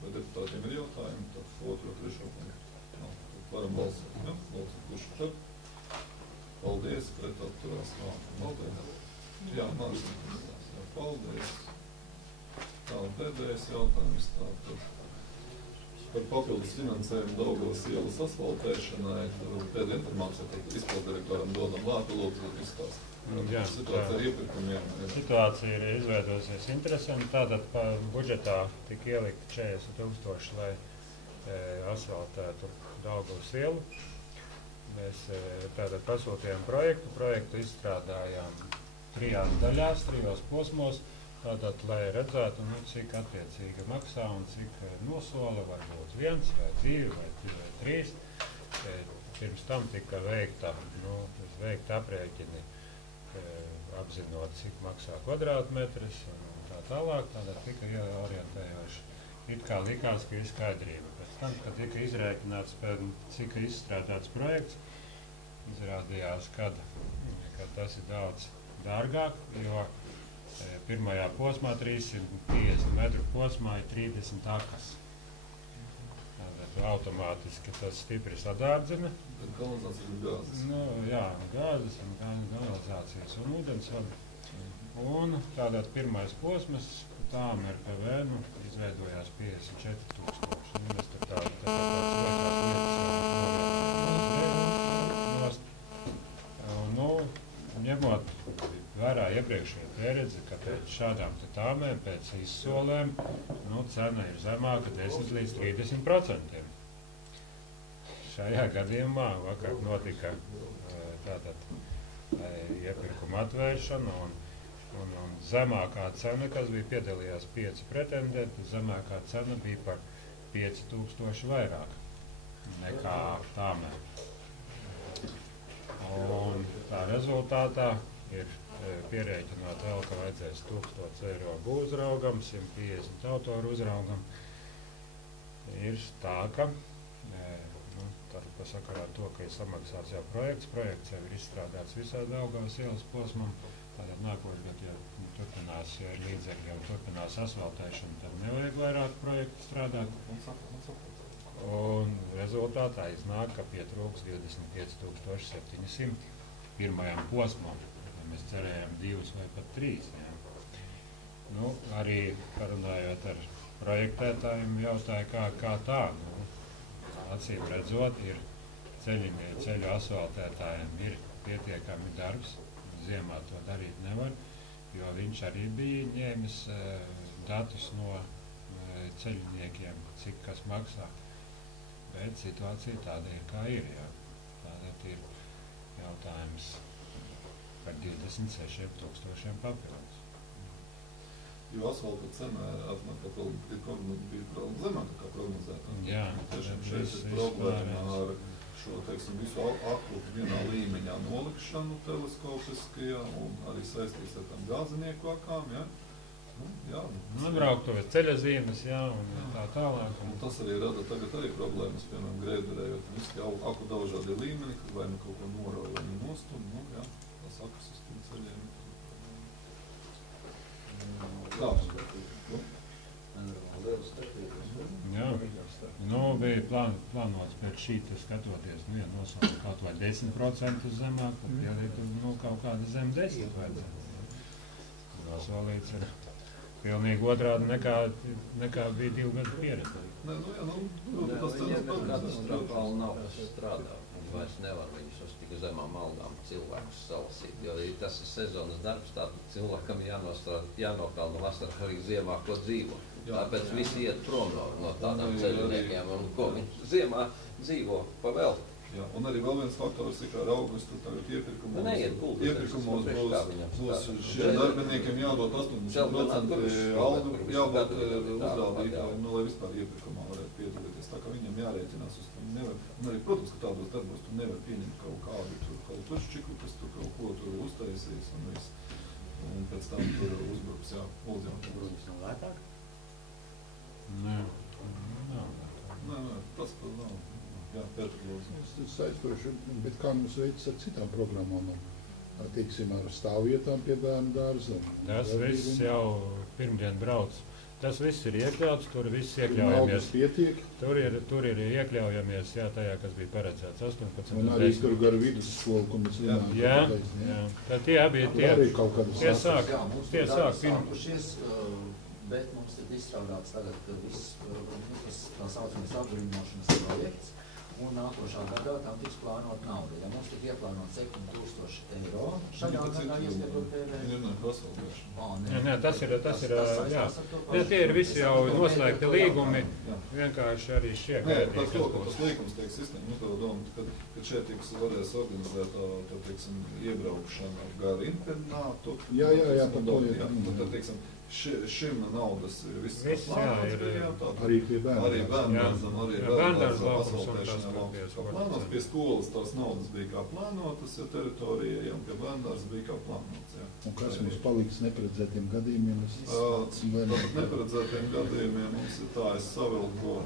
Vai deputātiem ir jautājumi, tad otro, trešo punktu. No, tad varam balsot, ja? Balsot, kurš tad? Paldies, pret atturās valdē. Jā, mākslinieks. Paldies. Tā, pēdējais jautājums tātad. Par papildus finansējumu Daugavas ielas asfaltēšanai. Pēdējā informācija, tad izpilddirektoram dodam vārdu, lūdzu, izstāst. Jā, situācija ar iepirkumiem. Situācija ir izveidosies interesanti. Tātad budžetā tika ielikt 40 000, lai asfaltētu Daugavas ielu. Mēs tātad pasūtījām projektu izstrādājām 3 daļās, 3 posmos, tātad, lai redzētu, cik attiecīgi maksā un cik nosola, varbūt 1 vai 2 vai 3. Pirms tam tika veikta aprēķini, apzinot, cik maksā kvadrātmetris un tā tālāk, tātad tika orientējoši. It kā likās, ka ir skaidrība. Pēc tam, kad tika izrēķināts, cik izstrādāts projekts, izrādījās, ka tas ir daudz dārgāk, jo pirmajā posmā 350 metru posmā ir 30 akas. Tātad automātiski tas stipri sadārdzina. Bet kanalizācija ir gāzes. Jā, gāzes un kanalizācijas un ūdensvadi. Un tātad pirmais posms, tām RPV, izveidojās 54 000. Mēs tur tāds lietas. Ņemot vērā iepriekšējo pieredzi, ka pēc šādām tāmēm, pēc izsolēm, cena ir zemāka 10 līdz 30%. Šajā gadījumā vakar notika tātad iepirkuma atvēršana un zemākā cena, kas bija piedalījās 5 pretendenti, zemākā cena bija par 5000 vairāk nekā tāmēm. Un tā rezultātā ir pierēķināt vēl, ka vajadzēs 1000 eiro būvuzraugam, 150 autoru uzraugam. Ir tā, ka sakarā ar to, ka ir samaksāts jau projekts jau ir izstrādāts visā Daugavas ielas posmam. Tātad nākošgad, ja turpinās, ja ir līdzekļi jau turpinās asfaltēšanu, tad nevajag vairāk projektu strādāt. Un rezultātā iznāk, ka pietrūks 25 700 pirmajam posmam. Mēs cerējām 2 vai pat 3. Ja. Arī parunājot ar projektētājiem, jautāja, kā tā. Acīm redzot, ir ceļu asfaltētājiem ir pietiekami darbs. Ziemā to darīt nevar, jo viņš arī bija ņēmis datus no ceļniekiem, cik kas maksā. Bet situācija tāda ir, kā ir. Jā. Tātad ir jautājums par 26 000 papildus. Jo asfalta cena atnākot bija zemāka kā prognozētā. Jā, tiešām šeit ir problēma ar šo, teiksim, visu aklu vienā līmeņā nolikšanu teleskopiskajā un arī saistīts ar tām gāzinieku akām, ja? Brauktuves ceļazīmes, jā, un tā tālāk. Un tas arī rada tagad arī problēmas, piemēram, greiderējot visi aku dažādie līmeni, kad vai kaut ko norauj vai nostum, tas akas uz tiem ceļiem. Tā. Jā, bija plānots pēc šī, skatoties, ja nosaukt kaut vai 10% zemāk, tad pielītu kaut kāda zem 10 vajadzētu. Nosolīts ir pilnīgi otrādi nekā bija 2 gadu pieredze. Tas katastrofāli nav strādā. Vairs nevar viņus uz tik zemām maldām cilvēkus salasīt, jo tas ir sezonas darbs, tātad cilvēkam jānopelna vasarā arī ziemā, ko dzīvo. Tāpēc visi iet prom no tādām ceļniekiem, un ko viņi ziemā dzīvo pa vēl. Jā, un arī vēl viens faktors ir, kā ar augustu tagad iepirkumos būs šiem darbiniekiem jādod 80% algu, jābūt uzrādītājiem, lai vispār iepirkumā varētu piedalīties. Tā kā viņam jārēķinās uz tam nevar. Un arī, protams, ka tādos darbos tu nevar pieņemt kaut kādu tur tuščiku, kas tu kaut ko tur uztaisīs un viss. un pēc tam tur uzbruks, jā, lūdzu. Bruņas nav lētāk? Nē. Nē, tas nav. Jā, Pēter, lūdzu. Tas aizstoši, bet kā mums veids ar citām programmām? Teiksim, ar stāvvietām pie bērnu dārza? Tas viss jau pirmdien brauc. Tas viss ir iekļauts, tur viss iekļaujamies. Tur ir iekļaujamies, jā, tajā, kas bija paredzēts 18. Un arī tur gar vidusskolu, ko mēs runājam. Jā. Tad tie abi tie sāk. Bet mums ir izstrādāts tagad viss tā saucamais apbrīnošanas projekts, un nākošā gadā tam tiks plānot nauda. Ja mums tik ieplānot 7,000 eiro, šajā gadā ieskatot PV. Nē, tas ir, jā. Tie ir visi jau noslēgti līgumi, vienkārši arī šie kredīti. Nē, tas līgums tiek sistēma, to domāt, kad šeit tiks varēs organizēt, teiksim, iebraukšanu gar internātu. Jā, par to tad, teiksim, šim naudas viss plānots, arī pie bērnu. Arī bērndārzam, arī bērndārzam asfaltēšanā kā plānots. Pie skolas tās naudas bija kā plānotas, ja teritorijai, un pie bērndārza bija kā plānots. Jā. Un kas mums paliks neparedzētiem gadījumiem? Neparedzētiem gadījumiem mums ir tā, es savilku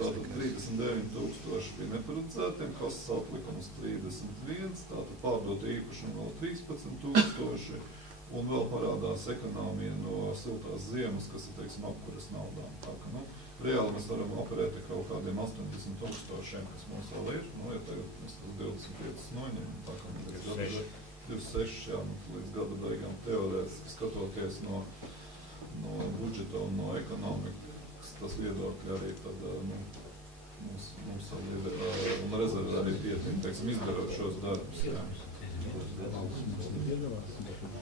tātad 39,000 bija neparedzētiem, kasas atlikums 31, tātad pārdot īpašumu vēl 13,000. Un vēl parādās ekonomija no siltās ziemas, kas ir, teiksim, apkuras naudām. Tā ka, reāli mēs varam operēt ar kaut kādiem 80,000, kas mums vēl ir. Ja tagad mēs 25 noņemam, tā kā mēs 26, jā, līdz gada beigām teorētiski skatoties no budžeta un no ekonomikas, tas viedokļi arī tad, mums vēl ir, un rezervi arī pietīm, teiksim, izdarot šos darbus, jā.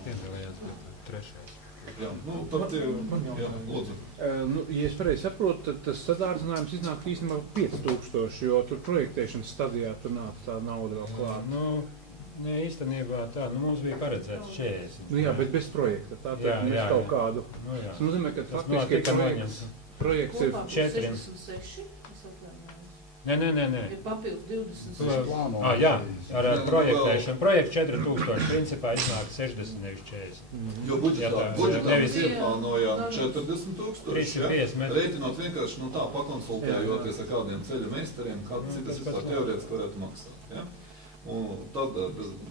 Piedalījās trešais. Jā, par tie, jā, lūdzu. Ja es pareizi saprotu, tad tas sadārdzinājums iznāk īstenībā 5,000, jo tur projektēšanas stadijā tur nāca tā nauda vēl klāt. Nē, īstenībā tā, mums bija paredzēts 40. Jā, bet bez projekta, tā mēs kaut kādu. Tas nozīmē, ka faktiski projekts ir 4. Nē. Ir papildus 20. Jā, ar projektēšanu. Projekts 4,000, principā iznāk 60, nevis 40. Jo budžetā mēs ieplānojām 40,000, reiķinot vienkārši tā pakonsultējoties ar kādiem ceļu meistariem, cik tas vispār teorētiski varētu maksāt. Ja? Un tad,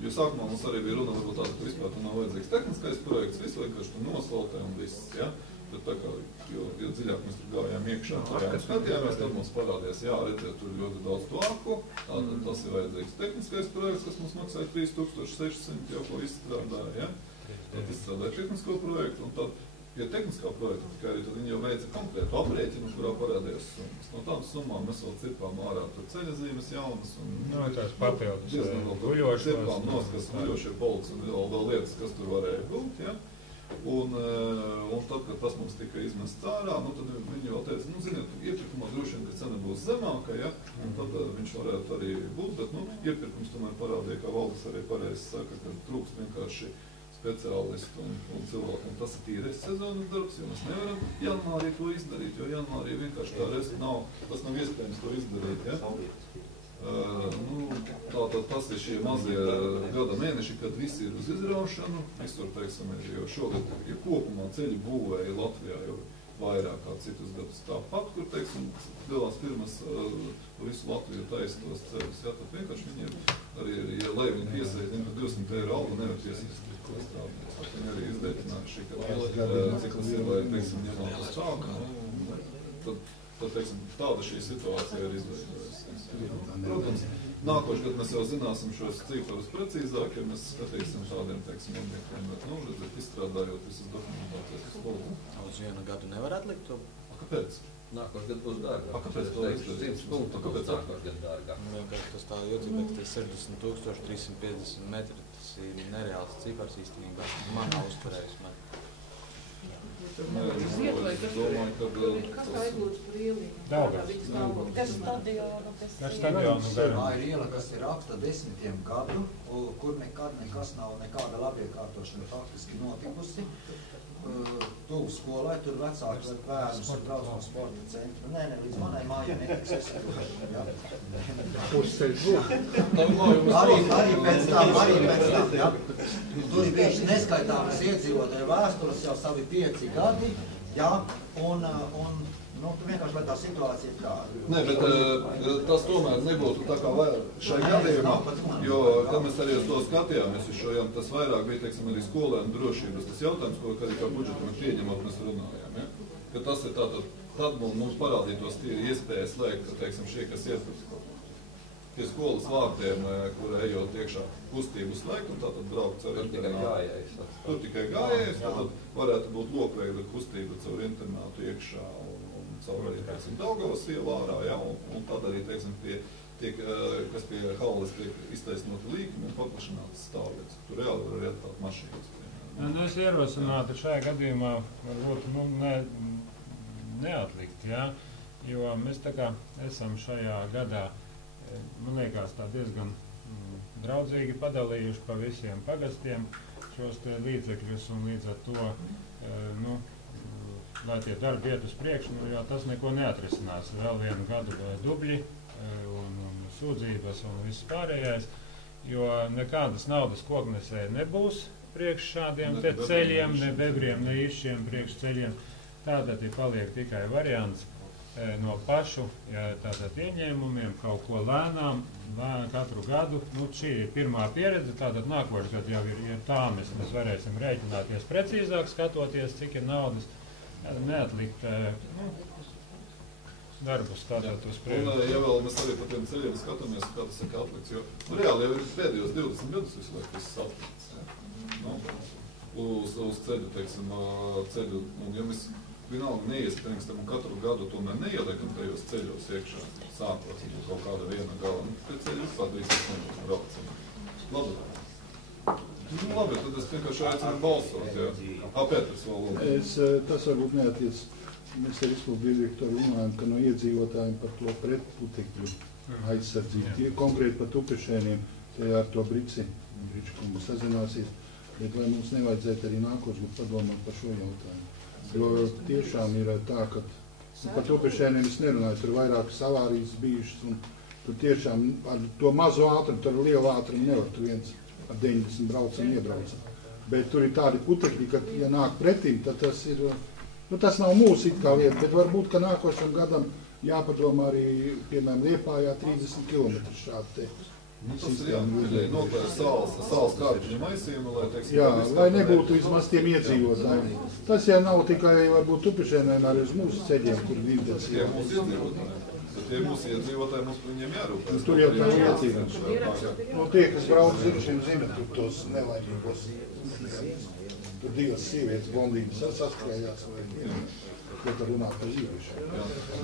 jo sākumā mums arī bija runa, varbūt tāda, ka vispār tam nav vajadzīgs tehniskais projekts, visu vienkārši tu nosvaltē un viss. Ja? Bet tā kā, jo dziļāk mēs tur gājām iekšā, skatījāmies, tad mums parādījās, jā, redziet, tur ļoti daudz tuvāku, tātad tas ir vajadzīgs tehniskais projekts, kas mums maksāja 3,600 jau ko izstrādāja, ja? Tad izstrādāja tehnisko projektu, un tad pie tehniskā projekta, tikai arī tad viņi jau veica konkrētu aprēķinu, kurā parādījās summas. No tādas summām mēs vēl cirpām ārā tur ceļazīmes jaunas un tās papildus guļošas, cirpām nos, kas guļošie polks un vēl lietas, kas tur varēja būt, ja? Un tad, kad tas mums tika izmests ārā, tad viņi vēl teica, ziniet, iepirkumā droši vien, ka cena būs zemāka, ja? Un tad viņš varētu arī būt, bet, iepirkums tomēr parādīja, kā Valdis arī pareizi saka, ka trūkst vienkārši speciālistu un cilvēku, un tas ir tīrais sezonas darbs, jo mēs nevaram janvārī to izdarīt, jo janvārī vienkārši tā resta nav, tas nav iespējams to izdarīt, ja? Tātad tas ir šie mazie gada mēneši, kad visi ir uz izraušanu, visur, teiksim, jo šogad, ja kopumā ceļu būvēja Latvijā jau vairāk kā citus gadus tāpat, kur, teiksim, lielās firmas visu Latviju taisa tos ceļus, ja, tad vienkārši viņiem arī, ja lai viņi piesaist, par 200 eiro algu nevar piesaist, ko strādāt. Viņi arī izdēķinājuši, cik tas ir, lai, teiksim, ņemot uz tāku, tad, teiksim, tāda šī situācija ir izveidojusies. Protams, nākošais gadu mēs jau zināsim šos ciparus precīzāk, ja mēs skatīsim tādiem, teiksim, objektiem, bet, izstrādājot visas dokumentācijas uz poldu. Uz vienu gadu nevar atlikt to? Kāpēc? Nākošais gadu būs dārgāk. Kāpēc to izdarīt? 100 punktu būs nākošais gadu dārgāk. Vienkārši tas tā jūtībā, ka tas 60,350 metri, tas ir nereāls cipars īstenībā. Man nav uzturējis man. Es domāju, ka kas aizlūdz par ielīgu? Kas stadionu? Tā ir iela, kas ir apta 10 gadu, kur nekad nekas nav, nekāda labiekārtošana faktiski notikusi. tuvu skolai, tur vecāki var bērnus brauc no sporta centra. Nē, līdz manai mājai netiks esatūši. Arī pēc tam, jā. Tur ir bijuši neskaitāmas iedzīvotāju vēstures jau savi 5 gadi, jā, un tu vienkārši vai tā situācija ir tāda. Nē, bet tas tomēr nebūtu tā kā vairāk šai gadījumā, jo, kad mēs arī uz to skatījāmies, tas vairāk bija, teiksim, arī skolēnu drošības tas jautājums, ko arī kā budžetu mēs pieņemot, mēs runājām, ja? Ka tas ir tātad, tad mums parādītos tie iespējas slēgt, ka, teiksim, šie, kas iet pie skolas vārtiem, kur ejot iekšā kustību slēgt, un tātad braukt caur internātu. Tur tikai gājējs, tātad varētu būt lokveida kustība caur internātu iekšā, caur arī, teiksim, Daugavas ielā ārā, ja, un tad arī, teiksim, kas pie halles tiek iztaisnoti līkumi un paplašinātas stāvvietas. Tur reāli var arī atstāt mašīnas. Es ierosinātu šajā gadījumā varbūt neatlikt, ja, jo mēs tā kā esam šajā gadā, man liekas, tā diezgan draudzīgi padalījuši pa visiem pagastiem šos te līdzekļus un līdz ar to, lai tie darbi iet uz priekšu, jo tas neko neatrisinās. Vēl vienu gadu dubļi un sūdzības un viss pārējais, jo nekādas naudas koknesē nebūs priekš šādiem te ceļiem, ne bebriem, ne īšiem priekš ceļiem. Tātad ir paliek tikai variants no pašu tātad ieņēmumiem, kaut ko lēnām, katru gadu. Šī ir pirmā pieredze, tātad nākošais gadu jau ir tā, mēs varēsim rēķināties precīzāk, skatoties, cik ir naudas, neatlikt darbus tātad uz priekšu. Un, ja vēl mēs arī par tiem ceļiem skatāmies, kā tas ir atlikts, jo reāli jau ir pēdējos 20 gadus visu laiku viss atlikts. Uz ceļu, teiksim, un ja mēs vienalga neiespringstam un katru gadu tomēr neieliekam tajos ceļos iekšā, sākot kaut kāda viena gala, tie ceļi vispār drīz braucam. Labi, tad es vienkārši aicinu balsot, jā. Pēters vēl lūdzu. Tas varbūt neaties. Mēs ar izpildu direktoru runājam, ka no iedzīvotājiem par to pretputekļu aizsardzību. Tie konkrēti par tupešēniem, tie ar to Bričkungu sazināsies, bet vai mums nevajadzētu arī nākošgad padomāt par šo jautājumu? Jo tiešām ir tā, ka par tupešēniem es nerunāju, tur vairākas avārijas bijušas, un tur tiešām ar to mazo ātrumu, tur ar lielu ātrumu nevar, tur viens ar 90 braucam iebraucam. Bet tur ir tādi putekļi, ka, ja nāk pretim, tad tas ir, tas nav mūsu it kā lieta, bet varbūt, ka nākošam gadam jāpadomā arī, piemēram, Liepājā 30 km šādi te. Tas ir nopēr sāls kārtiņu maisījumu, lai, teiksim, jā, lai nebūtu vismaz tiem iedzīvotājiem. Tas jau nav tikai, varbūt, tupešēniem arī uz mūsu ceļiem, kur vīdēs. Tie mūsu iedzīvotāji. Tie mūsu iedzīvotāji, mums par viņiem jārūpēs. Tur jau tā iedzīvot. Tie, kas brauc ziršiem, zina tur tos nelaimīgos. Tur divas sievietes blondīnas saskrējās vai ko tur runāt par zīviešiem.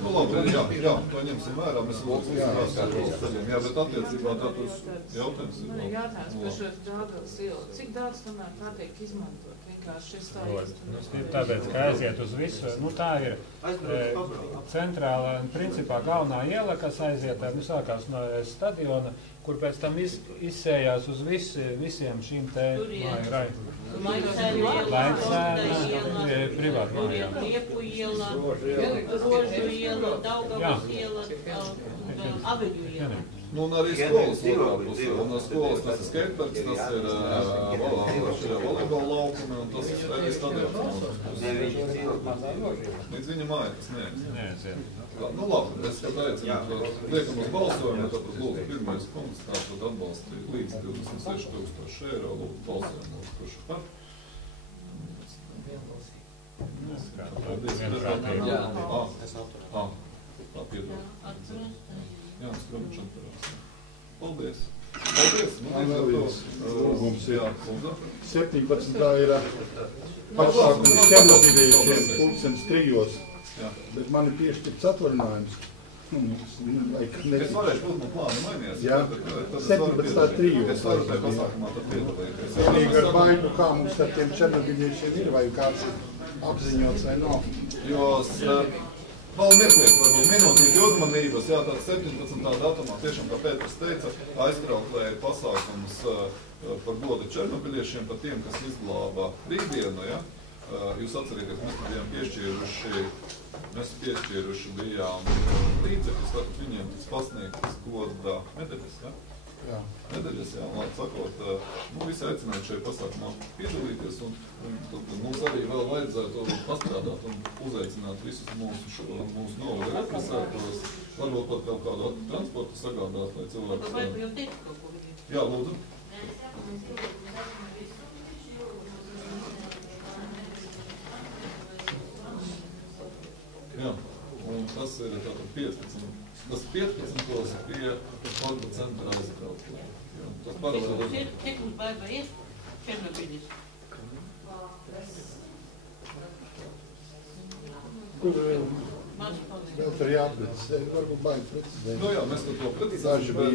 Labi, jā, to ņemsim vērā, mēs lūdzu ceļiem. Jā, bet attiecībā tātos jautājums ir. Jātājums par šo Daugavas ielu. Cik daudz tomēr tā tiek izmantot? Vienkārši šis tā īstenībā. Tāpēc, ka aiziet uz visu, tā ir centrālā, principā galvenā iela, kas aiziet, sākās no stadiona, kur pēc tam izsējās uz visiem šīm te māju raidiem. Laicēna, privāta mājām. Liepu iela, Rožu iela, Daugavas iela, Aveļu iela. Un arī skolas otrā pusē. Un skolas tas ir skateparks, tas ir volejbola laukumi, un tas ir arī stadions. Līdz viņa māja tas neaiziet. Labi, es tad aicinu, liekam uz balsojumu, tad lūdzu pirmais punkts, tātad atbalstīt līdz 26,000 eiro, lūdzu balsojumu, kurš par. Tā piedod. Jānis Kromičs atturās. Paldies. Paldies. Mums ir 17. ir pasākums ķernotīviešiem 2003. Bet man ir piešķirts atvaļinājums. Es varēšu būt no plāna mainīties. Jā, 17.3. Es varu tajā pasākumā tad piedalīties. Vienīgi ar baidu, kā mums ar tiem černobiļiešiem ir, vai kāds ir apziņots vai nav. Jo vēl mirklīt, varbūt minūtīti uzmanības, jā, tāds 17. datumā, tiešām, kā Pēters teica, aiztrauklēja pasākums par godu černobiļiešiem, par tiem, kas izglāba Rītdienu, ja? Jūs atcerieties, mēs bijām piešķīruši bijām līdzekļus, tātad viņiem tas pasniegtas goda medaļas, ja? Jā. Medaļas, jā, un sakot, visi aicināt šajā pasākumā piedalīties, un tad mums arī vēl vajadzētu pastrādāt un uzaicināt visus mūsu novada represētos, varbūt pat kaut kādu transportu sagādāt, lai cilvēks... Vai jau teikt kaut ko? Jā, lūdzu. Jā, un tas ir tātad 15. Tas 15. pie sporta centra aizbraukt. Tas paralēli. Cik mums baiba ir? Černobiļis. Kur vēl tur jāprecizē, varbūt baigi precizēt. Nu jā, mēs to precizēsim, bet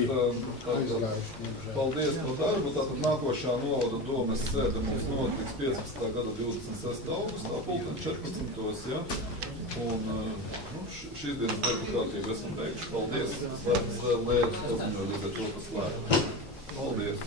paldies par darbu. Tātad nākošā novada domes sēde mums notiks 15. gada 26. augustā, pulksten 14. Ja? Un šīs dienas darba kārtību esam beiguši. Paldies. Slēdz lēdus paziņot līdz ar to, kas slēdz. Paldies.